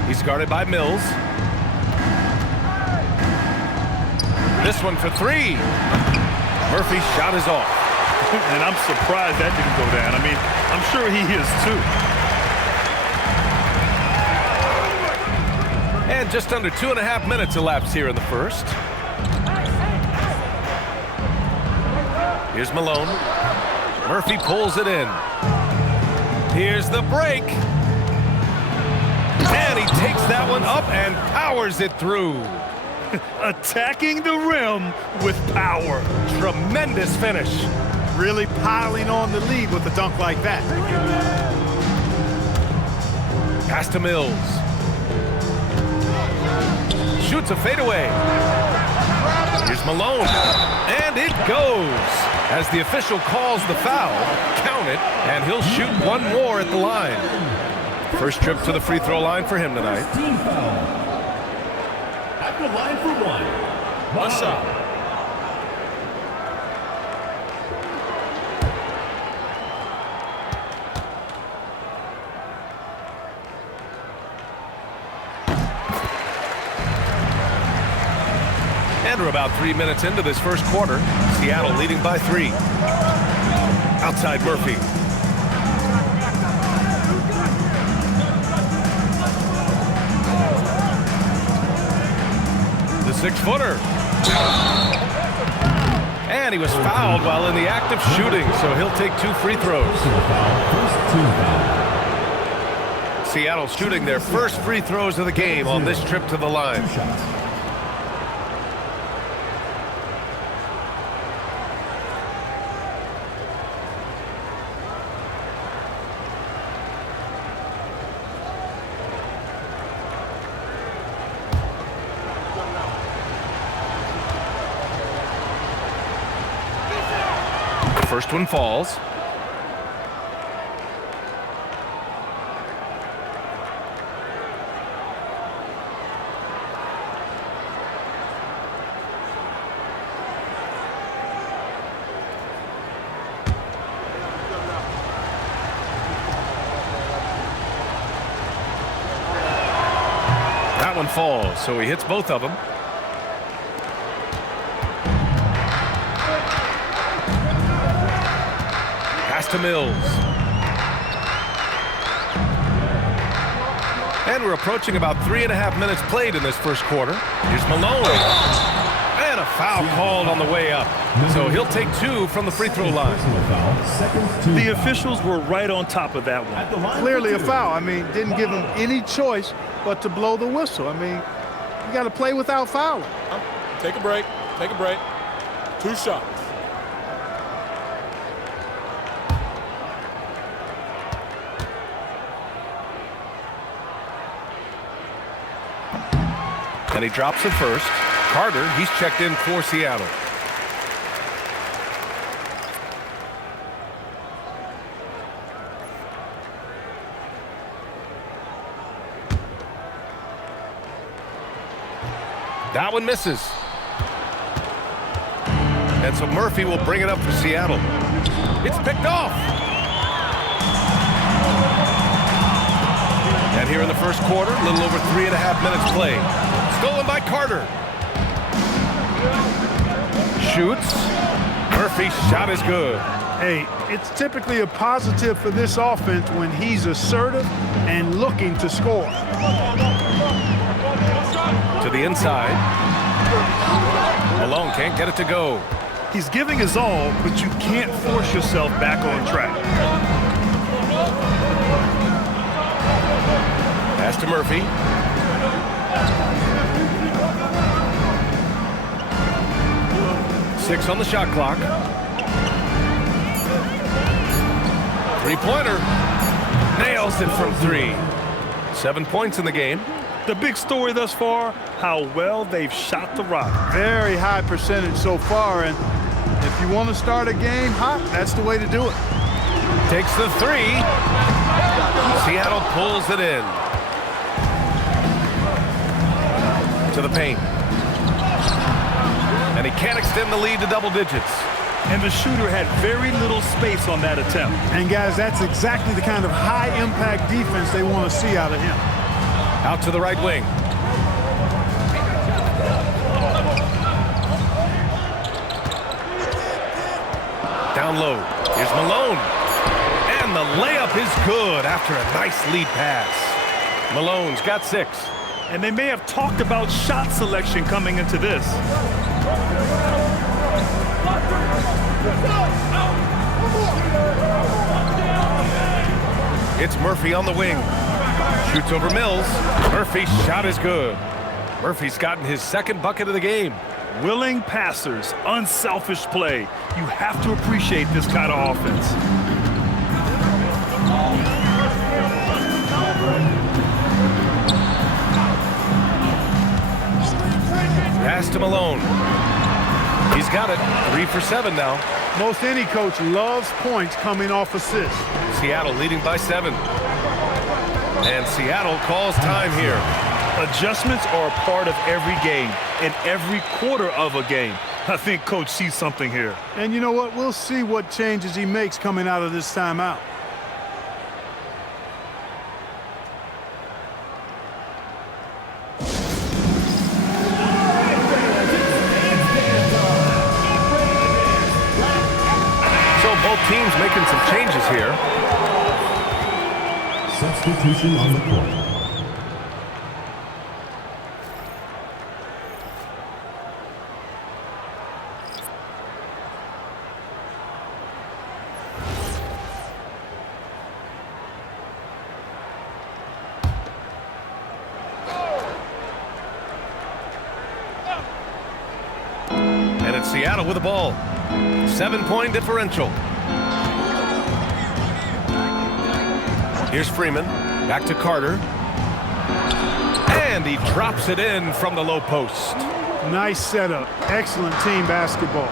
He's guarded by Mills. This one for 3. Murphy's shot is off. And I'm surprised that didn't go down. I mean, I'm sure he is too. And just under 2.5 minutes elapsed here in the first. Here's Malone. Murphy pulls it in. Here's the break. And he takes that one up and powers it through. Attacking the rim with power. Tremendous finish. Really piling on the lead with a dunk like that. Pass to Mills. Shoots a fadeaway. Here's Malone. And it goes. As the official calls the foul, count it, and he'll shoot one more at the line. First trip to the free throw line for him tonight. Team foul. At the line for 1. What's up? And we're about 3 minutes into this first quarter. Seattle leading by 3. Outside Murphy. The 6-footer. And he was fouled while in the act of shooting, so he'll take 2 free throws. Seattle shooting their first free throws of the game on this trip to the line. First one falls. That one falls, so he hits both of them. To Mills. And we're approaching about 3.5 minutes played in this first quarter. Here's Malone. And a foul called on the way up. So he'll take 2 from the free throw line. The officials were right on top of that one. Clearly a foul. I mean, didn't give him any choice but to blow the whistle. I mean, You got to play without fouling. Take a break. Take a break. 2 shots. And he drops it first. Carter, he's checked in for Seattle. That one misses. And so Murphy will bring it up for Seattle. It's picked off. And here in the first quarter, a little over 3.5 minutes played. Stolen by Carter. Shoots. Murphy's shot is good. Hey, it's typically a positive for this offense when he's assertive and looking to score. To the inside. Malone can't get it to go. He's giving his all, but you can't force yourself back on track. Pass to Murphy. Six on the shot clock. Three-pointer. Nails it from 3. 7 points in the game. The big story thus far, how well they've shot the rock. Very high percentage so far, and if you want to start a game hot, that's the way to do it. Takes the 3. Seattle pulls it in. To the paint. And he can't extend the lead to double digits. And the shooter had very little space on that attempt. And guys, that's exactly the kind of high-impact defense they want to see out of him. Out to the right wing. Down low. Here's Malone. And the layup is good after a nice lead pass. Malone's got 6. And they may have talked about shot selection coming into this. It's Murphy on the wing. Shoots over Mills. Murphy's shot is good. Murphy's gotten his second bucket of the game. Willing passers, unselfish play. You have to appreciate this kind of offense. Pass to Malone. He's got it. 3 for 7 now. Most any coach loves points coming off assists. Seattle leading by 7. And Seattle calls time here. Adjustments are a part of every game, and every quarter of a game. I think Coach sees something here. And you know what? We'll see what changes he makes coming out of this timeout. So both teams making some changes here. Substitution on the court. And it's Seattle with the ball. 7-point differential. Here's Freeman. Back to Carter. And he drops it in from the low post. Nice setup. Excellent team basketball.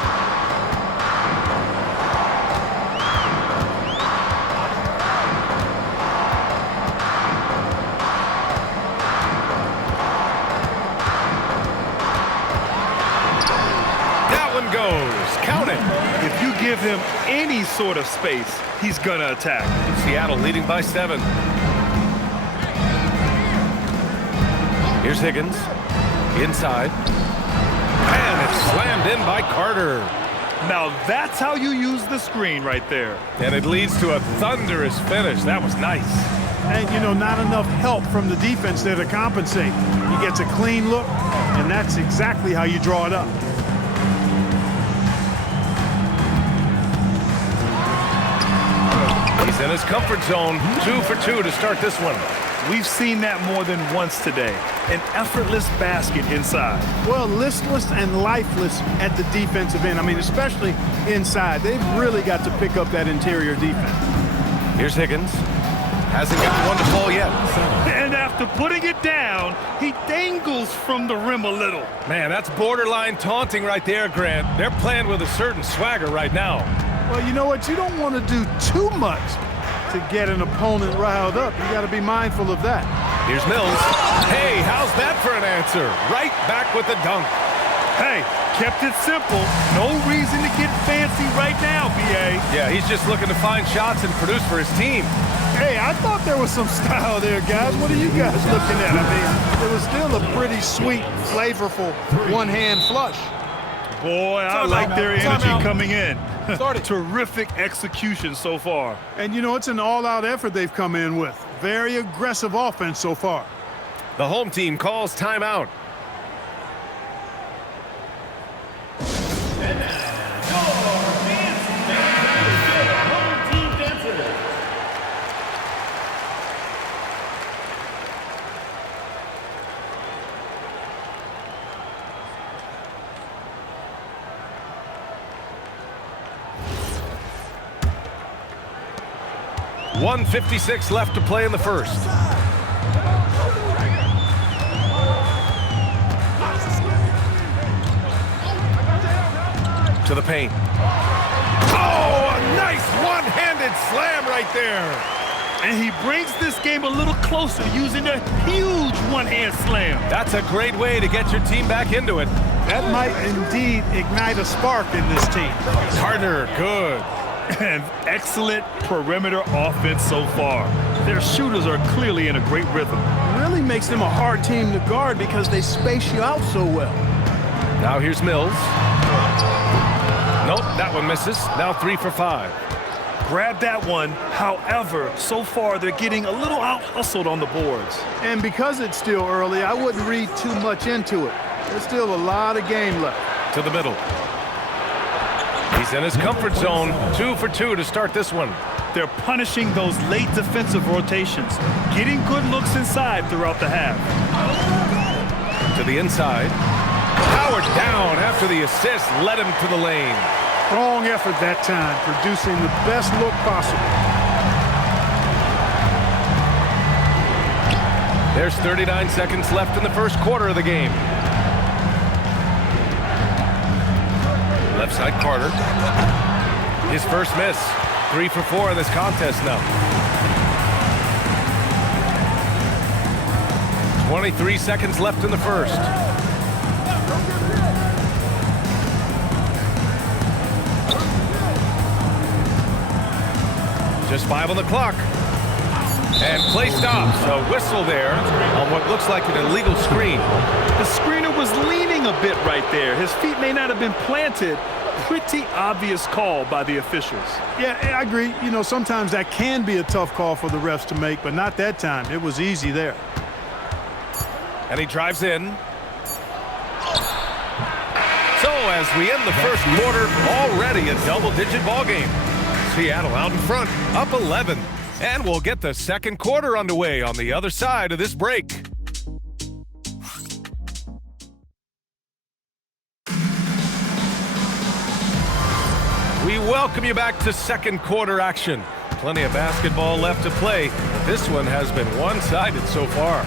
That one goes. Count it. If you give him any sort of space, he's gonna attack. Seattle leading by 7. Here's Higgins. Inside. And it's slammed in by Carter. Now that's how you use the screen right there. And it leads to a thunderous finish. That was nice. And, you know, not enough help from the defense there to compensate. He gets a clean look, and that's exactly how you draw it up. He's in his comfort zone. 2 for 2 to start this one. We've seen that more than once today. An effortless basket inside. Well, listless and lifeless at the defensive end. I mean, especially inside. They've really got to pick up that interior defense. Here's Higgins. Hasn't got one to fall yet. And after putting it down, he dangles from the rim a little. Man, that's borderline taunting right there, Grant. They're playing with a certain swagger right now. Well, you know what? You don't want to do too much to get an opponent riled up. You got to be mindful of that. Here's Mills. Hey, how's that for an answer? Right back with the dunk. Hey, kept it simple. No reason to get fancy right now, B.A. Yeah, he's just looking to find shots and produce for his team. Hey, I thought there was some style there, guys. What are you guys looking at? I mean, it was still a pretty sweet, flavorful one-hand flush. Boy, I like their energy coming in. Started. Terrific execution so far. And, you know, it's an all-out effort they've come in with. Very aggressive offense so far. The home team calls timeout. .156 left to play in the first. To the paint. Oh, a nice one-handed slam right there. And he brings this game a little closer using a huge one-hand slam. That's a great way to get your team back into it. That might indeed ignite a spark in this team. Carter, good. And excellent perimeter offense so far. Their shooters are clearly in a great rhythm. It really makes them a hard team to guard because they space you out so well. Now here's Mills. Nope, that one misses. Now 3 for 5. Grab that one. However, so far they're getting a little out-hustled on the boards. And because it's still early, I wouldn't read too much into it. There's still a lot of game left. To the middle. He's in his comfort zone. 2 for 2 to start this one. They're punishing those late defensive rotations, getting good looks inside throughout the half. To the inside. Powered down after the assist led him to the lane. Strong effort that time, producing the best look possible. There's 39 seconds left in the first quarter of the game. Left side Carter. His first miss. 3 for 4 in this contest now. 23 seconds left in the first. Just 5 on the clock. And play stops. A whistle there on what looks like an illegal screen. The screener was leaning a bit right there. His feet may not have been planted. Pretty obvious call by the officials. Yeah, I agree. You know, sometimes that can be a tough call for the refs to make, but not that time. It was easy there. And he drives in. So as we end the first quarter, already a double-digit ball game. Seattle out in front, up 11. And we'll get the second quarter underway on the other side of this break. We welcome you back to second quarter action. Plenty of basketball left to play. This one has been one-sided so far.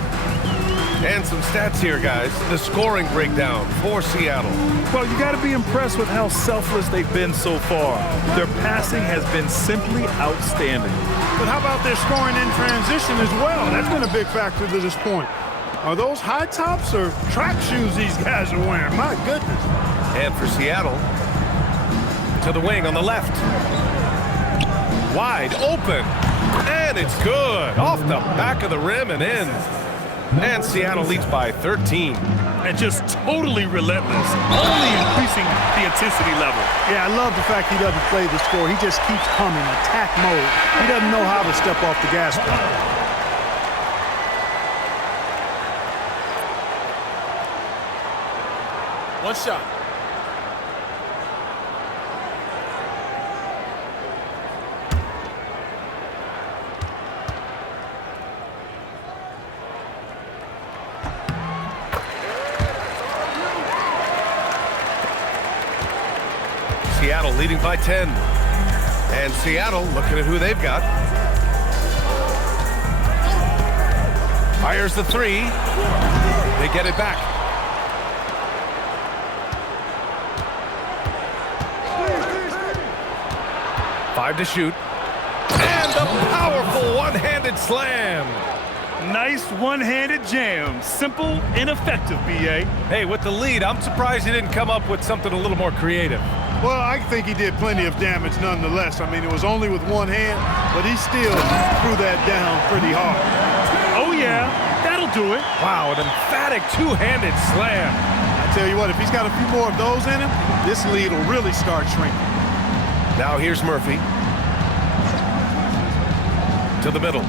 And some stats here, guys. The scoring breakdown for Seattle. Well, you got to be impressed with how selfless they've been so far. Their passing has been simply outstanding. But how about their scoring in transition as well? That's been a big factor to this point. Are those high tops or track shoes these guys are wearing? My goodness. And for Seattle, to the wing on the left. Wide open. And it's good. Off the back of the rim and in. And Seattle leads by 13. And just totally relentless, only increasing the intensity level. Yeah, I love the fact he doesn't play the score. He just keeps coming, attack mode. He doesn't know how to step off the gas pedal. One shot. Seattle leading by 10. And Seattle looking at who they've got. Fires the three. They get it back. Five to shoot. And a powerful one-handed slam. Nice one-handed jam. Simple and effective, B.A. Hey, with the lead, I'm surprised he didn't come up with something a little more creative. Well, I think he did plenty of damage nonetheless. I mean, it was only with one hand, but he still threw that down pretty hard. Oh, yeah. That'll do it. Wow, an emphatic two-handed slam. I tell you what, if he's got a few more of those in him, this lead will really start shrinking. Now here's Murphy. To the middle.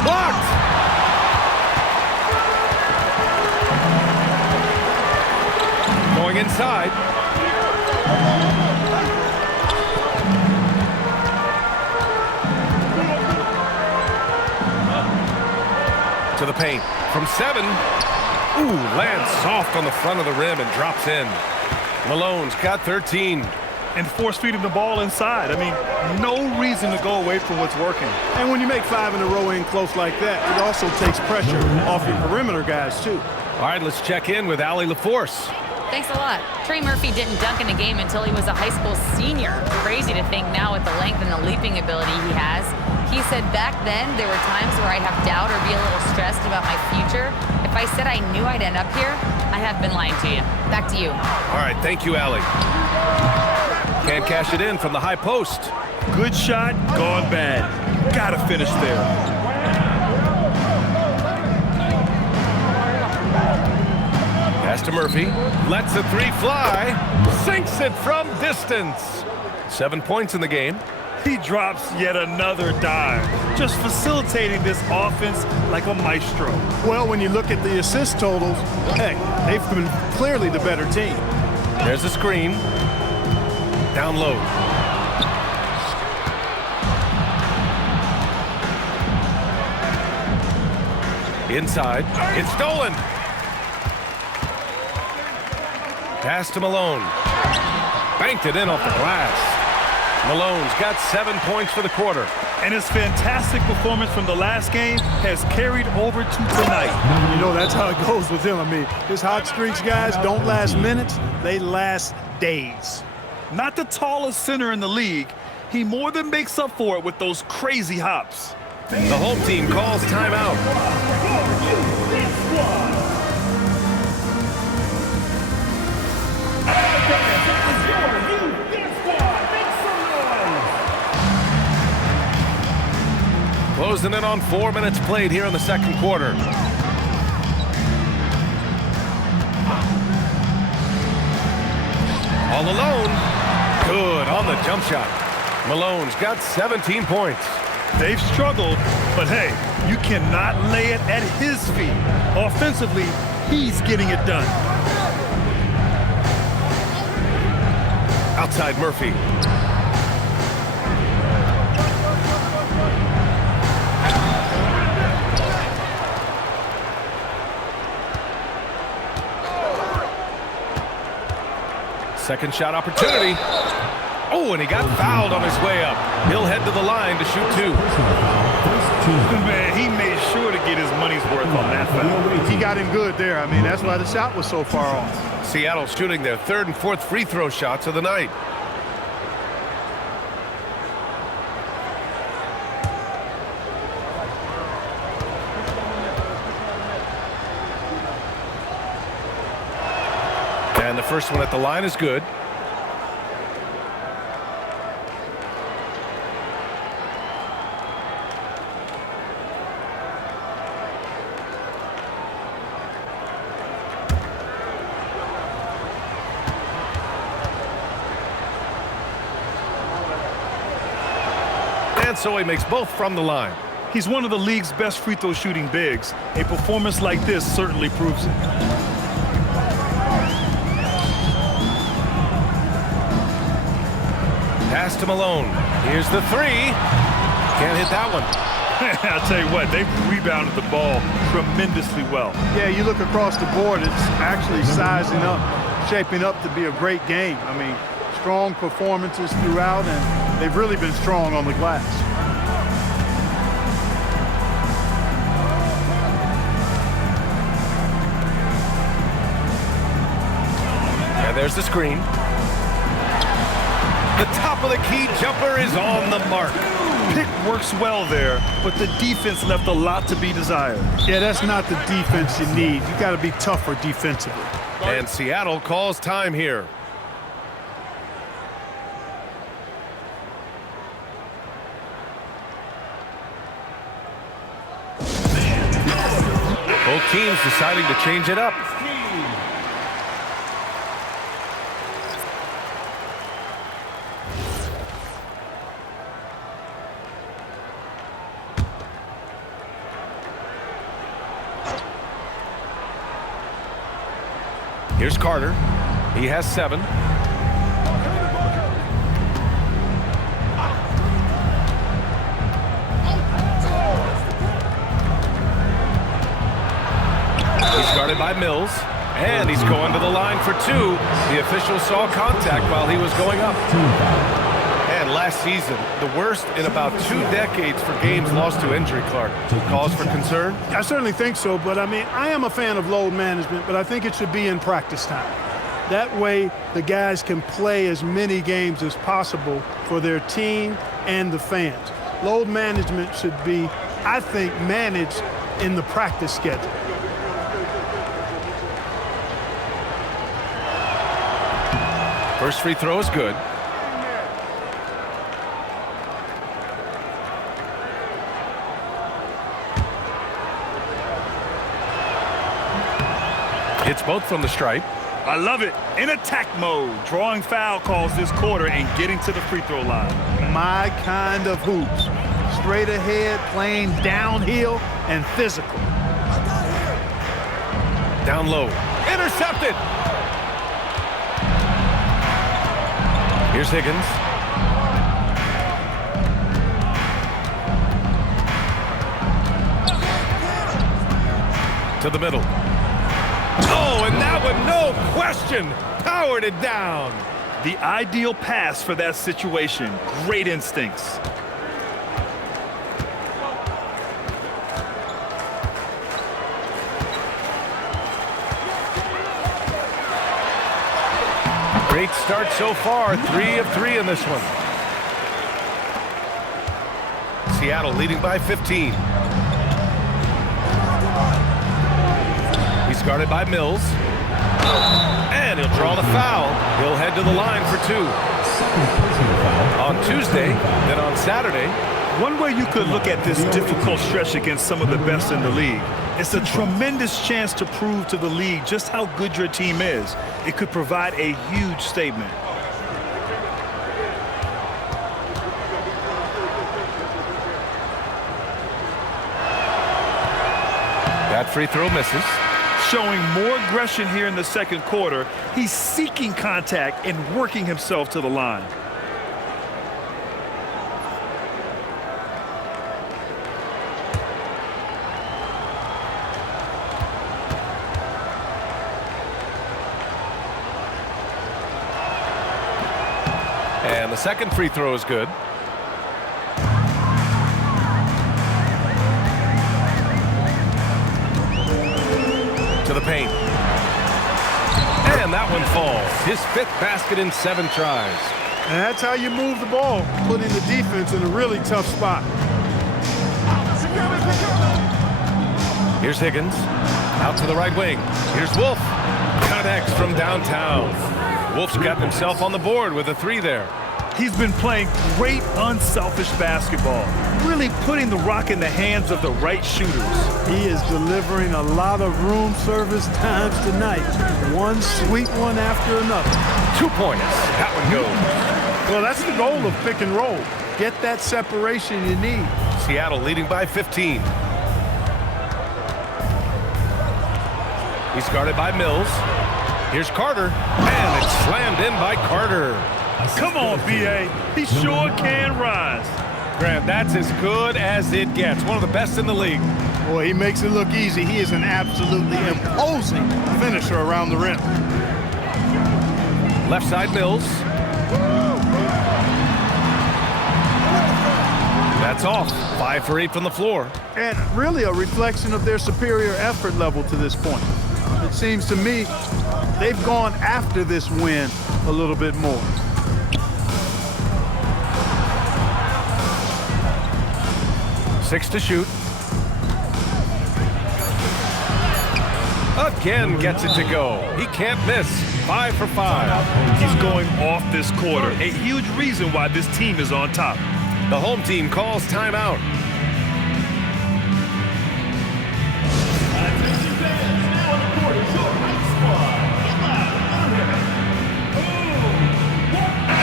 Blocked! Going inside. To the paint. From 7. Ooh, lands soft on the front of the rim and drops in. Malone's got 13. And force-feeding the ball inside. I mean, no reason to go away from what's working. And when you make 5 in a row in close like that, it also takes pressure off your perimeter guys, too. All right, let's check in with Allie LaForce. Thanks a lot. Trey Murphy didn't dunk in a game until he was a high school senior. Crazy to think now with the length and the leaping ability he has. He said back then there were times where I'd have doubt or be a little stressed about my future. If I said I knew I'd end up here, I have been lying to you. Back to you. All right, thank you, Allie. Can't cash it in from the high post. Good shot, gone bad. Gotta finish there. Pass to Murphy. Lets the three fly. Sinks it from distance. 7 points in the game. He drops yet another dime, just facilitating this offense like a maestro. Well, when you look at the assist totals, heck, they've been clearly the better team. There's a screen. Down low. Inside. It's stolen. Pass to Malone. Banked it in off the glass. Malone's got 7 points for the quarter. And his fantastic performance from the last game has carried over to tonight. You know, that's how it goes with him. I mean, his hot streaks, guys, don't last minutes. They last days. Not the tallest center in the league, he more than makes up for it with those crazy hops. The home team calls timeout. Closing in on 4 minutes played here in the second quarter. All alone. Good on the jump shot. Malone's got 17 points. They've struggled, but hey, you cannot lay it at his feet. Offensively, he's getting it done. Outside Murphy. Second shot opportunity. Oh, and he got fouled on his way up. He'll head to the line to shoot 2. Man, he made sure to get his money's worth on that foul. He got him good there. I mean, that's why the shot was so far off. Seattle shooting their 3rd and 4th free throw shots of the night. And the first one at the line is good. And so he makes both from the line. He's one of the league's best free throw shooting bigs. A performance like this certainly proves it. Pass to Malone. Here's the 3. Can't hit that one. I'll tell you what, they've rebounded the ball tremendously well. Yeah, you look across the board, it's actually sizing up, shaping up to be a great game. I mean, strong performances throughout, and they've really been strong on the glass. And there's the screen. The top of the key jumper is on the mark. Pick works well there, but the defense left a lot to be desired. Yeah, that's not the defense you need. You got to be tougher defensively. And Seattle calls time here. Both teams deciding to change it up. Here's Carter. He has 7. He's guarded by Mills. And he's going to the line for 2. The official saw contact while he was going up. And last season, the worst in about 2 decades for games lost to injury, Clark. Cause for concern? I certainly think so, but I mean, I am a fan of load management, but I think it should be in practice time. That way, the guys can play as many games as possible for their team and the fans. Load management should be, I think, managed in the practice schedule. First free throw is good. Hits both from the stripe. I love it. In attack mode, drawing foul calls this quarter and getting to the free throw line. My kind of hoops. Straight ahead, playing downhill, and physical. Down low. Intercepted. Here's Higgins. To the middle. Oh, and that one, no question, powered it down. The ideal pass for that situation. Great instincts. Great start so far, 3 of 3 in this one. Seattle leading by 15. He's guarded by Mills. And he'll draw the foul. He'll head to the line for 2. On Tuesday, then on Saturday. One way you could look at this difficult stretch against some of the best in the league, it's a tremendous chance to prove to the league just how good your team is. It could provide a huge statement. That free throw misses. Showing more aggression here in the second quarter. He's seeking contact and working himself to the line. And the second free throw is good. To the paint. And that one falls. His 5th basket in 7 tries. And that's how you move the ball, putting the defense in a really tough spot. Here's Higgins. Out to the right wing. Here's Wolf. Connects from downtown. Wolf's got himself on the board with a 3 there. He's been playing great unselfish basketball, really putting the rock in the hands of the right shooters. He is delivering a lot of room service times tonight. One sweet one after another. 2 points. That one goes. Well, that's the goal of pick and roll. Get that separation you need. Seattle leading by 15. He's guarded by Mills. Here's Carter. And it's slammed in by Carter. Come on, B.A. He sure can rise. Graham, that's as good as it gets. One of the best in the league. Boy, he makes it look easy. He is an absolutely imposing finisher around the rim. Left side Mills. That's off. 5 for 8 from the floor. And really a reflection of their superior effort level to this point. It seems to me they've gone after this win a little bit more. Six to shoot. Again gets it to go. He can't miss. 5 for 5. He's going off this quarter. A huge reason why this team is on top. The home team calls timeout.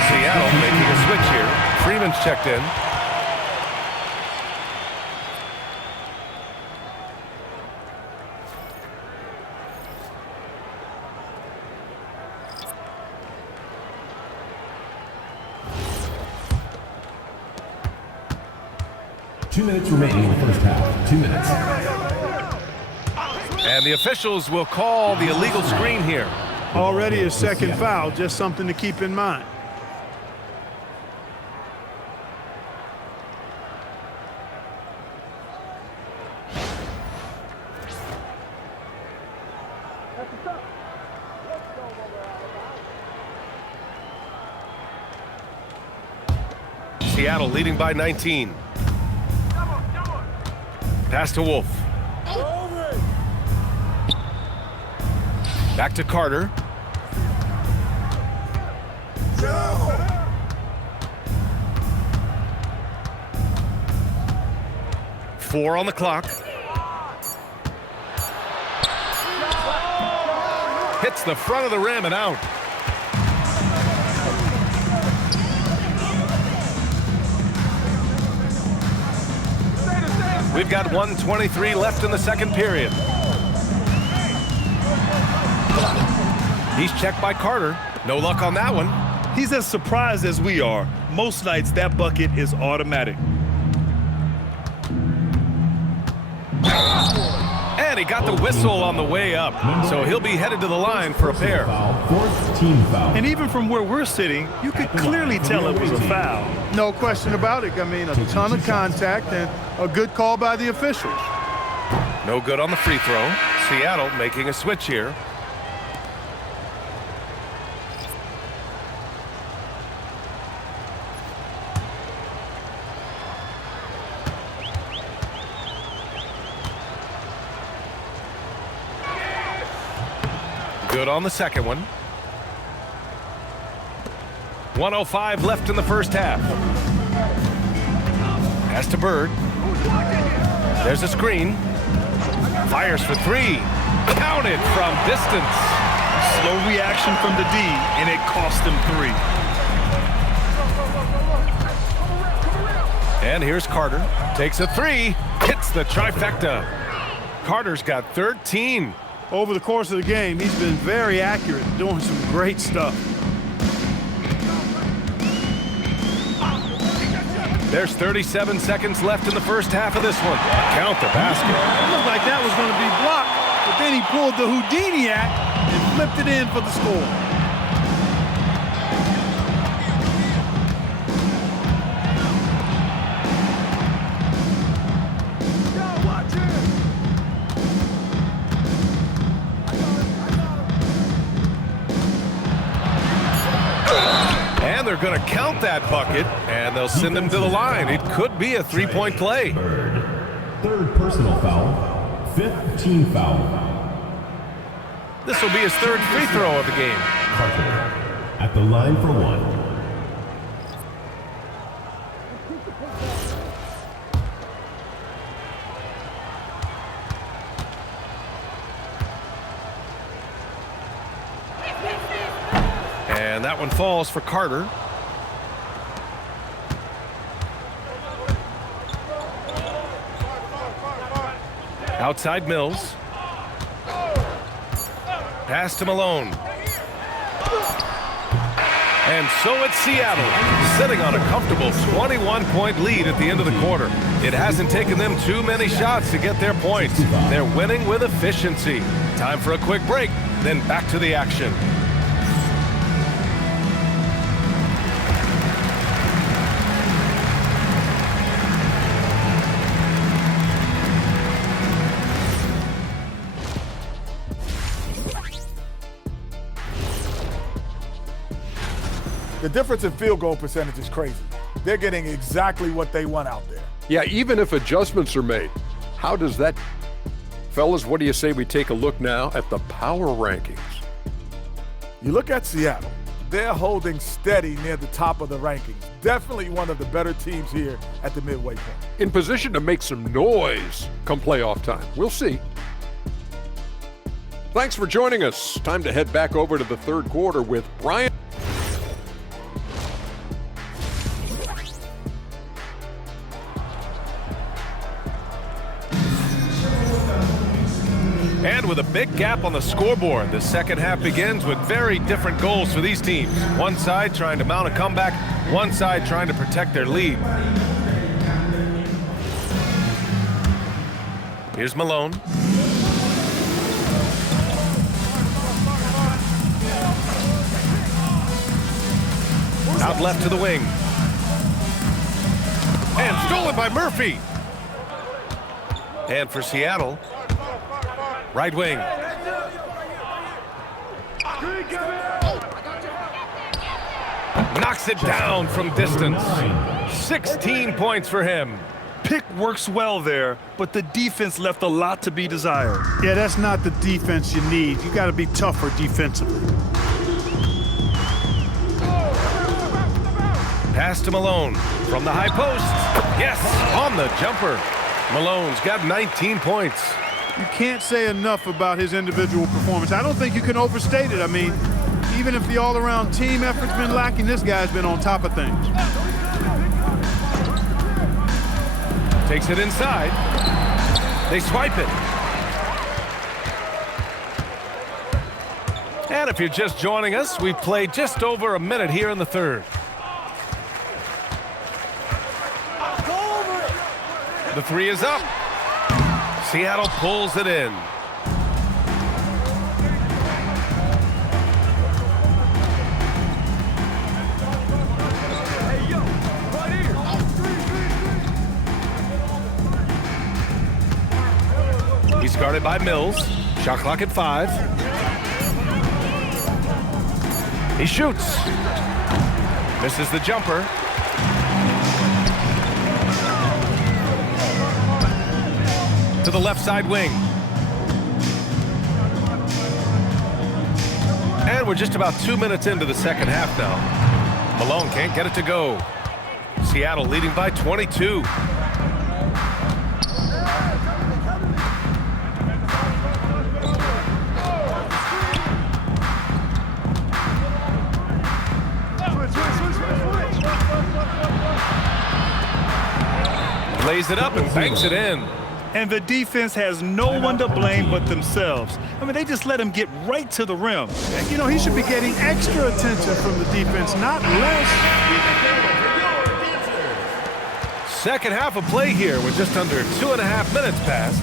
Seattle making a switch here. Freeman's checked in. Two minutes remaining in the first half. 2 minutes. And the officials will call the illegal screen here. Already a second foul, just something to keep in mind. Seattle leading by 19. Pass to Wolf. Back to Carter. Four on the clock. Hits the front of the rim and out. We've got 1:23 left in the second period. He's checked by Carter. No luck on that one. He's as surprised as we are. Most nights that bucket is automatic. And he got the whistle on the way up. So he'll be headed to the line for a pair. Fourth team foul. And even from where we're sitting, you could clearly tell it was a foul. No question about it. I mean, a ton of contact and a good call by the officials. No good on the free throw. Seattle making a switch here. Good on the second one. 1:05 left in the first half. Pass to Bird. There's a screen. Fires for three. Counted from distance. Slow reaction from the D, and it cost him 3. And here's Carter. Takes a 3. Hits the trifecta. Carter's got 13. Over the course of the game, he's been very accurate, doing some great stuff. There's 37 seconds left in the first half of this one. Count the basket. It looked like that was going to be blocked, but then he pulled the Houdini act and flipped it in for the score. They're going to count that bucket, and they'll send him to the line. It could be a three-point play. Third personal foul. Fifth team foul. This will be his third free throw of the game. Carter at the line for one. And that one falls for Carter. Outside Mills. Pass to Malone. And so it's Seattle, sitting on a comfortable 21-point lead at the end of the quarter. It hasn't taken them too many shots to get their points. They're winning with efficiency. Time for a quick break, then back to the action. The difference in field goal percentage is crazy. They're getting exactly what they want out there. Yeah, even if adjustments are made, how does that... Fellas, what do you say we take a look now at the power rankings? You look at Seattle. They're holding steady near the top of the rankings. Definitely one of the better teams here at the midway point. In position to make some noise come playoff time. We'll see. Thanks for joining us. Time to head back over to the third quarter with Brian. And with a big gap on the scoreboard, the second half begins with very different goals for these teams. One side trying to mount a comeback, one side trying to protect their lead. Here's Malone. Out left to the wing. And stolen by Murphy. And for Seattle, right wing. Knocks it down from distance. 16 points for him. Pick works well there, but the defense left a lot to be desired. Yeah, that's not the defense you need. You got to be tougher defensively. Pass to Malone from the high post. Yes, on the jumper. Malone's got 19 points. You can't say enough about his individual performance. I don't think you can overstate it. I mean, even if the all-around team effort's been lacking, this guy's been on top of things. Takes it inside. They swipe it. And if you're just joining us, we've played just over a minute here in the third. The three is up. Seattle pulls it in. He's guarded by Mills. Shot clock at 5. He shoots. Misses the jumper. To the left side wing. And we're just about 2 minutes into the second half now. Malone can't get it to go. Seattle leading by 22. Lays it up and banks it in. And the defense has no one to blame but themselves. I mean, they just let him get right to the rim. You know, he should be getting extra attention from the defense, not less. Second half of play here with just under 2.5 minutes passed.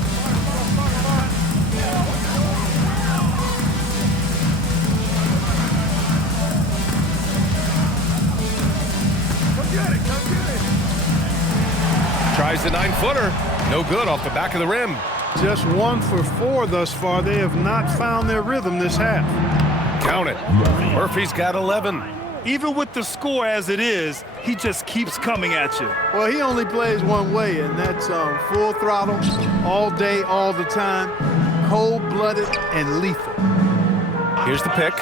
Tries the 9-footer. No good off the back of the rim. Just 1 for 4 thus far. They have not found their rhythm this half. Count it. Murphy's got 11. Even with the score as it is, he just keeps coming at you. Well, he only plays one way, and that's full throttle, all day, all the time, cold-blooded and lethal. Here's the pick.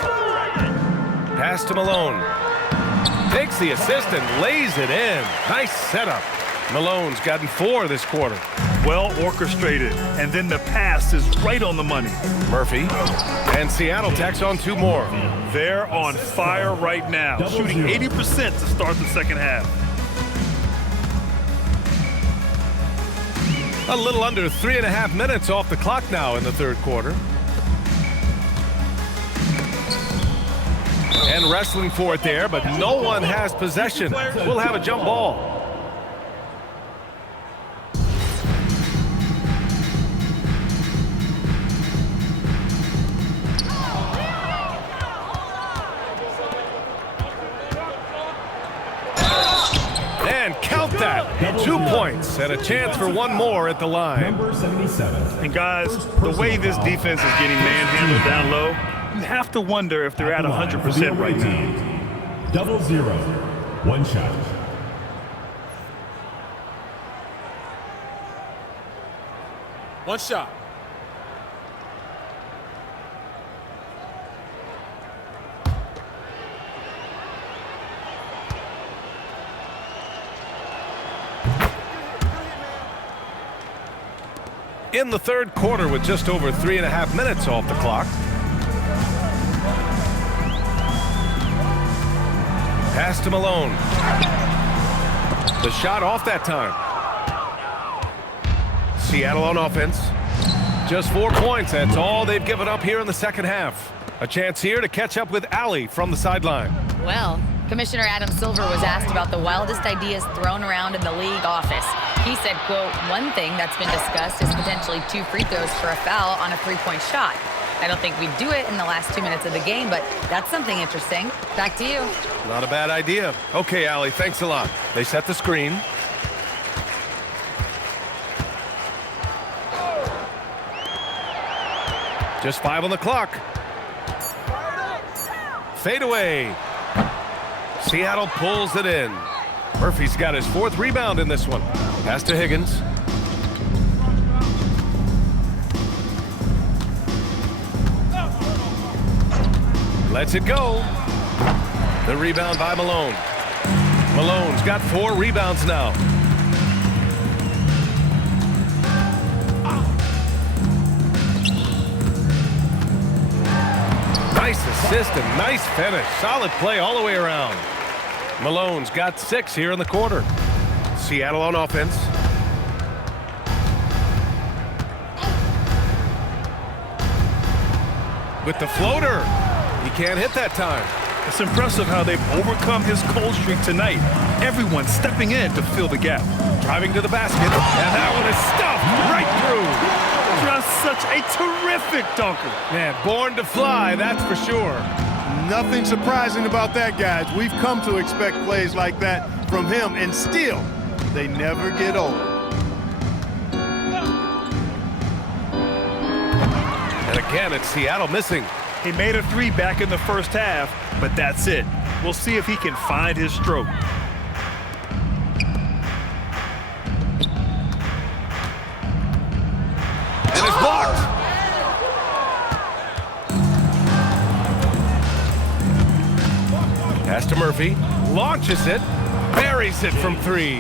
Pass to Malone. Takes the assist and lays it in. Nice setup. Malone's gotten 4 this quarter. Well orchestrated, and then the pass is right on the money. Murphy, and Seattle tacks on 2 more. They're on fire right now, shooting 80% to start the second half. A little under 3.5 minutes off the clock now in the third quarter. And wrestling for it there, but no one has possession. We'll have a jump ball. And count that. 2 points and a chance for 1 more at the line. Number 77. And guys, the way this defense is getting manhandled down low, you have to wonder if they're at 100% right now. 0. One shot. One shot. In the third quarter with just over 3.5 minutes off the clock. Pass to Malone. The shot off that time. Seattle on offense. Just 4 points. That's all they've given up here in the second half. A chance here to catch up with Allie from the sideline. Well, Commissioner Adam Silver was asked about the wildest ideas thrown around in the league office. He said, quote, one thing that's been discussed is potentially 2 free throws for a foul on a 3-point shot. I don't think we'd do it in the last 2 minutes of the game, but that's something interesting. Back to you. Not a bad idea. Okay, Allie, thanks a lot. They set the screen. Just 5 on the clock. Fade away. Seattle pulls it in. Murphy's got his 4th rebound in this one. Pass to Higgins. Lets it go. The rebound by Malone. Malone's got 4 rebounds now. Nice assist and nice finish. Solid play all the way around. Malone's got 6 here in the quarter. Seattle on offense. With the floater. He can't hit that time. It's impressive how they've overcome his cold streak tonight. Everyone stepping in to fill the gap. Driving to the basket. And that one is stuffed right through. Just such a terrific dunker. Man, born to fly, that's for sure. Nothing surprising about that, guys. We've come to expect plays like that from him, and still, they never get old. And again, it's Seattle missing. He made a 3 back in the first half, but that's it. We'll see if he can find his stroke. And it's blocked. Pass to Murphy. Launches it. Buries it from 3.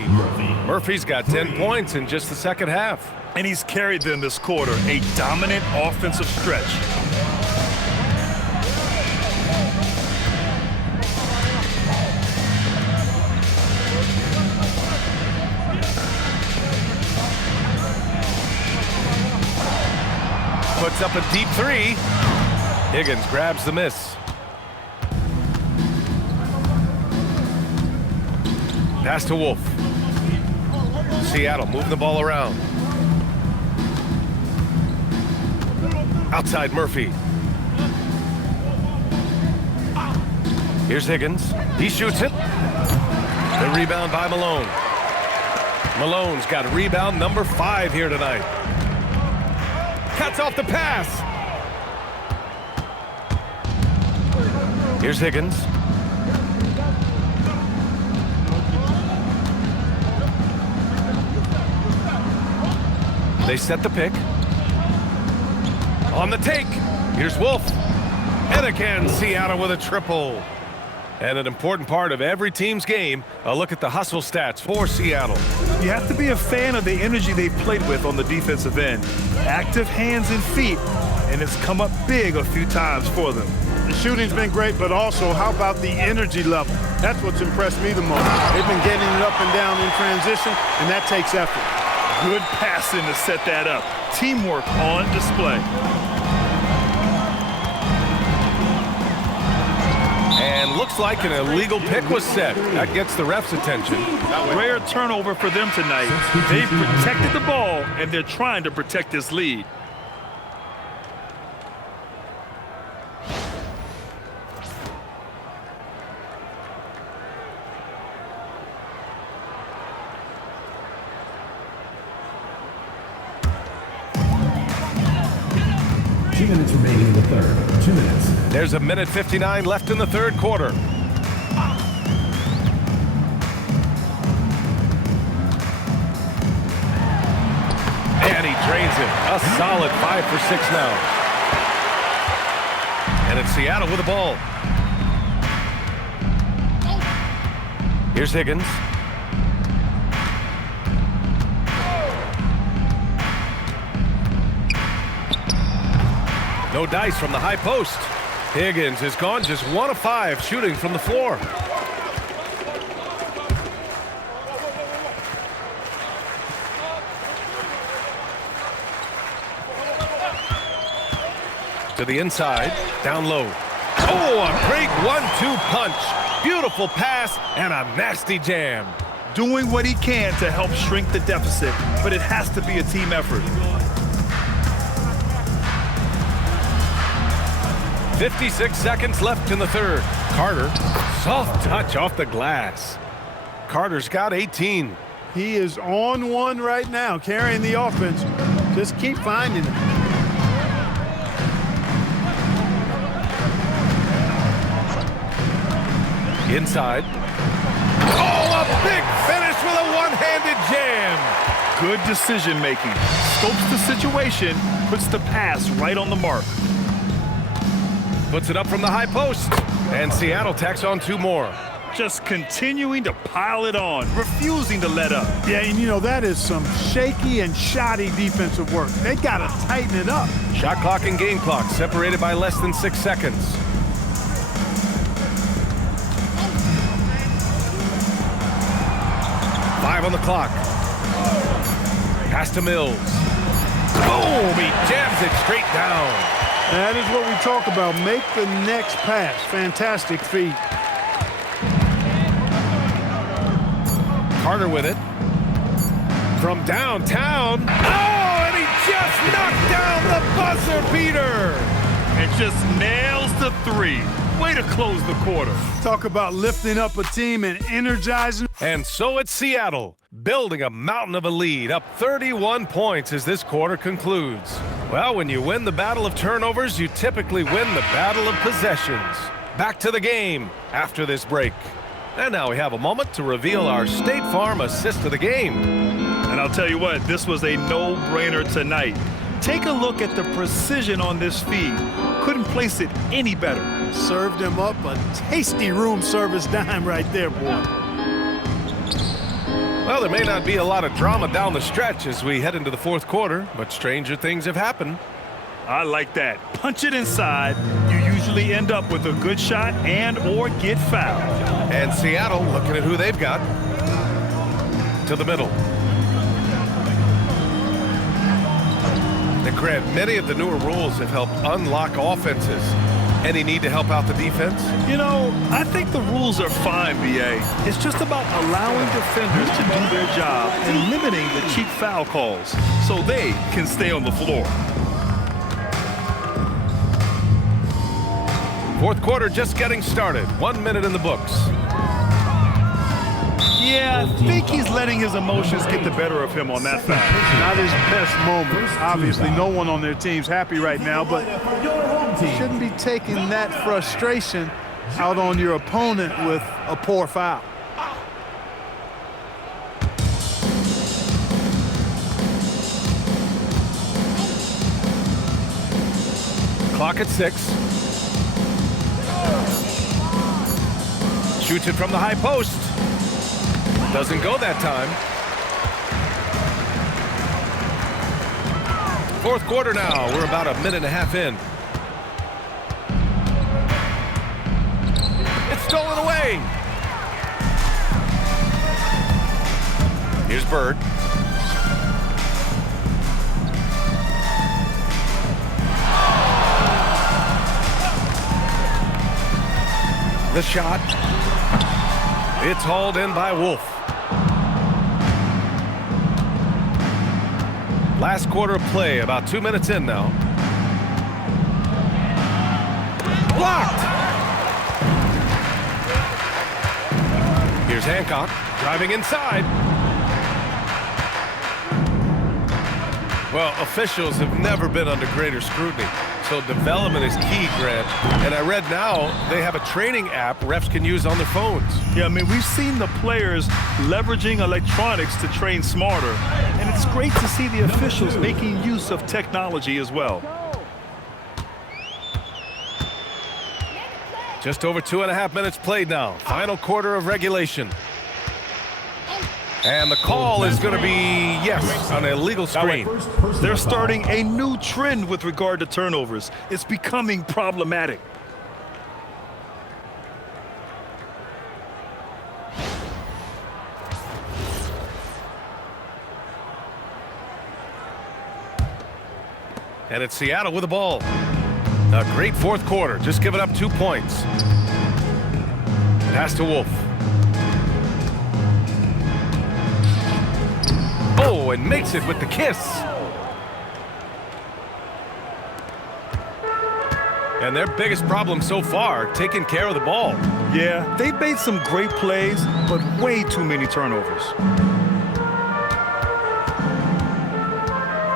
Murphy's got 10 points in just the second half. And he's carried them this quarter. A dominant offensive stretch. Puts up a deep 3. Higgins grabs the miss. Pass to Wolf. Seattle moving the ball around. Outside Murphy. Here's Higgins. He shoots it. The rebound by Malone. Malone's got rebound number 5 here tonight. Cuts off the pass. Here's Higgins. They set the pick. On the take. Here's Wolf. And again, Seattle with a triple. And an important part of every team's game, a look at the hustle stats for Seattle. You have to be a fan of the energy they've played with on the defensive end. Active hands and feet, and it's come up big a few times for them. The shooting's been great, but also how about the energy level? That's what's impressed me the most. They've been getting it up and down in transition, and that takes effort. Good passing to set that up. Teamwork on display. And looks like an illegal pick was set. That gets the ref's attention. Rare turnover for them tonight. They've protected the ball, and they're trying to protect this lead. Minutes remaining in the third. 2 minutes. There's a minute 59 left in the third quarter. possession. A solid 5 for 6 now. And it's Seattle with the ball. Here's Higgins. No dice from the high post. Higgins has gone just 1 of 5 shooting from the floor. To the inside, down low. Oh, a great 1-2 punch. Beautiful pass and a nasty jam. Doing what he can to help shrink the deficit, but it has to be a team effort. 56 seconds left in the third. Carter, soft touch off the glass. Carter's got 18. He is on one right now, carrying the offense. Just keep finding him. Inside. Oh, a big finish with a one-handed jam. Good decision making. Scopes the situation, puts the pass right on the mark. Puts it up from the high post. And Seattle tacks on 2 more. Just continuing to pile it on, refusing to let up. Yeah, and you know, that is some shaky and shoddy defensive work. They got to tighten it up. Shot clock and game clock separated by less than 6 seconds. On the clock. Pass to Mills. Boom! He jams it straight down. That is what we talk about. Make the next pass. Fantastic feat. Carter with it. From downtown. Oh, and he just knocked down the buzzer beater. And just nails the 3. Way to close the quarter. Talk about lifting up a team and energizing. And so it's Seattle, building a mountain of a lead, up 31 points as this quarter concludes. Well, when you win the battle of turnovers, you typically win the battle of possessions. Back to the game after this break. And now we have a moment to reveal our State Farm assist of the game. And I'll tell you what, this was a no-brainer tonight. Take a look at the precision on this feed. Couldn't place it any better. Served him up a tasty room service dime right there, boy. Well, there may not be a lot of drama down the stretch as we head into the fourth quarter, but stranger things have happened. I like that. Punch it inside. You usually end up with a good shot and or get fouled. And Seattle looking at who they've got. To the middle. And Grant, many of the newer rules have helped unlock offenses. Any need to help out the defense? You know, I think the rules are fine, B.A. It's just about allowing defenders to do their job and limiting the cheap foul calls so they can stay on the floor. Fourth quarter just getting started. 1 minute in the books. Yeah, I think he's letting his emotions get the better of him on that foul. Not his best moment. Obviously, no one on their team's happy right now, but you shouldn't be taking that frustration out on your opponent with a poor foul. Clock at 6. Shoots it from the high post. Doesn't go that time. Fourth quarter now. We're about a minute and a half in. It's stolen away. Here's Bird. The shot. It's hauled in by Wolf. Last quarter of play, about 2 minutes in now. Blocked! Here's Hancock, driving inside. Well, officials have never been under greater scrutiny, so development is key, Grant. And I read now they have a training app refs can use on their phones. Yeah, I mean, we've seen the players leveraging electronics to train smarter, and it's great to see the officials making use of technology as well. Just over 2.5 minutes played now. Final quarter of regulation. And the call is going to be, yes, an illegal screen. They're starting a new trend with regard to turnovers. It's becoming problematic. And it's Seattle with the ball. A great fourth quarter, just giving up 2 points. Pass to Wolf. Oh, and makes it with the kiss. And their biggest problem so far, taking care of the ball. Yeah, they've made some great plays, but way too many turnovers.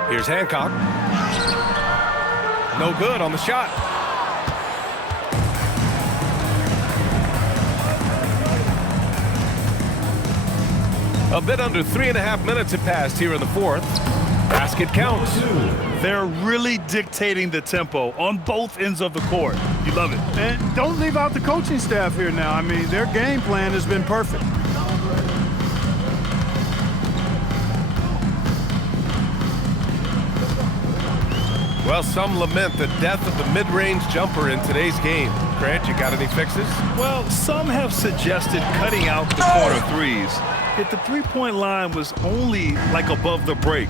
Here's Hancock. No good on the shot. A bit under 3.5 minutes have passed here in the fourth. Basket counts. They're really dictating the tempo on both ends of the court. You love it. And don't leave out the coaching staff here now. I mean, their game plan has been perfect. Well, some lament the death of the mid-range jumper in today's game. Grant, you got any fixes? Well, some have suggested cutting out the corner threes. If the three-point line was only like above the break,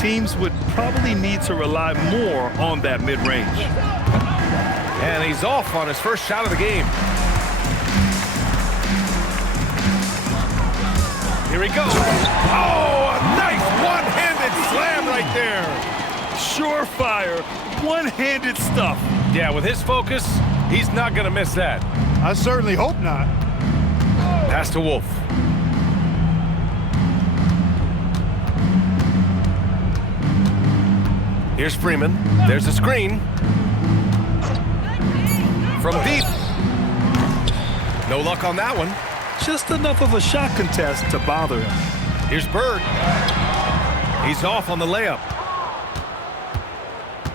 teams would probably need to rely more on that mid-range. And he's off on his first shot of the game. Here he goes. Oh, a nice one-handed slam right there. Surefire, one-handed stuff. Yeah, with his focus, he's not going to miss that. I certainly hope not. Pass to Wolf. Here's Freeman. There's a screen. From deep. No luck on that one. Just enough of a shot contest to bother him. Here's Bird. He's off on the layup.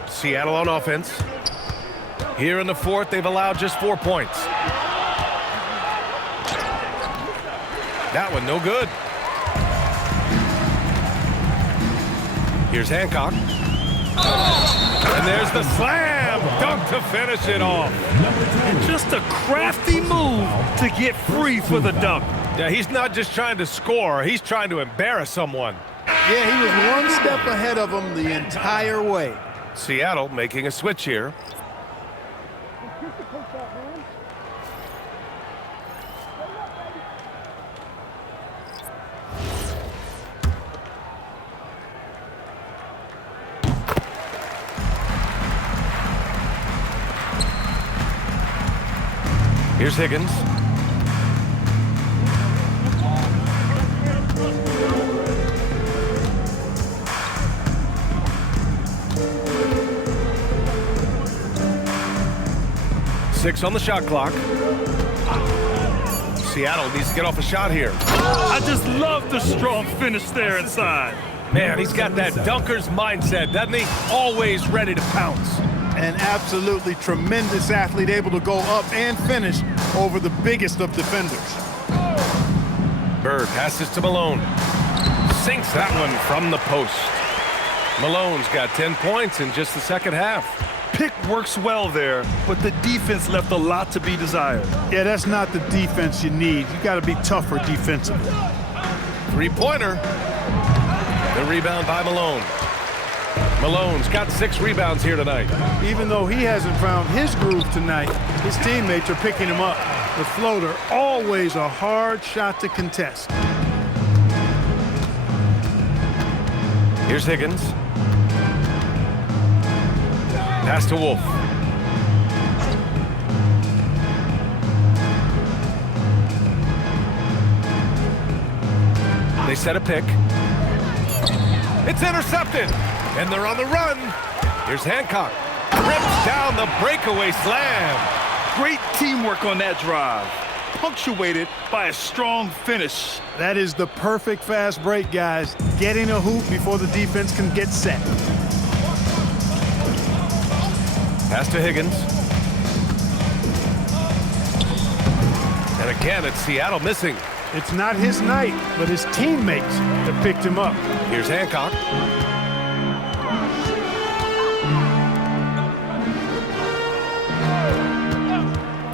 Seattle on offense. Here in the fourth, they've allowed just 4 points. That one no good. Here's Hancock. And there's the slam dunk to finish it off. And just a crafty move to get free for the dunk. Yeah, he's not just trying to score. He's trying to embarrass someone. Yeah, he was one step ahead of him the entire way. Seattle making a switch here. Here's Higgins. Six on the shot clock. Seattle needs to get off a shot here. I just love the strong finish there inside. Man, he's got that dunker's mindset, doesn't he? Always ready to pounce. An absolutely tremendous athlete, able to go up and finish over the biggest of defenders. Bird passes to Malone. Sinks that one from the post. Malone's got 10 points in just the second half. Pick works well there, but the defense left a lot to be desired. Yeah, that's not the defense you need. You got to be tougher defensively. Three-pointer. The rebound by Malone. Malone's got 6 rebounds here tonight. Even though he hasn't found his groove tonight, his teammates are picking him up. The floater, always a hard shot to contest. Here's Higgins. Pass to Wolf. They set a pick. It's intercepted. And they're on the run. Here's Hancock. Rips down the breakaway slam. Great teamwork on that drive. punctuated by a strong finish. That is the perfect fast break, guys. Getting a hoop before the defense can get set. Pass to Higgins. And again, it's Seattle missing. It's not his night, but his teammates have picked him up. Here's Hancock.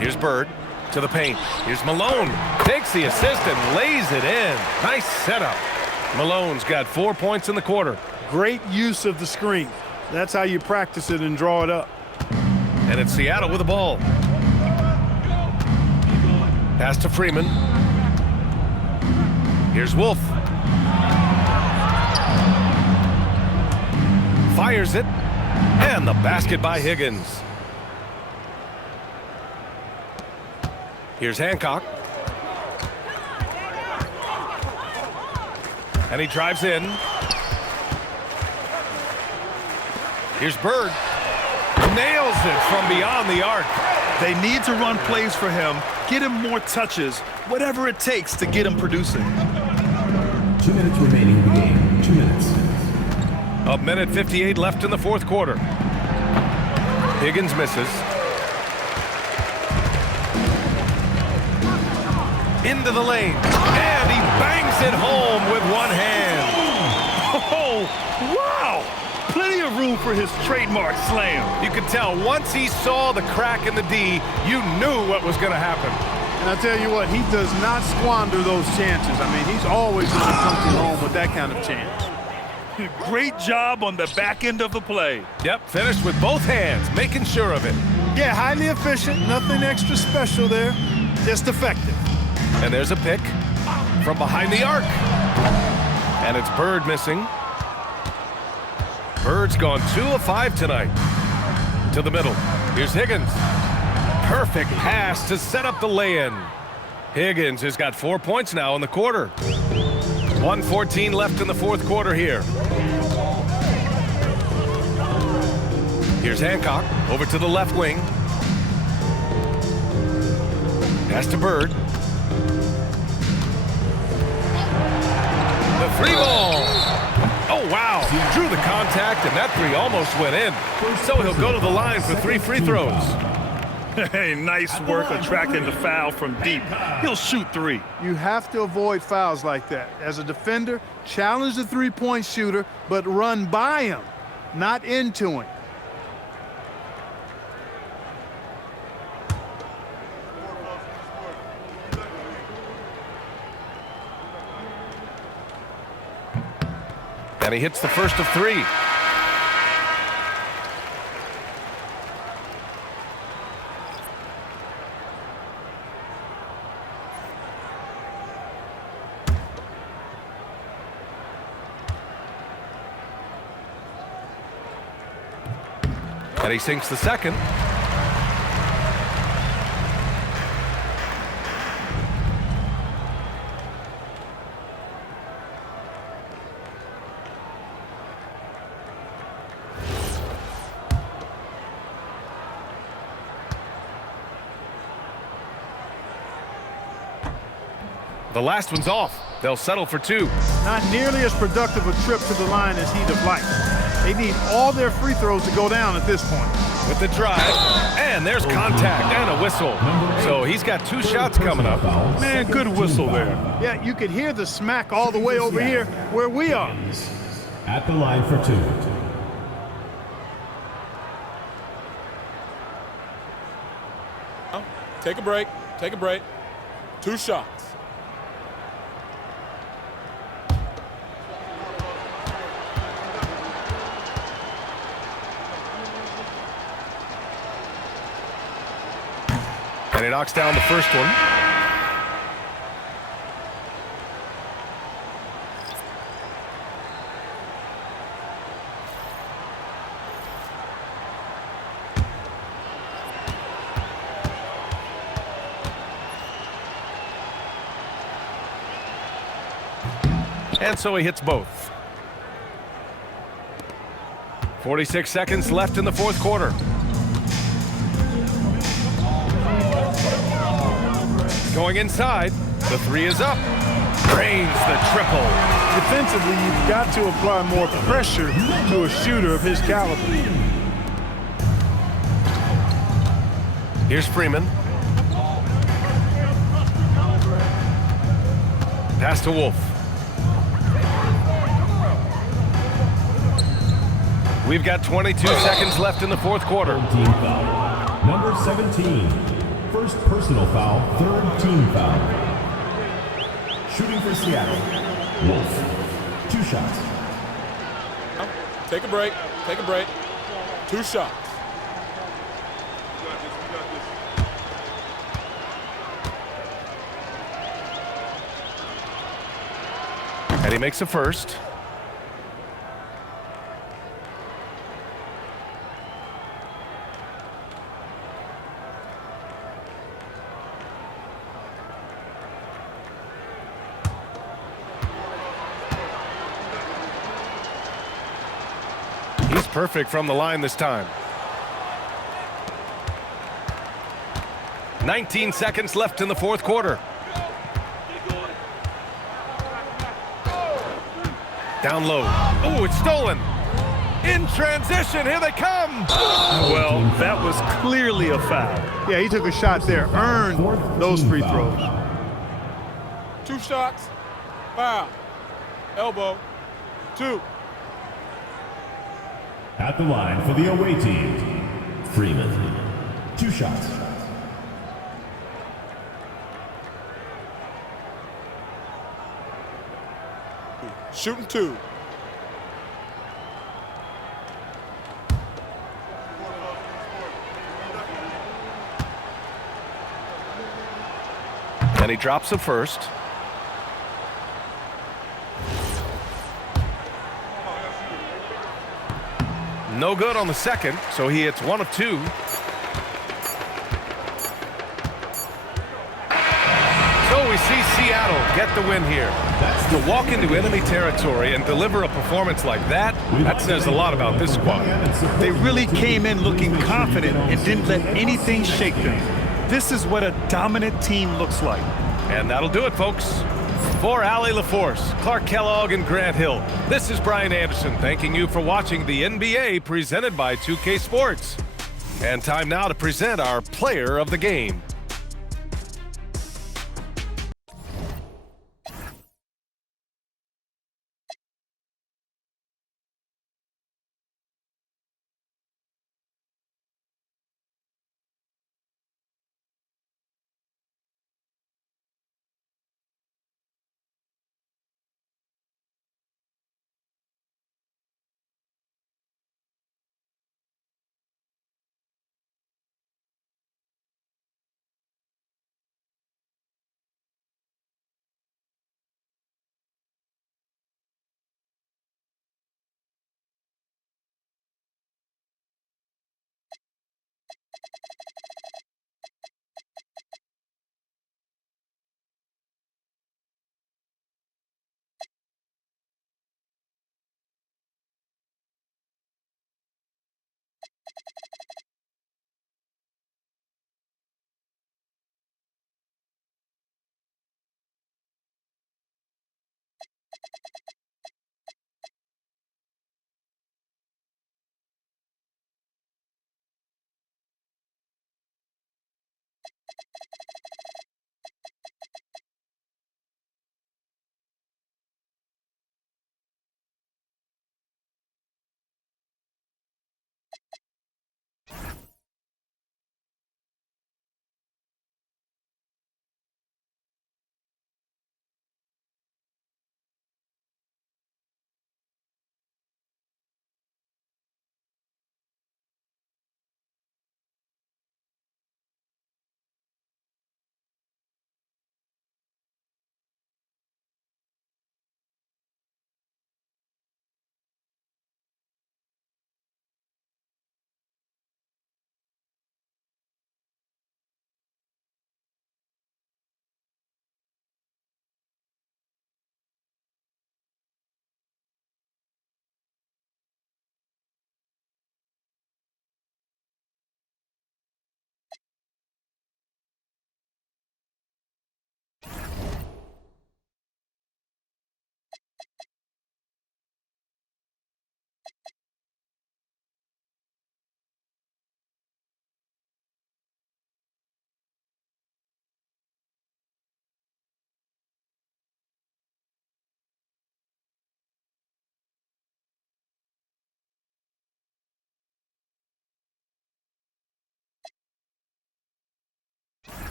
Here's Bird to the paint. Here's Malone. Takes the assist and lays it in. Nice setup. Malone's got 4 points in the quarter. Great use of the screen. That's how you practice it and draw it up. And it's Seattle with the ball. Pass to Freeman. Here's Wolf. Fires it. And the basket by Higgins. Here's Hancock. And he drives in. Here's Bird. Nails it from beyond the arc. They need to run plays for him, get him more touches, whatever it takes to get him producing. 2 minutes remaining in the game. 2 minutes. A minute 58 left in the fourth quarter. Higgins misses. Into the lane. And he bangs it home with one hand. Oh, wow! Plenty of room for his trademark slam. You could tell once he saw the crack in the D, you knew what was going to happen. And I tell you what, he does not squander those chances. I mean, he's always going to come to home with that kind of chance. Great job on the back end of the play. Yep, finished with both hands, making sure of it. Yeah, highly efficient. Nothing extra special there. Just effective. And there's a pick from behind the arc. And it's Bird missing. Bird's gone 2 of 5 tonight. To the middle. Here's Higgins. Perfect pass to set up the lay-in. Higgins has got 4 points now in the quarter. 1:14 left in the fourth quarter here. Here's Hancock over to the left wing. Pass to Bird. The three ball. Oh, wow. He drew the contact, and that three almost went in. So he'll go to the line for 3 free throws. Hey, nice work attracting the foul from deep. He'll shoot 3. You have to avoid fouls like that. As a defender, challenge the three-point shooter, but run by him, not into him. And he hits the first of 3. And he sinks the second. The last one's off. They'll settle for 2. Not nearly as productive a trip to the line as he'd have liked. They need all their free throws to go down at this point. With the drive, and there's contact and a whistle. So he's got 2 shots coming up. Man, good whistle there. Yeah, you could hear the smack all the way over here where we are. At the line for 2. Take a break. Take a break. 2 shots. And he knocks down the first one. And so he hits both. 46 seconds left in the fourth quarter. Going inside. The three is up. Drains the triple. Defensively, you've got to apply more pressure to a shooter of his caliber. Here's Freeman. Pass to Wolf. We've got 22 seconds left in the fourth quarter. Team foul. Number 17. First personal foul, third team foul. Shooting for Seattle. Wolf. 2 shots. Take a break. Take a break. 2 shots. And he makes a first. He's perfect from the line this time. 19 seconds left in the fourth quarter. Down low. Oh, it's stolen. In transition, here they come. Well, that was clearly a foul. Yeah, he took a shot there, earned those free throws. 2 shots. Foul. Elbow. 2. At the line for the away team, Freeman. 2 shots. Shooting 2. And he drops the first. No good on the second, so he hits 1 of 2. So we see Seattle get the win here. To walk into enemy territory and deliver a performance like that, that says a lot about this squad. They really came in looking confident and didn't let anything shake them. This is what a dominant team looks like. And that'll do it, folks. For Allie LaForce, Clark Kellogg, and Grant Hill, this is Brian Anderson thanking you for watching the NBA presented by 2K Sports. And time now to present our player of the game.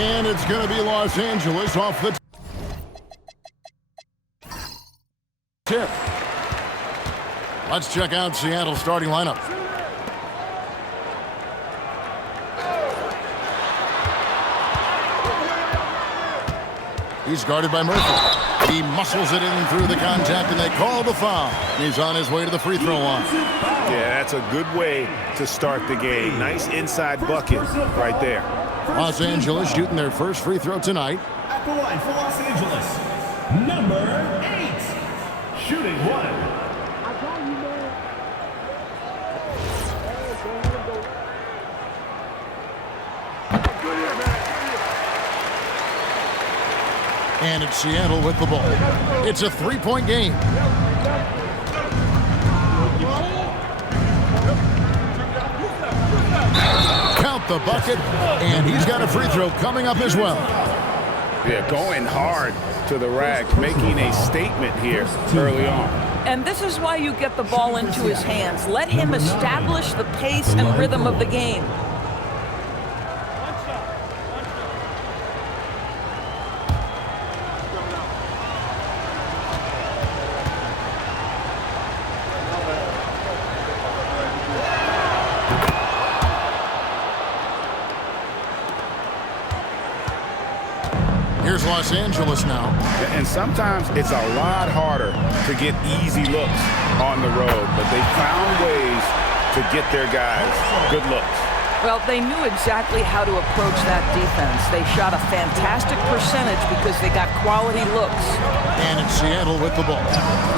And it's going to be Los Angeles off the tip. Let's check out Seattle's starting lineup. He's guarded by Murphy. He muscles it in through the contact, and they call the foul. He's on his way to the free throw line. Yeah, that's a good way to start the game. Nice inside bucket right there. Los Angeles shooting their first free throw tonight. At the line for Los Angeles, number 8, shooting 1. And it's Seattle with the ball. It's a 3-point game. Count the bucket, and he's got a free throw coming up as well. Yeah, going hard to the rack, making a statement here early on. And this is why you get the ball into his hands. Let him establish the pace and rhythm of the game. Here's Los Angeles now. And sometimes it's a lot harder to get easy looks on the road, but they found ways to get their guys good looks. Well, they knew exactly how to approach that defense. They shot a fantastic percentage because they got quality looks. And it's Seattle with the ball.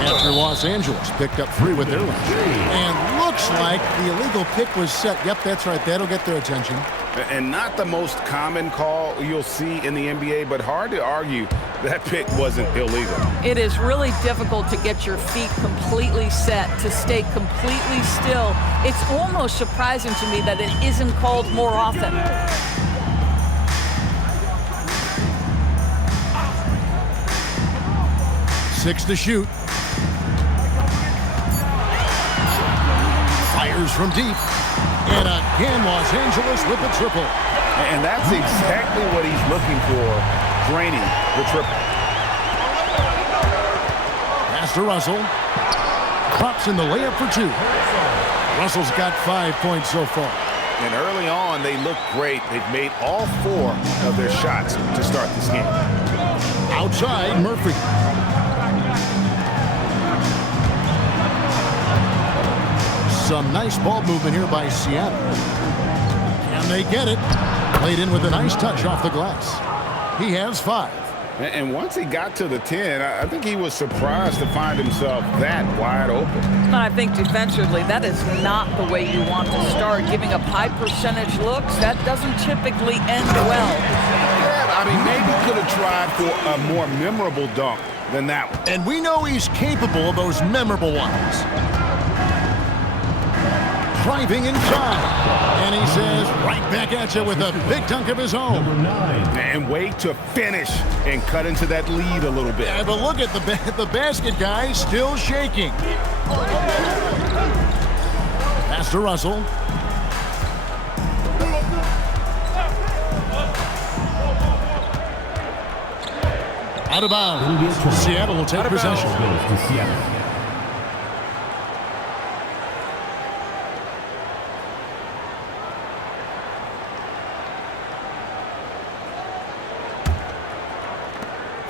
After Los Angeles picked up 3 with their lunch. And looks like the illegal pick was set. Yep, that's right. That'll get their attention. And not the most common call you'll see in the NBA, but hard to argue that pick wasn't illegal. It is really difficult to get your feet completely set, to stay completely still. It's almost surprising to me that it isn't called more often. Six to shoot. Fires from deep. And again, Los Angeles with the triple. And that's exactly what he's looking for, draining the triple. Pass to Russell. Drops in the layup for 2. Russell's got 5 points so far. And early on, they look great. They've made all 4 of their shots to start this game. Outside, Murphy. Some nice ball movement here by Seattle. Can they get it? Played in with a nice touch off the glass. He has 5. And once he got to the 10, I think he was surprised to find himself that wide open. I think defensively, that is not the way you want to start. Giving up high percentage looks, that doesn't typically end well. Yeah, I mean, maybe could have tried for a more memorable dunk than that one. And we know he's capable of those memorable ones. Driving inside. And he says, right back at you with a big dunk of his own. Number 9. And wait to finish and cut into that lead a little bit. Yeah, but look at the basket guy still shaking. Pass to Russell. Out of bounds. Seattle will take possession. Goes to Seattle.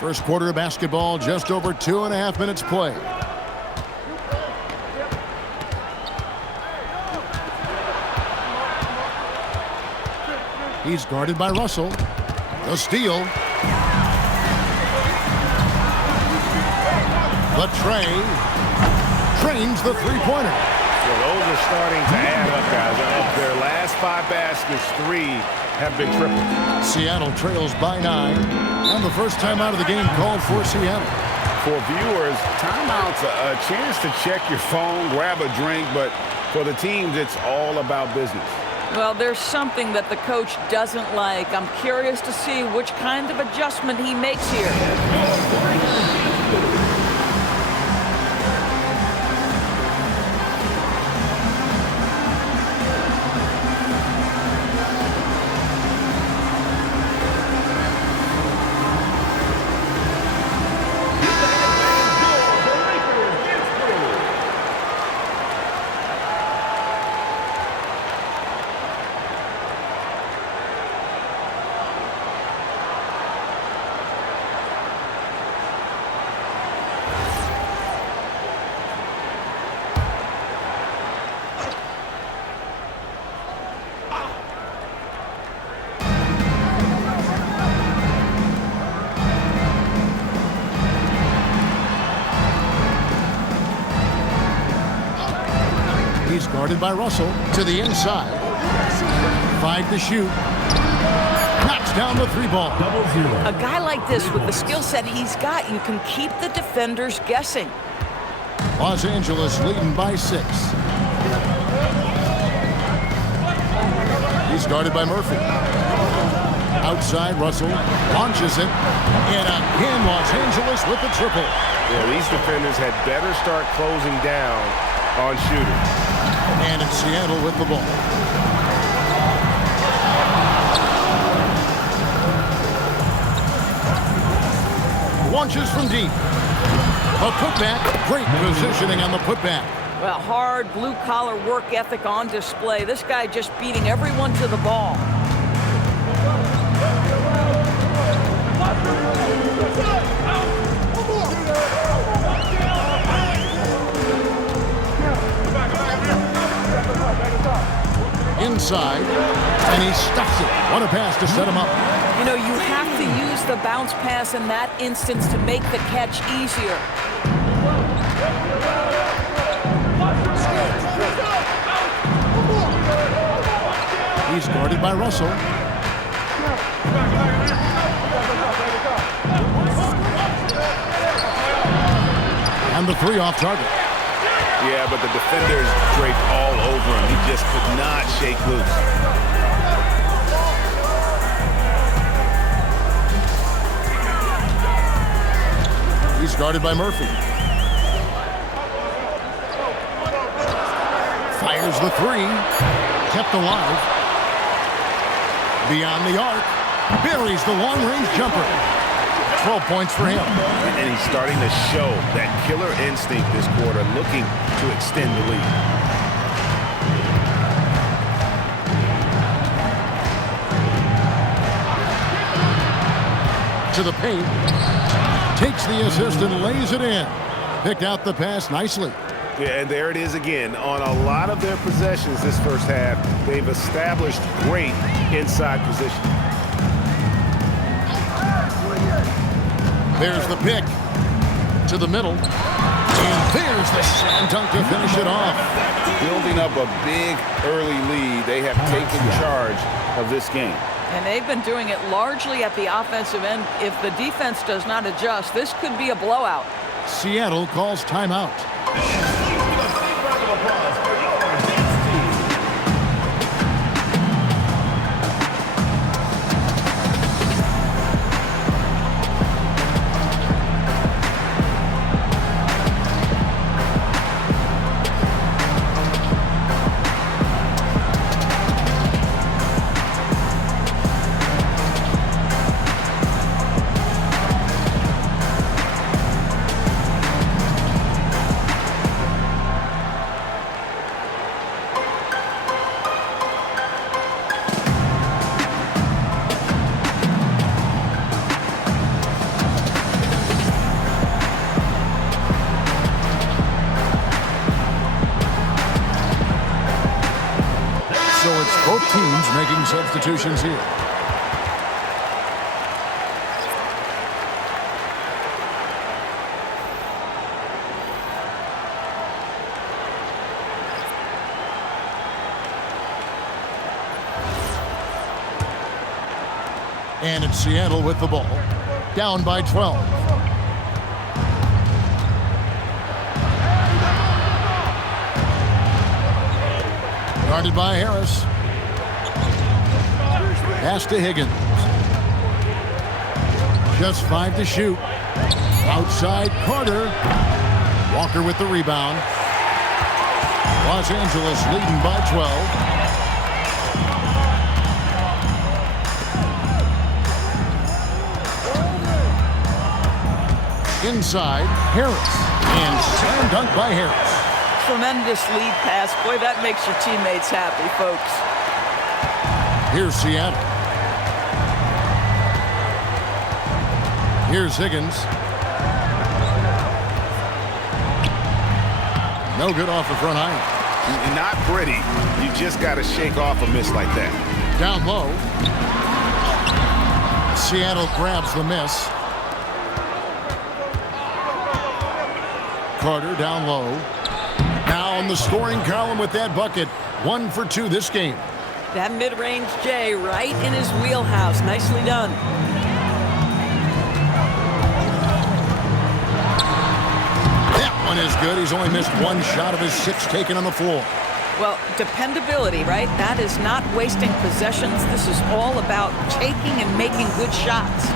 First quarter of basketball, just over 2.5 minutes play. He's guarded by Russell. The steal. The tray. Trains the three-pointer. Well, those are starting to add up, guys. Of their last 5 baskets, 3 have been tripled. Seattle trails by 9. And the first time out of the game called for Seattle. For viewers, timeout's a chance to check your phone, grab a drink, but for the teams, it's all about business. Well, there's something that the coach doesn't like. I'm curious to see which kind of adjustment he makes here. guarded by Russell to the inside. 5 to shoot. Knocks down the 3 ball. A guy like this with the skill set he's got, you can keep the defenders guessing. Los Angeles leading by 6. He's guarded by Murphy. Outside, Russell launches it. And again, Los Angeles with the triple. Yeah, these defenders had better start closing down on shooters. And it's Seattle with the ball. Launches from deep. A putback. Great positioning on the putback. Well, hard blue-collar work ethic on display. This guy just beating everyone to the ball. Inside, and he stuffs it. What a pass to set him up. You know, you have to use the bounce pass in that instance to make the catch easier. He's guarded by Russell. And the 3 off target. Yeah, but the defenders draped all over him. He just could not shake loose. He's guarded by Murphy. Fires the 3. Kept alive. Beyond the arc. Buries the long-range jumper. 12 points for him. And he's starting to show that killer instinct this quarter, looking to extend the lead. To the paint. Takes the assist and lays it in. Picked out the pass nicely. Yeah, and there it is again. On a lot of their possessions this first half, they've established great inside position. There's the pick to the middle. And there's the slam dunk to finish it off. Building up a big early lead, they have taken charge of this game. And they've been doing it largely at the offensive end. If the defense does not adjust, this could be a blowout. Seattle calls timeout. Both teams making substitutions here. And it's Seattle with the ball. Down by 12. Guarded by Harris. Pass to Higgins. Just 5 to shoot. Outside Carter. Walker with the rebound. Los Angeles leading by 12. Inside, Harris. And slam dunk by Harris. Tremendous lead pass. Boy, that makes your teammates happy, folks. Here's Seattle. Here's Higgins. No good off the front iron. Not pretty. You just got to shake off a miss like that. Down low. Seattle grabs the miss. Carter down low. Now on the scoring column with that bucket. 1 for 2 this game. That mid-range J right in his wheelhouse. Nicely done. That one is good. He's only missed 1 shot of his 6 taken on the floor. Well, dependability, right? That is not wasting possessions. This is all about taking and making good shots.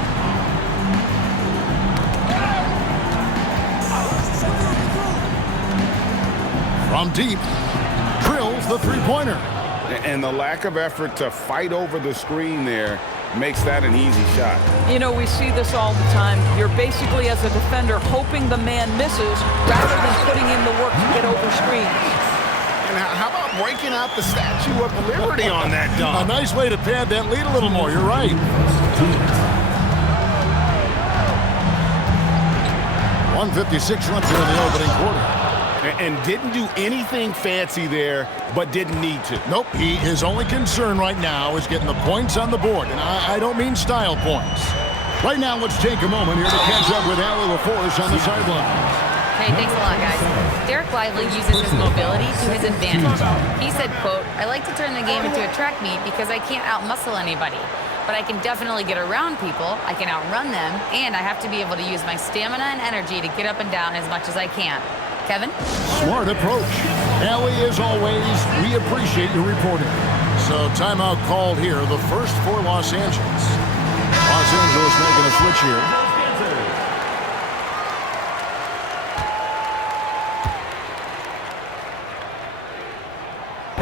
From deep, drills the three-pointer. And the lack of effort to fight over the screen there makes that an easy shot. You know, we see this all the time. You're basically, as a defender, hoping the man misses rather than putting in the work to get over screens. And how about breaking out the Statue of Liberty on that dunk? A nice way to pad that lead a little more. You're right. 1:56 left here in the opening quarter. And didn't do anything fancy there, but didn't need to. Nope, his only concern right now is getting the points on the board, and I don't mean style points. Right now, let's take a moment here to catch up with Allie LaForce on the sideline. Hey, thanks a lot, guys. Derek Lively uses his mobility to his advantage. He said, quote, "I like to turn the game into a track meet because I can't out-muscle anybody. But I can definitely get around people, I can outrun them, and I have to be able to use my stamina and energy to get up and down as much as I can." Kevin? Smart approach. Allie, as always, we appreciate your reporting. So timeout called here, the first for Los Angeles. Los Angeles making a switch here.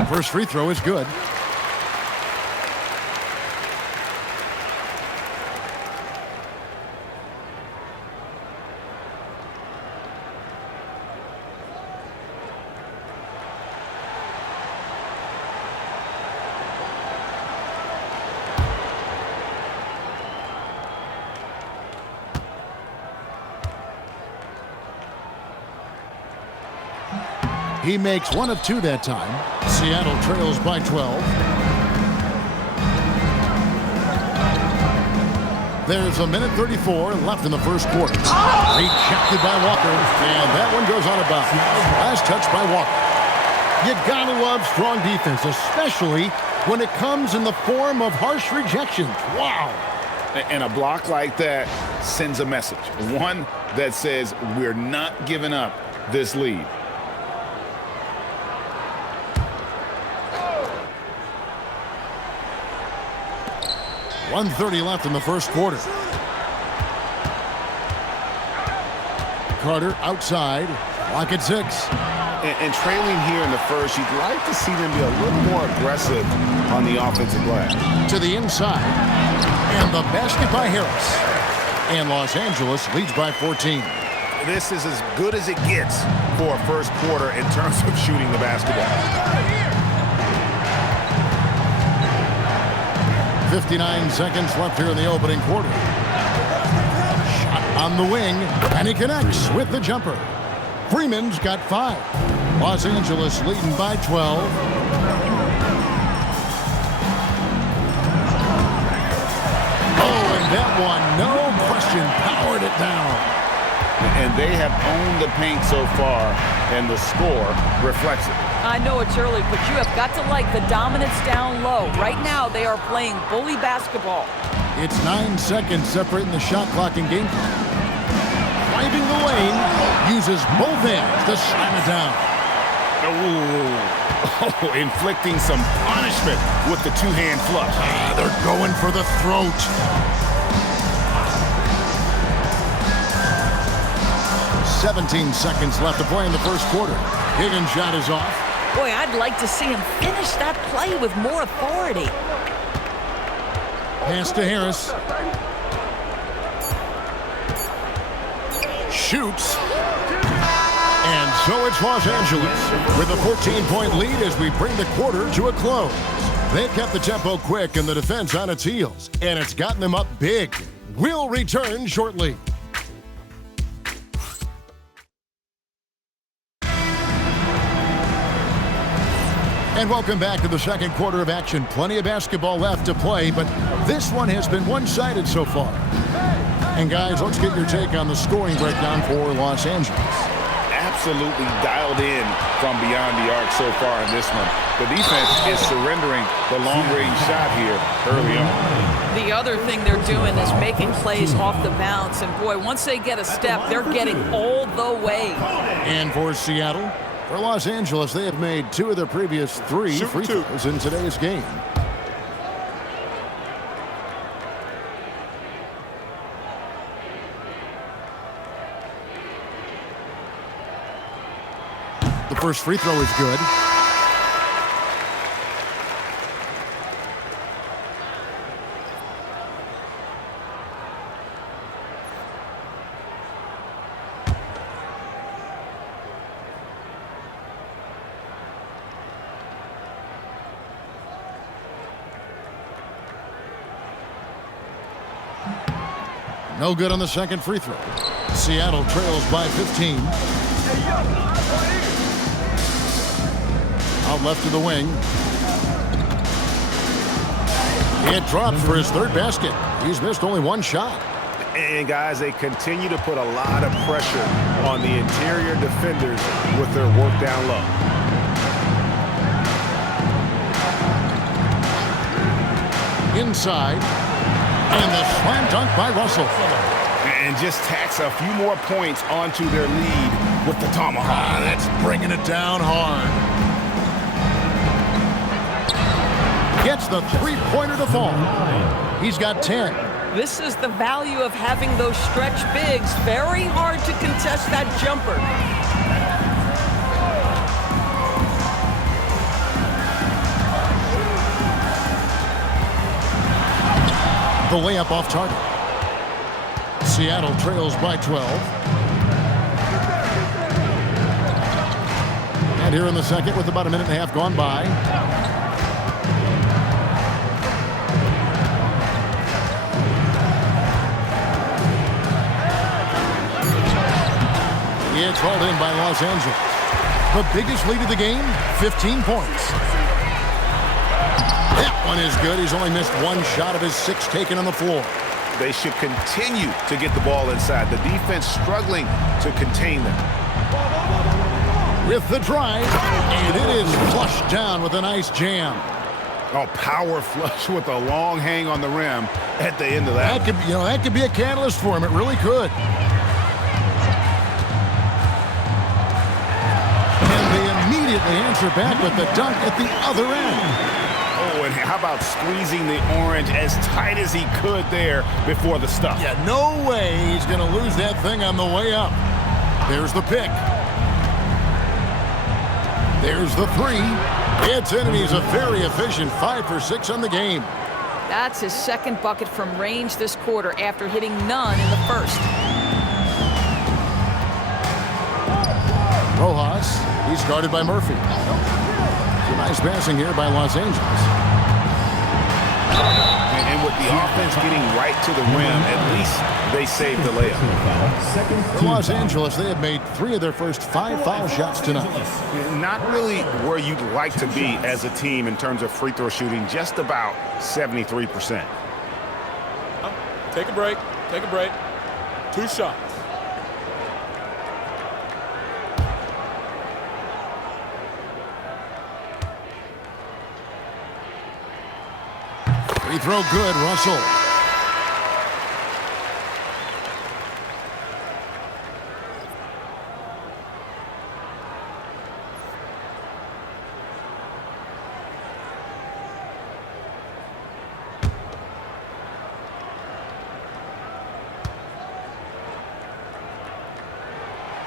First free throw is good. He makes 1 of 2 that time. Seattle trails by 12. There's a minute 34 left in the first quarter. Rejected by Walker, and that one goes out of bounds. Last touch by Walker. You gotta love strong defense, especially when it comes in the form of harsh rejections. Wow. And a block like that sends a message. One that says we're not giving up this lead. 1:30 left in the first quarter. Carter outside. Lock at 6. And trailing here in the first, you'd like to see them be a little more aggressive on the offensive glass. To the inside. And the basket by Harris. And Los Angeles leads by 14. This is as good as it gets for a first quarter in terms of shooting the basketball. 59 seconds left here in the opening quarter. Shot on the wing, and he connects with the jumper. Freeman's got 5. Los Angeles leading by 12. Oh, and that one, no question, powered it down. And they have owned the paint so far, and the score reflects it. I know it's early, but you have got to like the dominance down low. Right now, they are playing bully basketball. It's 9 seconds separating the shot clock and game clock. Driving the lane, uses both hands to slam it down. Oh, inflicting some punishment with the two-hand flush. They're going for the throat. "17 seconds left to play in the first quarter. Higgins' shot is off. Boy, I'd like to see him finish that play with more authority. Pass to Harris. Shoots. And so it's Los Angeles with a 14-point lead as we bring the quarter to a close. They've kept the tempo quick and the defense on its heels, and it's gotten them up big. We'll return shortly. And welcome back to the second quarter of action. Plenty of basketball left to play, but this one has been one-sided so far. And guys, let's get your take on the scoring breakdown for Los Angeles. absolutely dialed in from beyond the arc so far in this one. The defense is surrendering the long-range shot here early on. The other thing they're doing is making plays off the bounce. And, boy, once they get a step, they're getting all the way. And for Seattle, for Los Angeles, they have made 2 of their previous 3 free throws in today's game. The first free throw is good. No good on the second free throw. Seattle trails by 15. Out left to the wing. It dropped for his 3rd basket. He's missed only 1 shot. And, guys, they continue to put a lot of pressure on the interior defenders with their work down low. Inside. And the slam dunk by Russell. And just tacks a few more points onto their lead with the tomahawk. That's bringing it down hard. Gets the three-pointer to fall. He's got 10. This is the value of having those stretch bigs. Very hard to contest that jumper. The layup off target. Seattle trails by 12. And here in the second with about a minute and a half gone by. It's hauled in by Los Angeles. The biggest lead of the game, 15 points. That one is good. He's only missed 1 shot of his 6 taken on the floor. They should continue to get the ball inside. The defense struggling to contain them. With the drive, and it is flushed down with a nice jam. Oh, power flush with a long hang on the rim at the end of that. That could be a catalyst for him. It really could. And they immediately answer back with the dunk at the other end. Oh, and how about squeezing the orange as tight as he could there before the stuff? Yeah, no way he's going to lose that thing on the way up. There's the pick. There's the 3. It's in, and he's a very efficient 5 for 6 on the game. That's his 2nd bucket from range this quarter after hitting none in the first. Rojas, he's guarded by Murphy. Nice passing here by Los Angeles. And with the offense getting right to the rim, at least they saved the layup. For Los Angeles, they have made 3 of their first 5 foul shots tonight. Not really where you'd like to be as a team in terms of free throw shooting, just about 73%. Take a break. Take a break. 2 shots. Free throw good, Russell.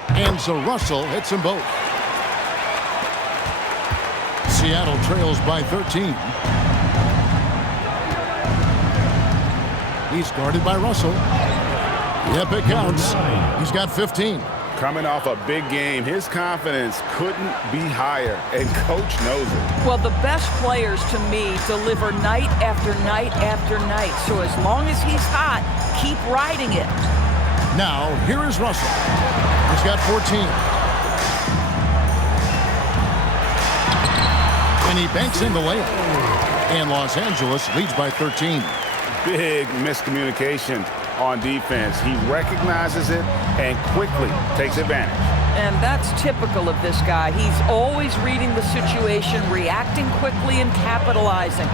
And so Russell hits them both. Seattle trails by 13. He's guarded by Russell. Yep, it counts. He's got 15. Coming off a big game, his confidence couldn't be higher, and Coach knows it. Well, the best players, to me, deliver night after night after night. So as long as he's hot, keep riding it. Now, here is Russell. He's got 14. And he banks in the layup. And Los Angeles leads by 13. Big miscommunication on defense. He recognizes it and quickly takes advantage. And that's typical of this guy. He's always reading the situation, reacting quickly, and capitalizing.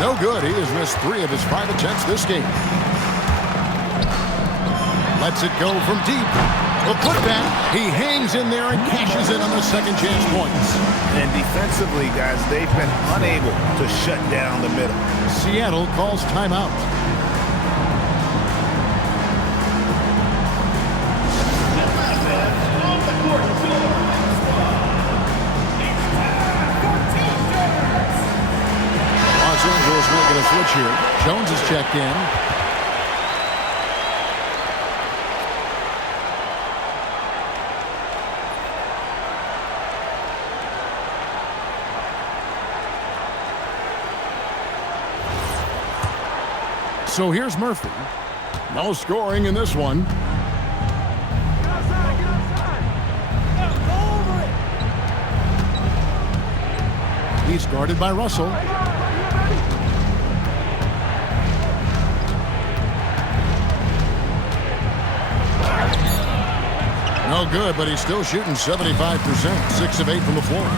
No good. He has missed 3 of his 5 attempts this game. Lets it go from deep. The putback. He hangs in there and cashes in on the second chance points. And defensively, guys, they've been unable to shut down the middle. Seattle calls timeout. Los Angeles making a switch here. Jones is checked in. So here's Murphy. No scoring in this one. He's guarded by Russell. No good, but he's still shooting 75%. 6 of 8 from the floor.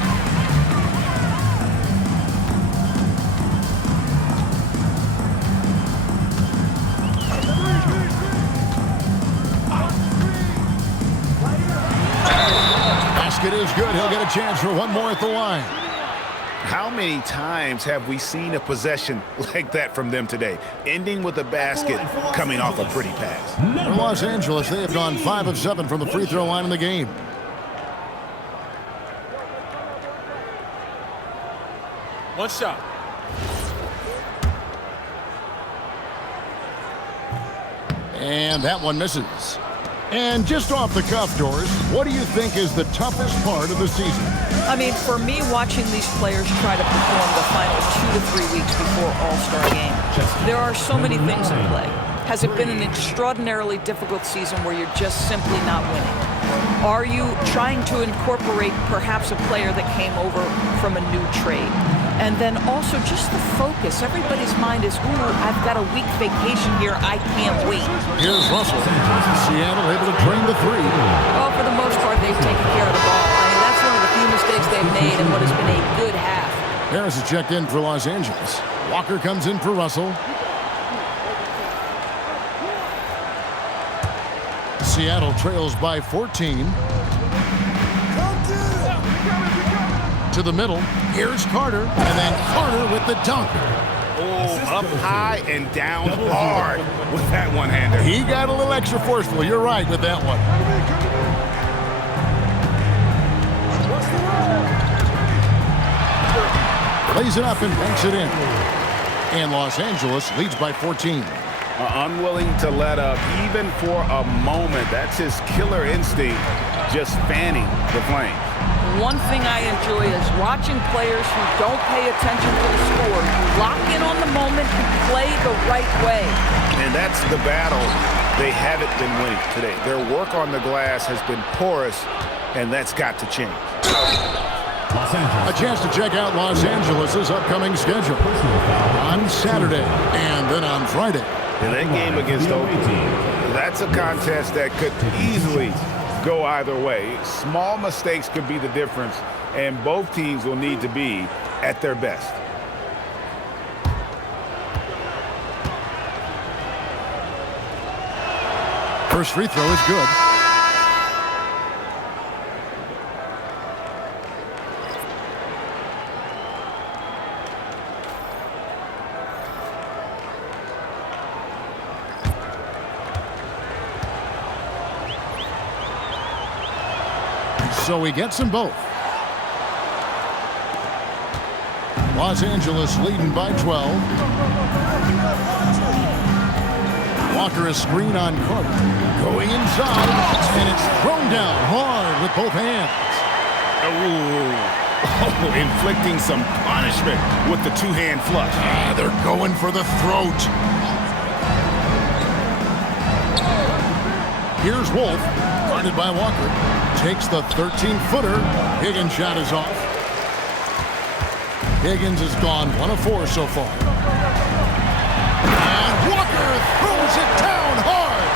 Basket is good. He'll get a chance for one more at the line. How many times have we seen a possession like that from them today, ending with a basket coming off a pretty pass? For Los Angeles, they have gone 5 of 7 from the free throw line in the game. One shot. And that one misses. And just off the cuff, Doris, what do you think is the toughest part of the season? I mean, for me, watching these players try to perform the final 2 to 3 weeks before All-Star game, there are so many things in play. Has it been an extraordinarily difficult season where you're just simply not winning? Are you trying to incorporate perhaps a player that came over from a new trade? And then also just the focus. Everybody's mind is, ooh, I've got a week vacation here. I can't wait. Here's Russell. Seattle able to drain the 3. Well, for the most part, they've taken care of the ball. I mean, that's one of the few mistakes they've made in what has been a good half. Harris is checked in for Los Angeles. Walker comes in for Russell. Seattle trails by 14. To the middle. Here's Carter. And then Carter with the dunk. Oh, up high and down hard with that one-hander. He got a little extra forceful. You're right with that one. Plays it up and banks it in. And Los Angeles leads by 14. Unwilling to let up even for a moment. That's his killer instinct, just fanning the flame. One thing I enjoy is watching players who don't pay attention to the score, who lock in on the moment and play the right way. And that's the battle they haven't been winning today. Their work on the glass has been porous, and that's got to change. A chance to check out Los Angeles' upcoming schedule on Saturday and then on Friday. And that game against Oakland, that's a contest that could easily go either way. Small mistakes could be the difference, and both teams will need to be at their best. First free throw is good. So he gets them both. Los Angeles leading by 12. Walker is screen on Carter. Going inside, and it's thrown down hard with both hands. Oh, inflicting some punishment with the two-hand flush. They're going for the throat. Here's Wolf, guarded by Walker. Takes the 13-footer. Higgins' shot is off. Higgins has gone 1 of 4 so far. And Walker throws it down hard.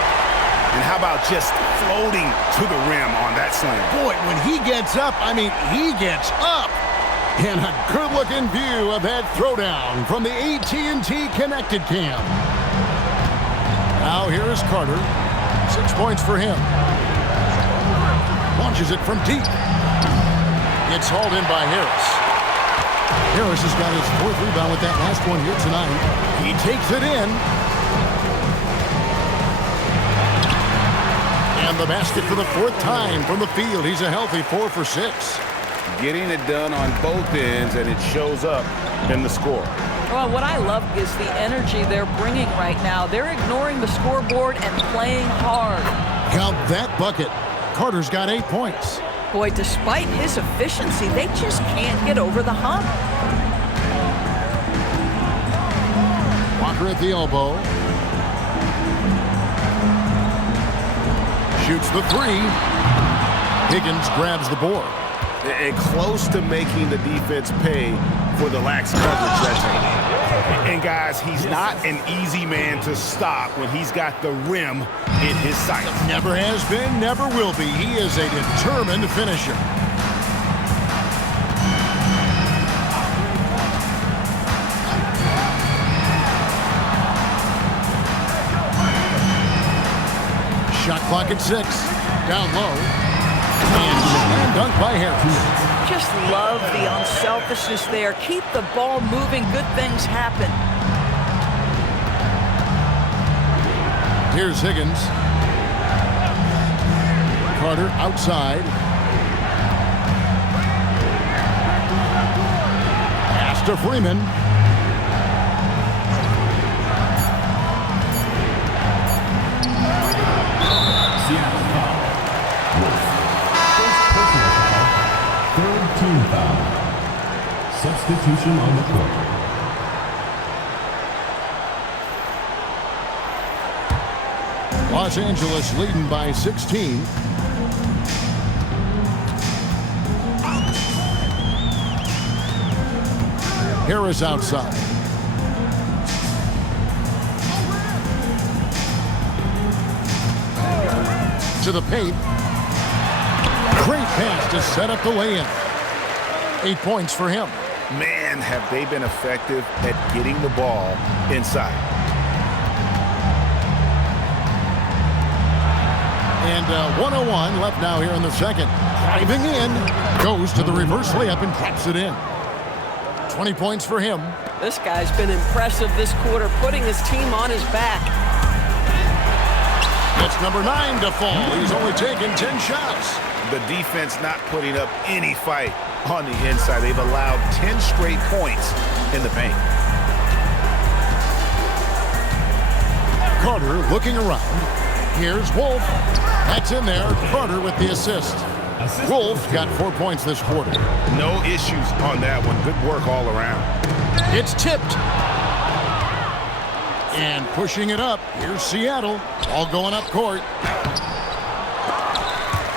And how about just floating to the rim on that slam. Boy, when he gets up, I mean, he gets up. And a good-looking view of that throwdown from the AT&T Connected Cam. Now here is Carter. 6 points for him. Launches it from deep. It's hauled in by Harris. Harris has got his 4th rebound with that last one here tonight. He takes it in. And the basket for the 4th time from the field. He's a healthy 4 for 6. Getting it done on both ends, and it shows up in the score. Well, what I love is the energy they're bringing right now. They're ignoring the scoreboard and playing hard. Count that bucket. Carter's got 8 points. Boy, despite his efficiency, they just can't get over the hump. Walker at the elbow. Shoots the 3. Higgins grabs the board. And close to making the defense pay for the lax coverage that time. And guys, he's not an easy man to stop when he's got the rim in his sights. Never has been, never will be. He is a determined finisher. Shot clock at 6. Down low. And dunk by Harris. Just love the unselfishness there. Keep the ball moving. Good things happen. Here's Higgins. Carter outside. Pass to Freeman. Team foul. Substitution on the court. Los Angeles leading by 16. Harris outside. To the paint. Great pass to set up the lay-in. 8 points for him. Man, have they been effective at getting the ball inside. And 1:01 left now here in the second. Driving in, goes to the reverse layup and drops it in. 20 points for him. This guy's been impressive this quarter, putting his team on his back. It's number 9 to fall. He's only taken 10 shots. The defense not putting up any fight on the inside. They've allowed 10 straight points in the paint. Carter looking around. Here's Wolf. That's in there. Carter with the assist. Wolf got 4 points this quarter. No issues on that one. Good work all around. It's tipped. And pushing it up. Here's Seattle. All going up court.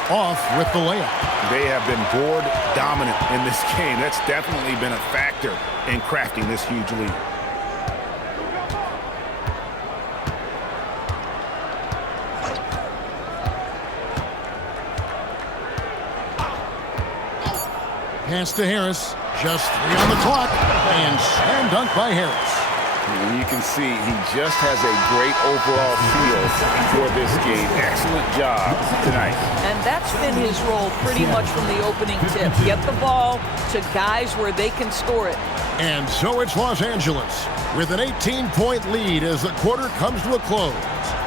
Off with the layup. They have been board dominant in this game. That's definitely been a factor in crafting this huge lead. Pass to Harris. Just 3 on the clock. And slam dunk by Harris. And you can see he just has a great overall feel for this game. Excellent job tonight. And that's been his role pretty much from the opening tip. Get the ball to guys where they can score it. And so it's Los Angeles with an 18-point lead as the quarter comes to a close.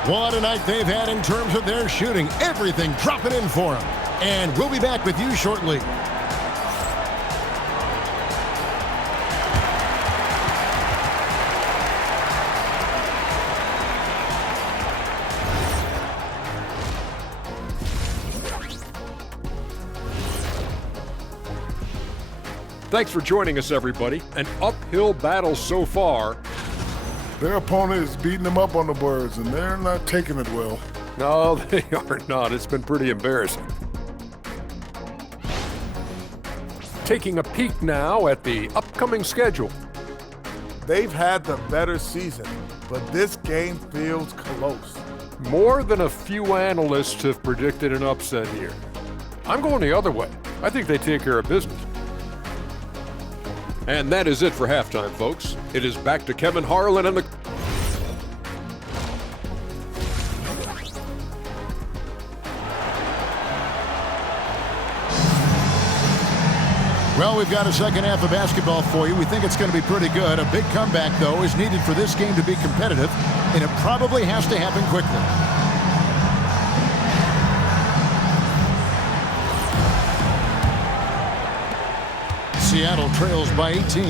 What a night they've had in terms of their shooting. Everything dropping in for them. And we'll be back with you shortly. Thanks for joining us, everybody. An uphill battle so far. Their opponent is beating them up on the boards, and they're not taking it well. No, they are not. It's been pretty embarrassing. Taking a peek now at the upcoming schedule. They've had the better season, but this game feels close. More than a few analysts have predicted an upset here. I'm going the other way. I think they take care of business. And that is it for halftime, folks. It is back to Kevin Harlan and the... Well, we've got a second half of basketball for you. We think it's going to be pretty good. A big comeback, though, is needed for this game to be competitive, and it probably has to happen quickly. Seattle trails by 18.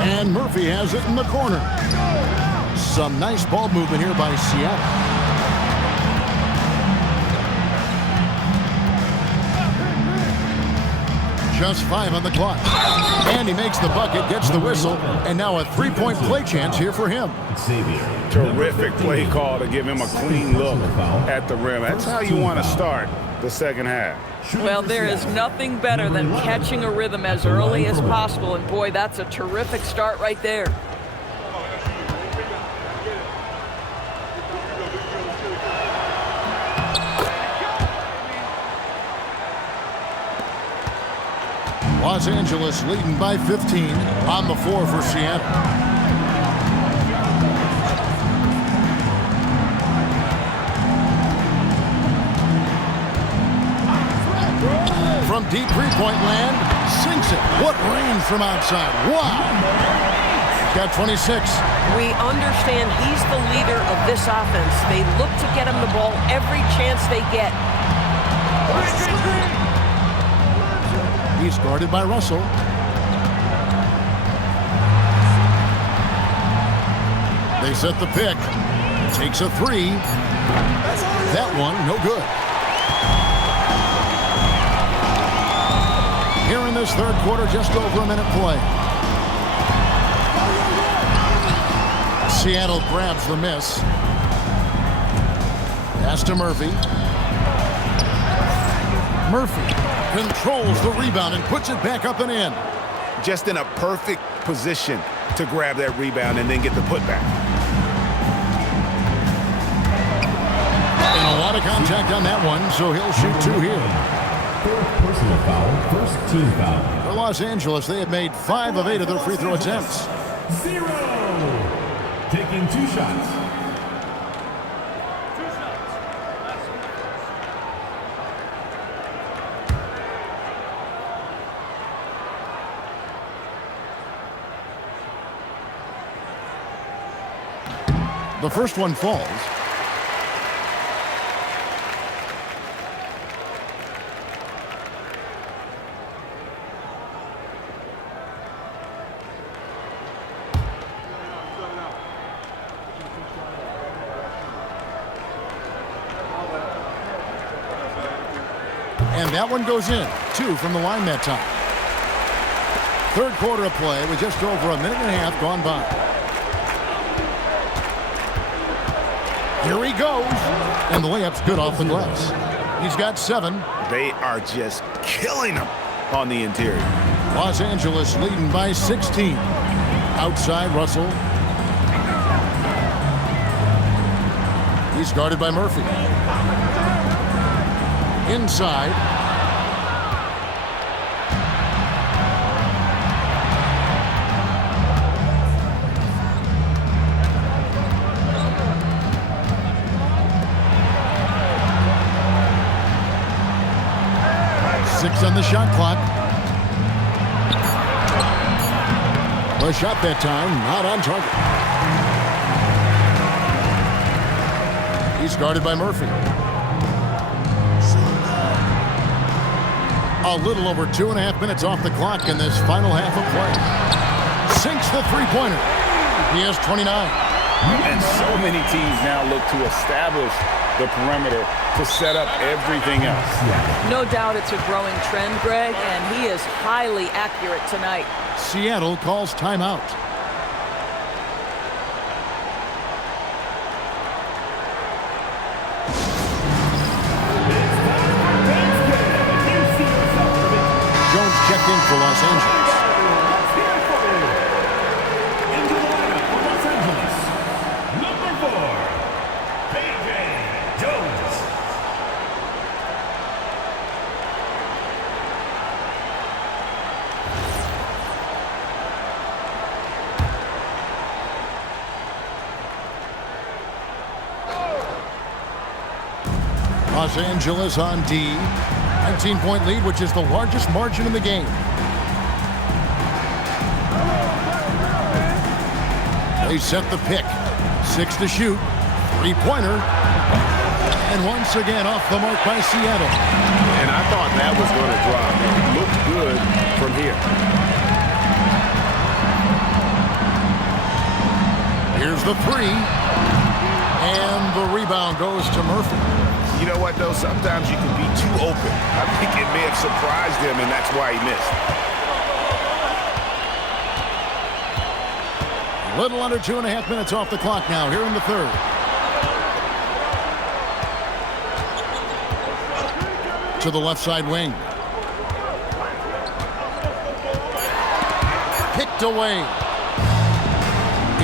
And Murphy has it in the corner. Some nice ball movement here by Seattle. Just 5 on the clock. And he makes the bucket, gets the whistle, and now a three-point play chance here for him. Terrific play call to give him a clean look at the rim. That's how you want to start the second half. Well, there is nothing better than catching a rhythm as early as possible, and boy, that's a terrific start right there. Los Angeles leading by 15 on the floor for Seattle. From deep three-point land, sinks it. What range from outside. Wow. Got 26. We understand he's the leader of this offense. They look to get him the ball every chance they get. He's guarded by Russell. They set the pick. Takes a three. That one, no good. Here in this third quarter, just over a minute play. Seattle grabs the miss. Pass to Murphy. Murphy controls the rebound and puts it back up and in. Just in a perfect position to grab that rebound and then get the putback. And a lot of contact on that one, so he'll shoot two here. Fourth personal foul, first team foul. For Los Angeles, they have made 5 of 8 of their free throw attempts. 0. Taking 2 shots. The first one falls. And that one goes in. 2 from the line that time. Third quarter of play with just over a minute and a half gone by. Here he goes. And the layup's good off the glass. He's got 7. They are just killing him on the interior. Los Angeles leading by 16. Outside Russell. He's guarded by Murphy. Inside. On the shot clock. The shot that time, not on target. He's guarded by Murphy. A little over 2.5 minutes off the clock in this final half of play. Sinks the three-pointer. He has 29. And so many teams now look to establish the perimeter to set up everything else. No doubt it's a growing trend, Greg, and he is highly accurate tonight. Seattle calls timeout. Jones checked in for Los Angeles. Los Angeles on D. 19-point lead, which is the largest margin in the game. They set the pick. 6 to shoot. Three-pointer. And once again off the mark by Seattle. And I thought that was going to drop. It looked good from here. Here's the three. And the rebound goes to Murphy. You know what, though? Sometimes you can be too open. I think it may have surprised him, and that's why he missed. A little under 2.5 minutes off the clock now here in the third. To the left side wing. Picked away.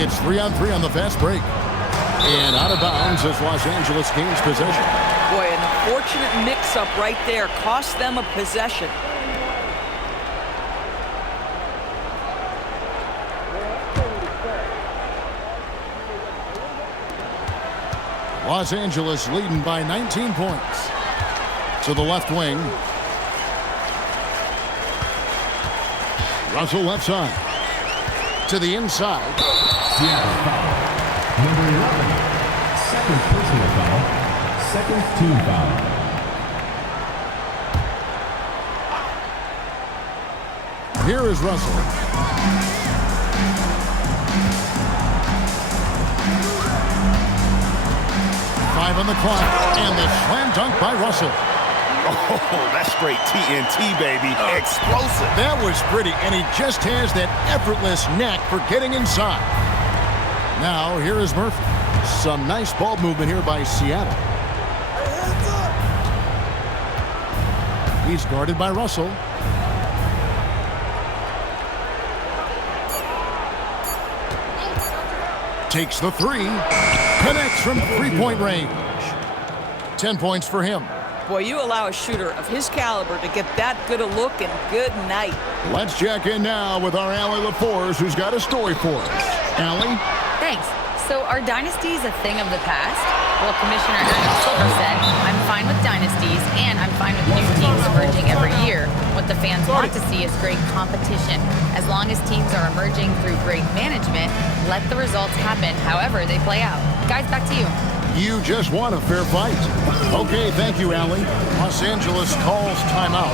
It's 3-on-3 on the fast break. And out of bounds as Los Angeles gains possession. Boy, an unfortunate mix-up right there. Cost them a possession. Los Angeles leading by 19 points. To the left wing. Russell left side. To the inside. Seattle foul. Number 11. Second personal foul. Second team foul. Here is Russell. Five on the clock. And the slam dunk by Russell. Oh, that's straight TNT, baby. Explosive. That was pretty, and he just has that effortless knack for getting inside. Now, here is Murphy. Some nice ball movement here by Seattle. He's guarded by Russell. Takes the three. Connects from three-point range. 10 points for him. Boy, you allow a shooter of his caliber to get that good a look, and good night. Let's check in now with our Allie LaForce, who's got a story for us. Allie? Thanks. So are dynasties a thing of the past? Well, Commissioner Adam Silver said, I'm fine with dynasties, and I'm fine with new teams emerging every year. What the fans want to see is great competition. As long as teams are emerging through great management, let the results happen however they play out. Guys, back to you. You just won a fair fight. Okay, thank you, Allie. Los Angeles calls timeout.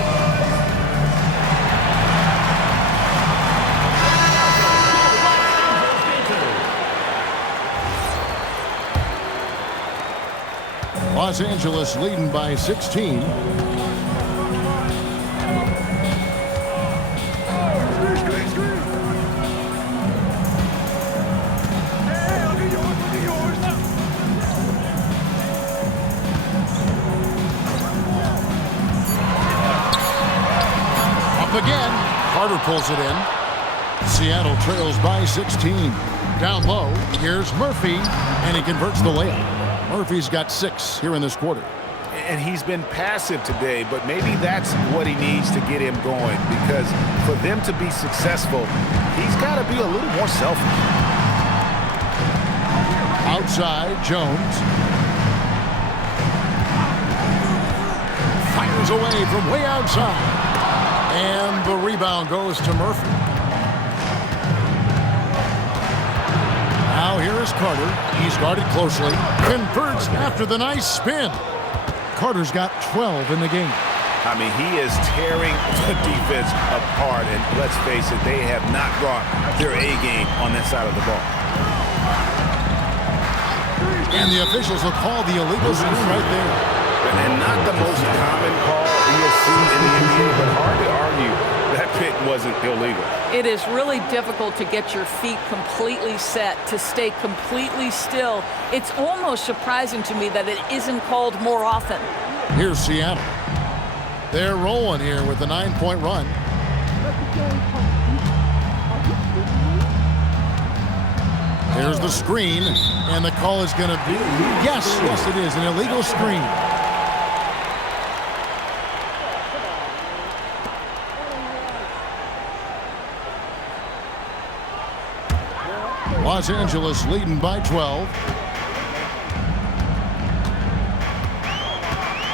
Los Angeles leading by 16. Again, Carter pulls it in. Seattle trails by 16. Down low, here's Murphy, and he converts the layup. Murphy's got 6 here in this quarter. And he's been passive today, but maybe that's what he needs to get him going, because for them to be successful, he's got to be a little more selfish. Outside, Jones. Fires away from way outside. And the rebound goes to Murphy. Now here is Carter. He's guarded closely. Converts after the nice spin. Carter's got 12 in the game. I mean, he is tearing the defense apart. And let's face it, they have not brought their A game on that side of the ball. And the officials will call the illegal screen right there. And not the most common call you'll see in the NBA, but hard to argue that pick wasn't illegal. It is really difficult to get your feet completely set, to stay completely still. It's almost surprising to me that it isn't called more often. Here's Seattle. They're rolling here with a 9-point run. Here's the screen, and the call is going to be, yes, it is, an illegal screen. Los Angeles leading by 12.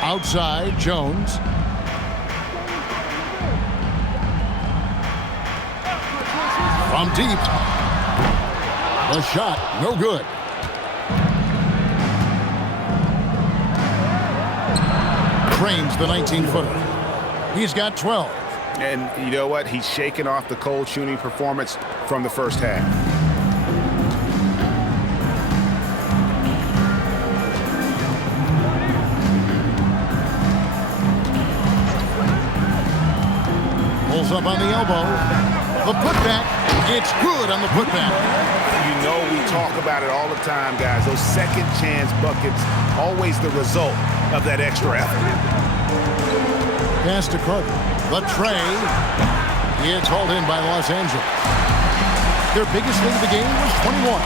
Outside, Jones. From deep. The shot, no good. Trains the 19-footer. He's got 12. And you know what? He's shaking off the cold shooting performance from the first half. Pulls up on the elbow. The putback. It's good on the putback. You know we talk about it all the time, guys. Those second chance buckets, always the result of that extra effort. Pass to Carter. The tray. It's hauled in by Los Angeles. Their biggest lead of the game was 21.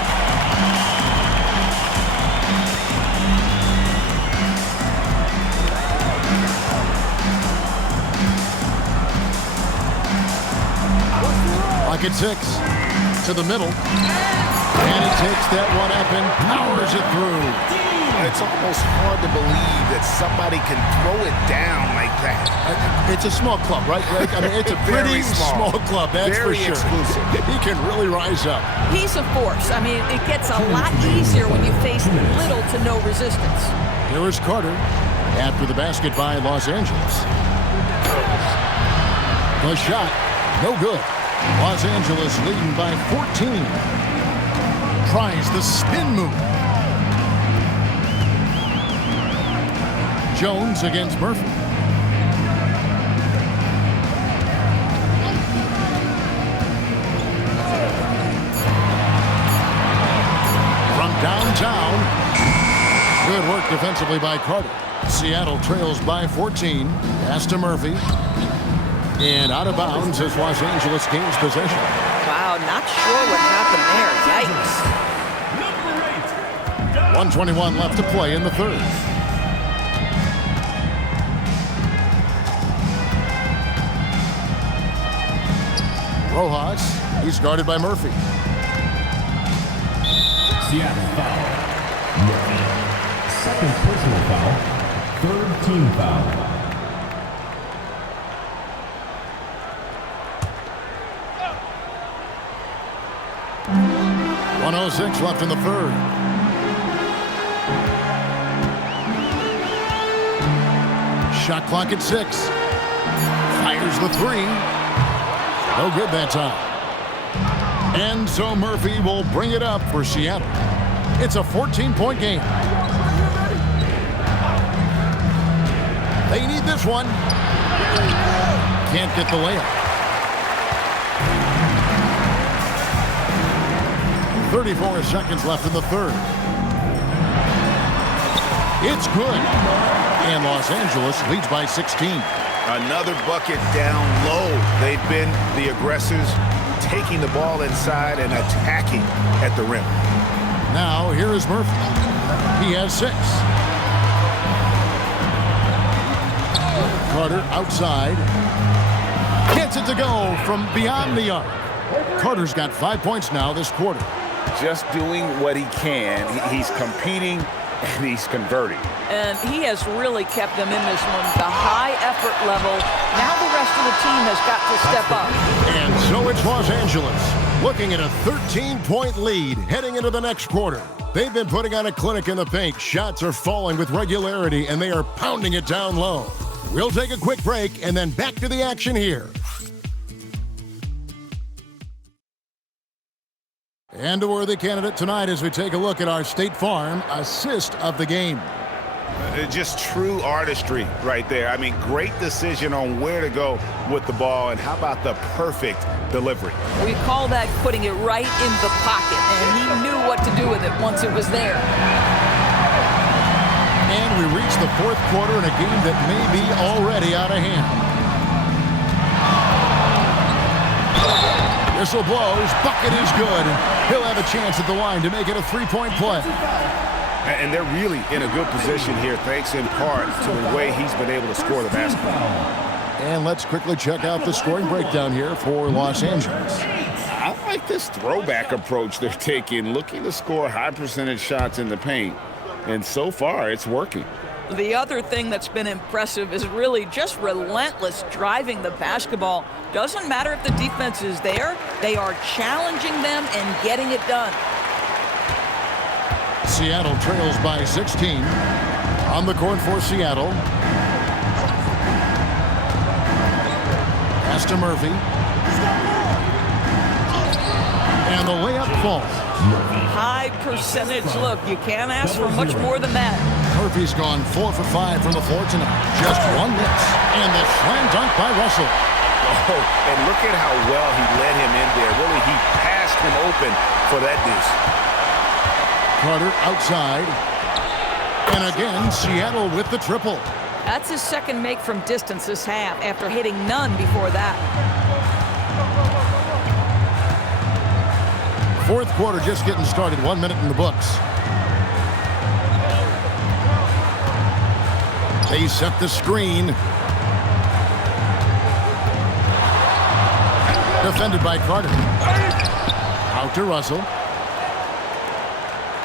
Pocket 6 to the middle. And he takes that one up and powers it through. It's almost hard to believe that somebody can throw it down like that. It's a small club, right, Greg? I mean, it's a pretty small club, that's very for sure. Exclusive. He can really rise up. He's a force. I mean, it gets a lot easier when you face little to no resistance. Here is Carter after the basket by Los Angeles. The shot, no good. Los Angeles leading by 14. Tries the spin move. Jones against Murphy. From downtown. Good work defensively by Carter. Seattle trails by 14. Pass to Murphy. And out of bounds as Los Angeles gains possession. Wow, not sure what happened there. Yikes. 1:21 left to play in the third. Rojas, he's guarded by Murphy. Seattle foul. Murphy. Second personal foul. Third team foul. .106 left in the third. Shot clock at 6. Fires the 3. No good that time. And so Murphy will bring it up for Seattle. It's a 14-point game. They need this one. Can't get the layup. 34 seconds left in the third. It's good. And Los Angeles leads by 16. Another bucket down low. They've been the aggressors, taking the ball inside and attacking at the rim. Now, here is Murphy. He has 6. Carter outside. Gets it to go from beyond the arc. Carter's got 5 points now this quarter. Just doing what he can. He's competing and he's converting. And he has really kept them in this one. The high effort level. Now the rest of the team has got to step up. And so it's Los Angeles looking at a 13-point lead heading into the next quarter. They've been putting on a clinic in the paint. Shots are falling with regularity, and they are pounding it down low. We'll take a quick break and then back to the action here. And a worthy candidate tonight as we take a look at our State Farm assist of the game. Just true artistry right there. I mean, great decision on where to go with the ball, and how about the perfect delivery? We call that putting it right in the pocket, and he knew what to do with it once it was there. And we reach the fourth quarter in a game that may be already out of hand. Whistle blows, bucket is good, and he'll have a chance at the line to make it a 3-point play. And they're really in a good position here, thanks in part to the way he's been able to score the basketball. And let's quickly check out the scoring breakdown here for Los Angeles. I like this throwback approach they're taking, looking to score high percentage shots in the paint. And so far, it's working. The other thing that's been impressive is really just relentless driving the basketball. Doesn't matter if the defense is there, they are challenging them and getting it done. Seattle trails by 16. On the court for Seattle. Pass to Murphy. And the layup falls. High percentage look. You can't ask for much more than that. Murphy's gone 4 for 5 from the floor tonight. Just one miss. And the slam dunk by Russell. Oh, and look at how well he led him in there. Really, he passed him open for that deuce. Carter outside. And again, Seattle with the triple. That's his second make from distance this half after hitting none before that. Fourth quarter just getting started. 1 minute in the books. They set the screen. Defended by Carter. Out to Russell.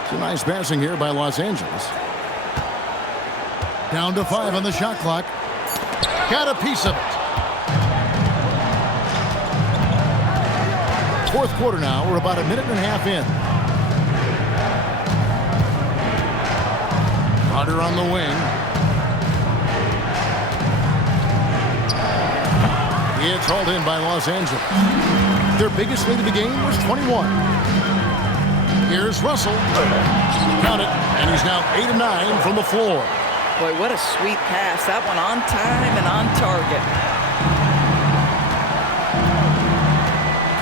It's a nice passing here by Los Angeles. Down to 5 on the shot clock. Got a piece of it. Fourth quarter now. We're about a minute and a half in. Carter on the wing. It's hauled in by Los Angeles. Their biggest lead of the game was 21. Here's Russell. Count it, and he's now 8 of 9 from the floor. Boy, what a sweet pass. That one on time and on target.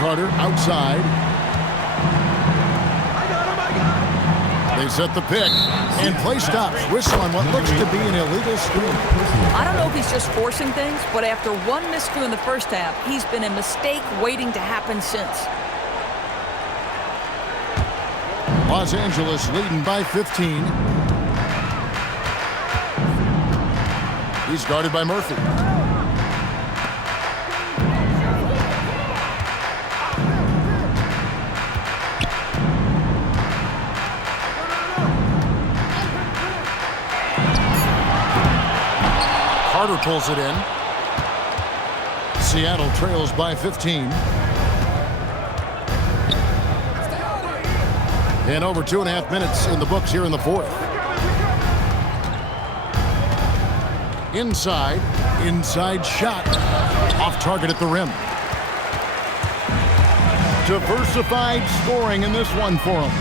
Carter outside. They set the pick, and play stops. Whistle on what looks to be an illegal screen. I don't know if he's just forcing things, but after one miscue in the first half, he's been a mistake waiting to happen since. Los Angeles leading by 15. He's guarded by Murphy. Carter pulls it in. Seattle trails by 15. And over 2.5 minutes in the books here in the fourth. Inside shot. Off target at the rim. Diversified scoring in this one for him.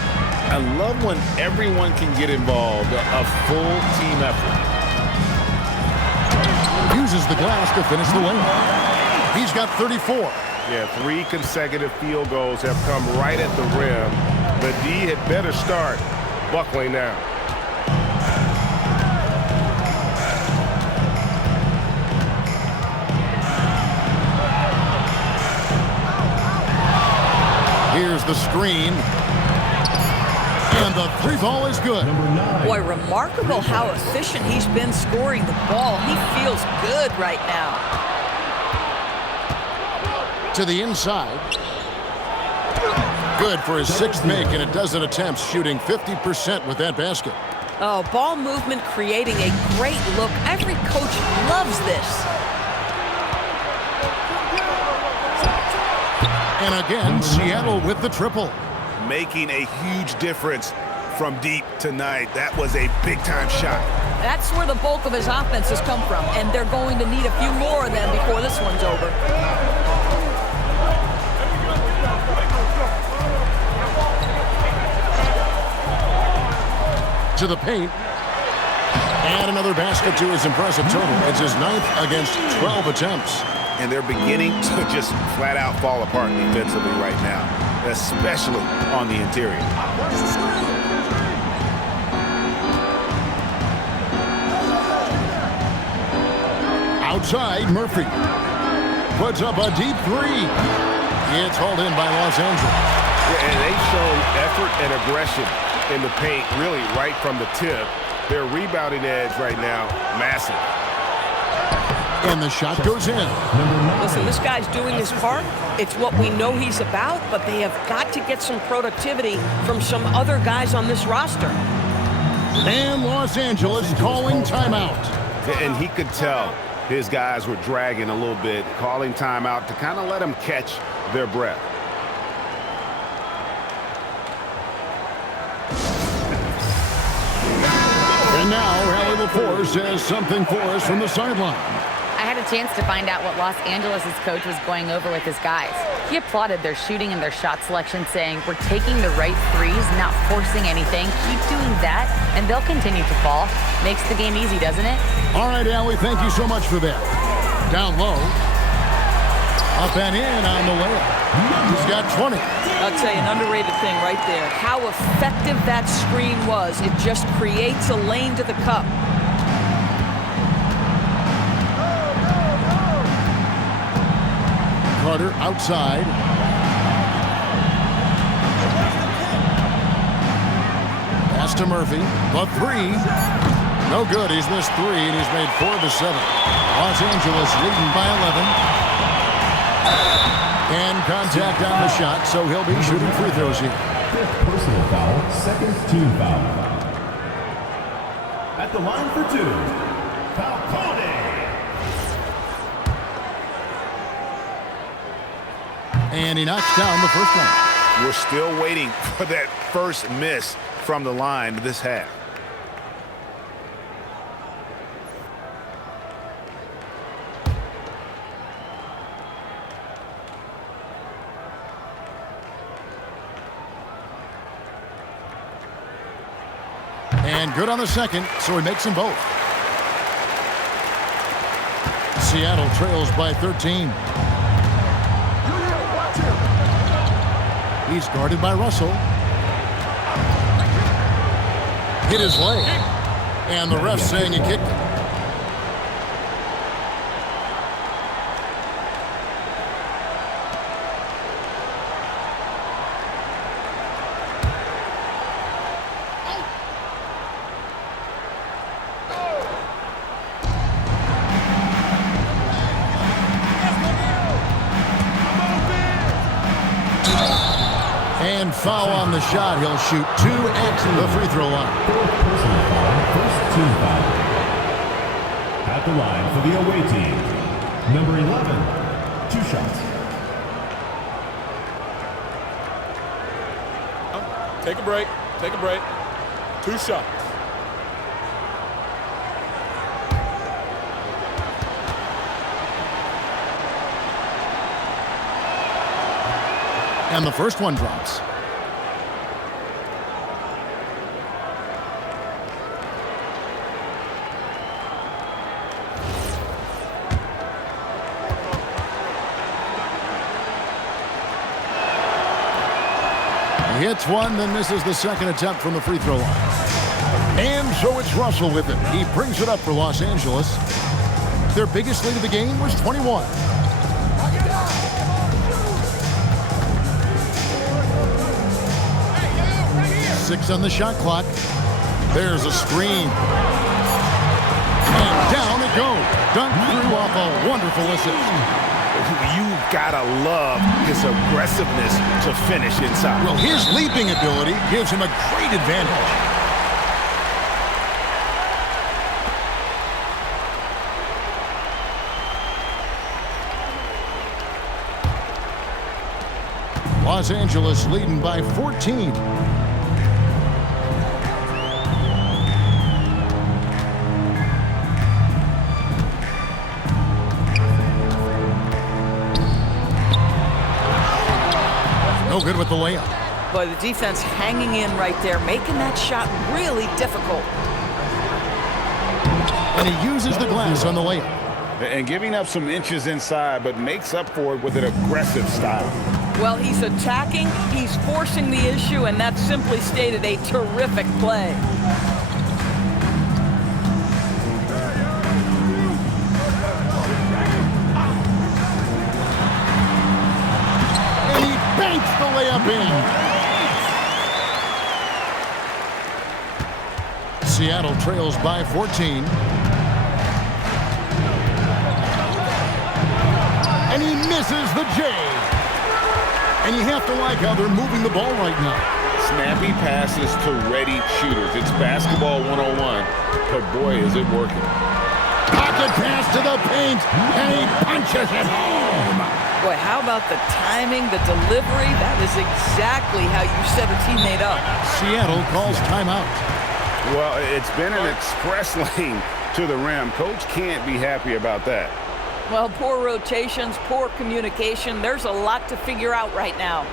I love when everyone can get involved, a full team effort. Uses the glass to finish the win. He's got 34. Yeah, 3 consecutive field goals have come right at the rim. The D had better start buckling now. Here's the screen. And the 3 ball is good. Boy, remarkable how efficient he's been scoring the ball. He feels good right now. To the inside. Good for his 6th make and a dozen attempts, shooting 50% with that basket. Oh, ball movement creating a great look. Every coach loves this. And again, Seattle with the triple. Making a huge difference from deep tonight. That was a big-time shot. That's where the bulk of his offense has come from, and they're going to need a few more of them before this one's over. To the paint. And another basket to his impressive total. It's his 9th against 12 attempts. And they're beginning to just flat out fall apart defensively right now, especially on the interior. Outside, Murphy puts up a deep 3. It's hauled in by Los Angeles. Yeah, and they've shown effort and aggression in the paint, really right from the tip. Their rebounding edge right now, massive. And the shot goes in. Listen, this guy's doing his part. It's what we know he's about, but they have got to get some productivity from some other guys on this roster. And Los Angeles calling timeout. And he could tell his guys were dragging a little bit, calling timeout to kind of let them catch their breath. And now Rally LaForce has something for us from the sideline. I had a chance to find out what Los Angeles' coach was going over with his guys. He applauded their shooting and their shot selection, saying, "We're taking the right threes, not forcing anything. Keep doing that, and they'll continue to fall." Makes the game easy, doesn't it? All right, Allie, thank you so much for that. Down low. Up and in on the layup. He's got 20. I'll tell you, an underrated thing right there. How effective that screen was. It just creates a lane to the cup. Carter outside. Pass to Murphy. The three. No good. He's missed 3, and he's made 4 of the 7. Los Angeles leading by 11. And contact on the shot, so he'll be shooting free throws here. Fifth personal foul, second team foul. At the line for 2, Falcone. And he knocks down the first one. We're still waiting for that first miss from the line this half. And good on the second, so he makes them both. Seattle trails by 13. He's guarded by Russell. Hit his leg. And the ref saying he kicked it. And foul on the shot. He'll shoot 2 at the free throw line. Fourth personal foul, first team foul. At the line for the away team, number 11, 2 shots. Take a break. Take a break. 2 shots. And the first one drops. He hits one, then misses the second attempt from the free throw line. And so it's Russell with it. He brings it up for Los Angeles. Their biggest lead of the game was 21. Six on the shot clock. There's a screen. And down it goes. Dunk through off a wonderful assist. You gotta love his aggressiveness to finish inside. Well, his leaping ability gives him a great advantage. Los Angeles leading by 14. No good with the layup. Boy, the defense hanging in right there, making that shot really difficult. And he uses the glass on the layup. And giving up some inches inside, but makes up for it with an aggressive style. Well, he's attacking, he's forcing the issue, and that's simply stated a terrific play. And he banks the layup in. Seattle trails by 14. And he misses the J. And you have to like how they're moving the ball right now. Snappy passes to ready shooters. It's basketball 101, but boy, is it working. Pocket pass to the paint, and he punches it home. Boy, how about the timing, the delivery? That is exactly how you set a teammate up. Seattle calls timeout. Well, it's been an express lane to the rim. Coach can't be happy about that. Well, poor rotations, poor communication. There's a lot to figure out right now.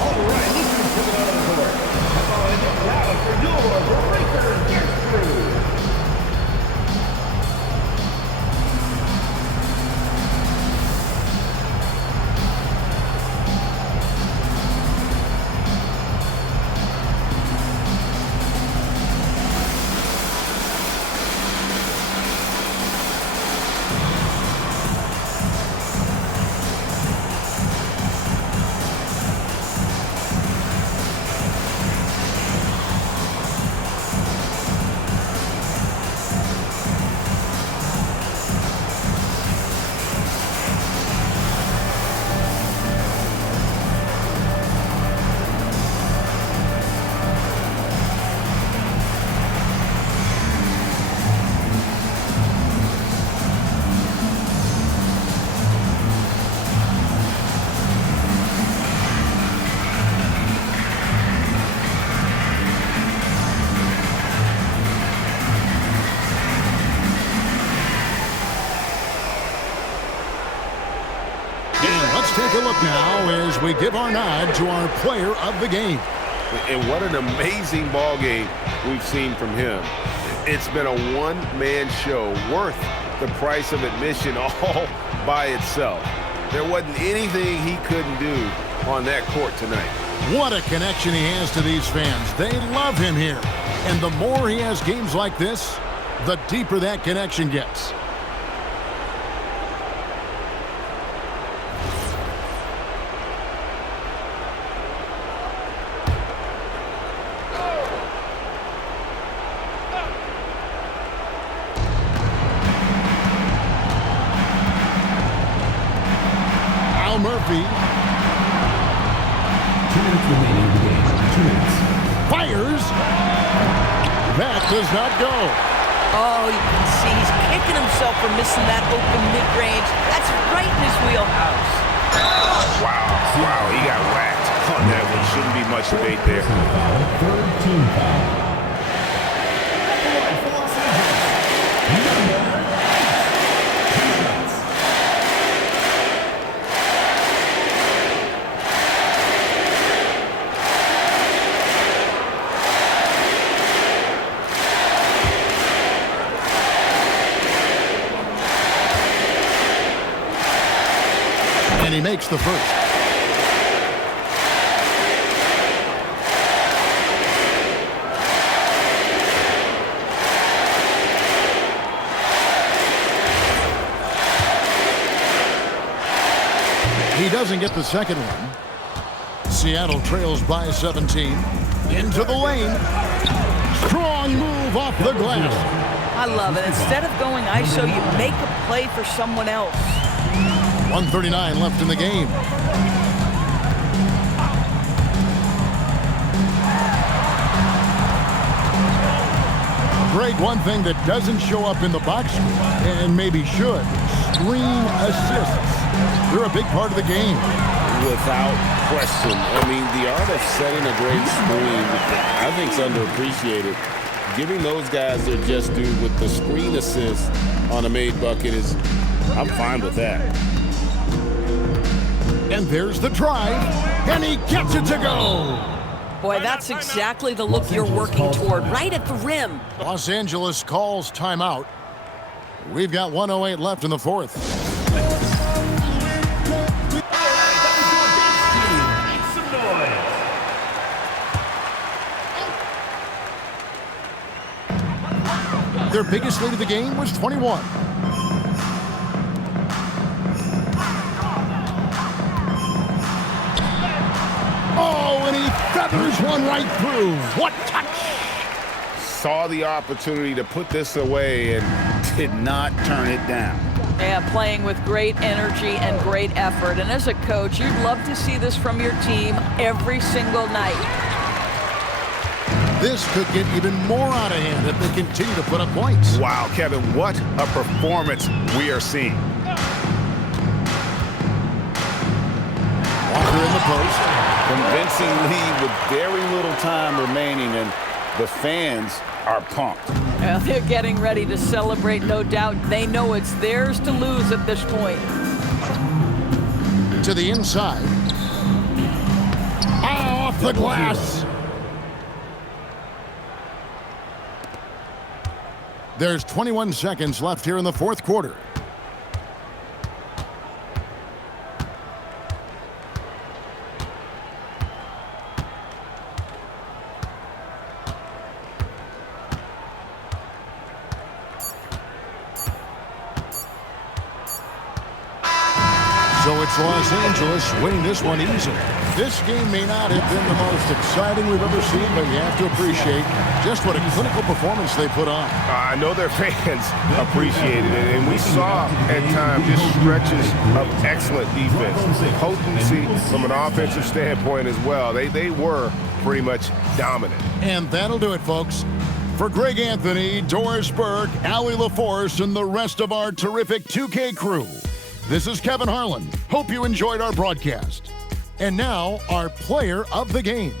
All right, let's put it on the court. Come on, now for your breaker crew. Take a look now as we give our nod to our player of the game. And what an amazing ball game we've seen from him. It's been a one-man show worth the price of admission all by itself. There wasn't anything he couldn't do on that court tonight. What a connection he has to these fans. They love him here. And the more he has games like this, the deeper that connection gets. Murphy. 2 minutes remaining in the game. 2 minutes. Fires. That does not go. Oh, you can see he's kicking himself for missing that open mid-range. That's right in his wheelhouse. Wow, he got whacked on that one. Shouldn't be much debate there. Third team foul. And he makes the first. He doesn't get the second one. Seattle trails by 17. Into the lane. Strong move off the glass. I love it. Instead of going ISO, you make a play for someone else. 1:39 left in the game. Greg, one thing that doesn't show up in the box score, and maybe should, screen assists. They're a big part of the game. Without question. I mean, the art of setting a great screen, I think, is underappreciated. Giving those guys their just due with the screen assist on a made bucket is, I'm fine with that. And there's the drive, and he gets it to go. Boy, that's exactly the look you're working toward, right at the rim. Los Angeles calls timeout. We've got 1:08 left in the fourth. Their biggest lead of the game was 21. Oh, and he feathers one right through. What touch! Saw the opportunity to put this away and did not turn it down. Yeah, playing with great energy and great effort. And as a coach, you'd love to see this from your team every single night. This could get even more out of hand if they continue to put up points. Wow, Kevin, what a performance we are seeing. Walker in the post. Convincing lead with very little time remaining, and the fans are pumped. Well, they're getting ready to celebrate, no doubt. They know it's theirs to lose at this point. To the inside. Off the glass. There's 21 seconds left here in the fourth quarter. So it's Los Angeles winning this one easily. This game may not have been the most exciting we've ever seen, but you have to appreciate just what a clinical performance they put on. I know their fans appreciated it, and we saw at times just stretches of excellent defense. Potency from an offensive standpoint as well. They were pretty much dominant. And that'll do it, folks. For Greg Anthony, Doris Burke, Allie LaForce, and the rest of our terrific 2K crew, this is Kevin Harlan. Hope you enjoyed our broadcast. And now, our player of the game.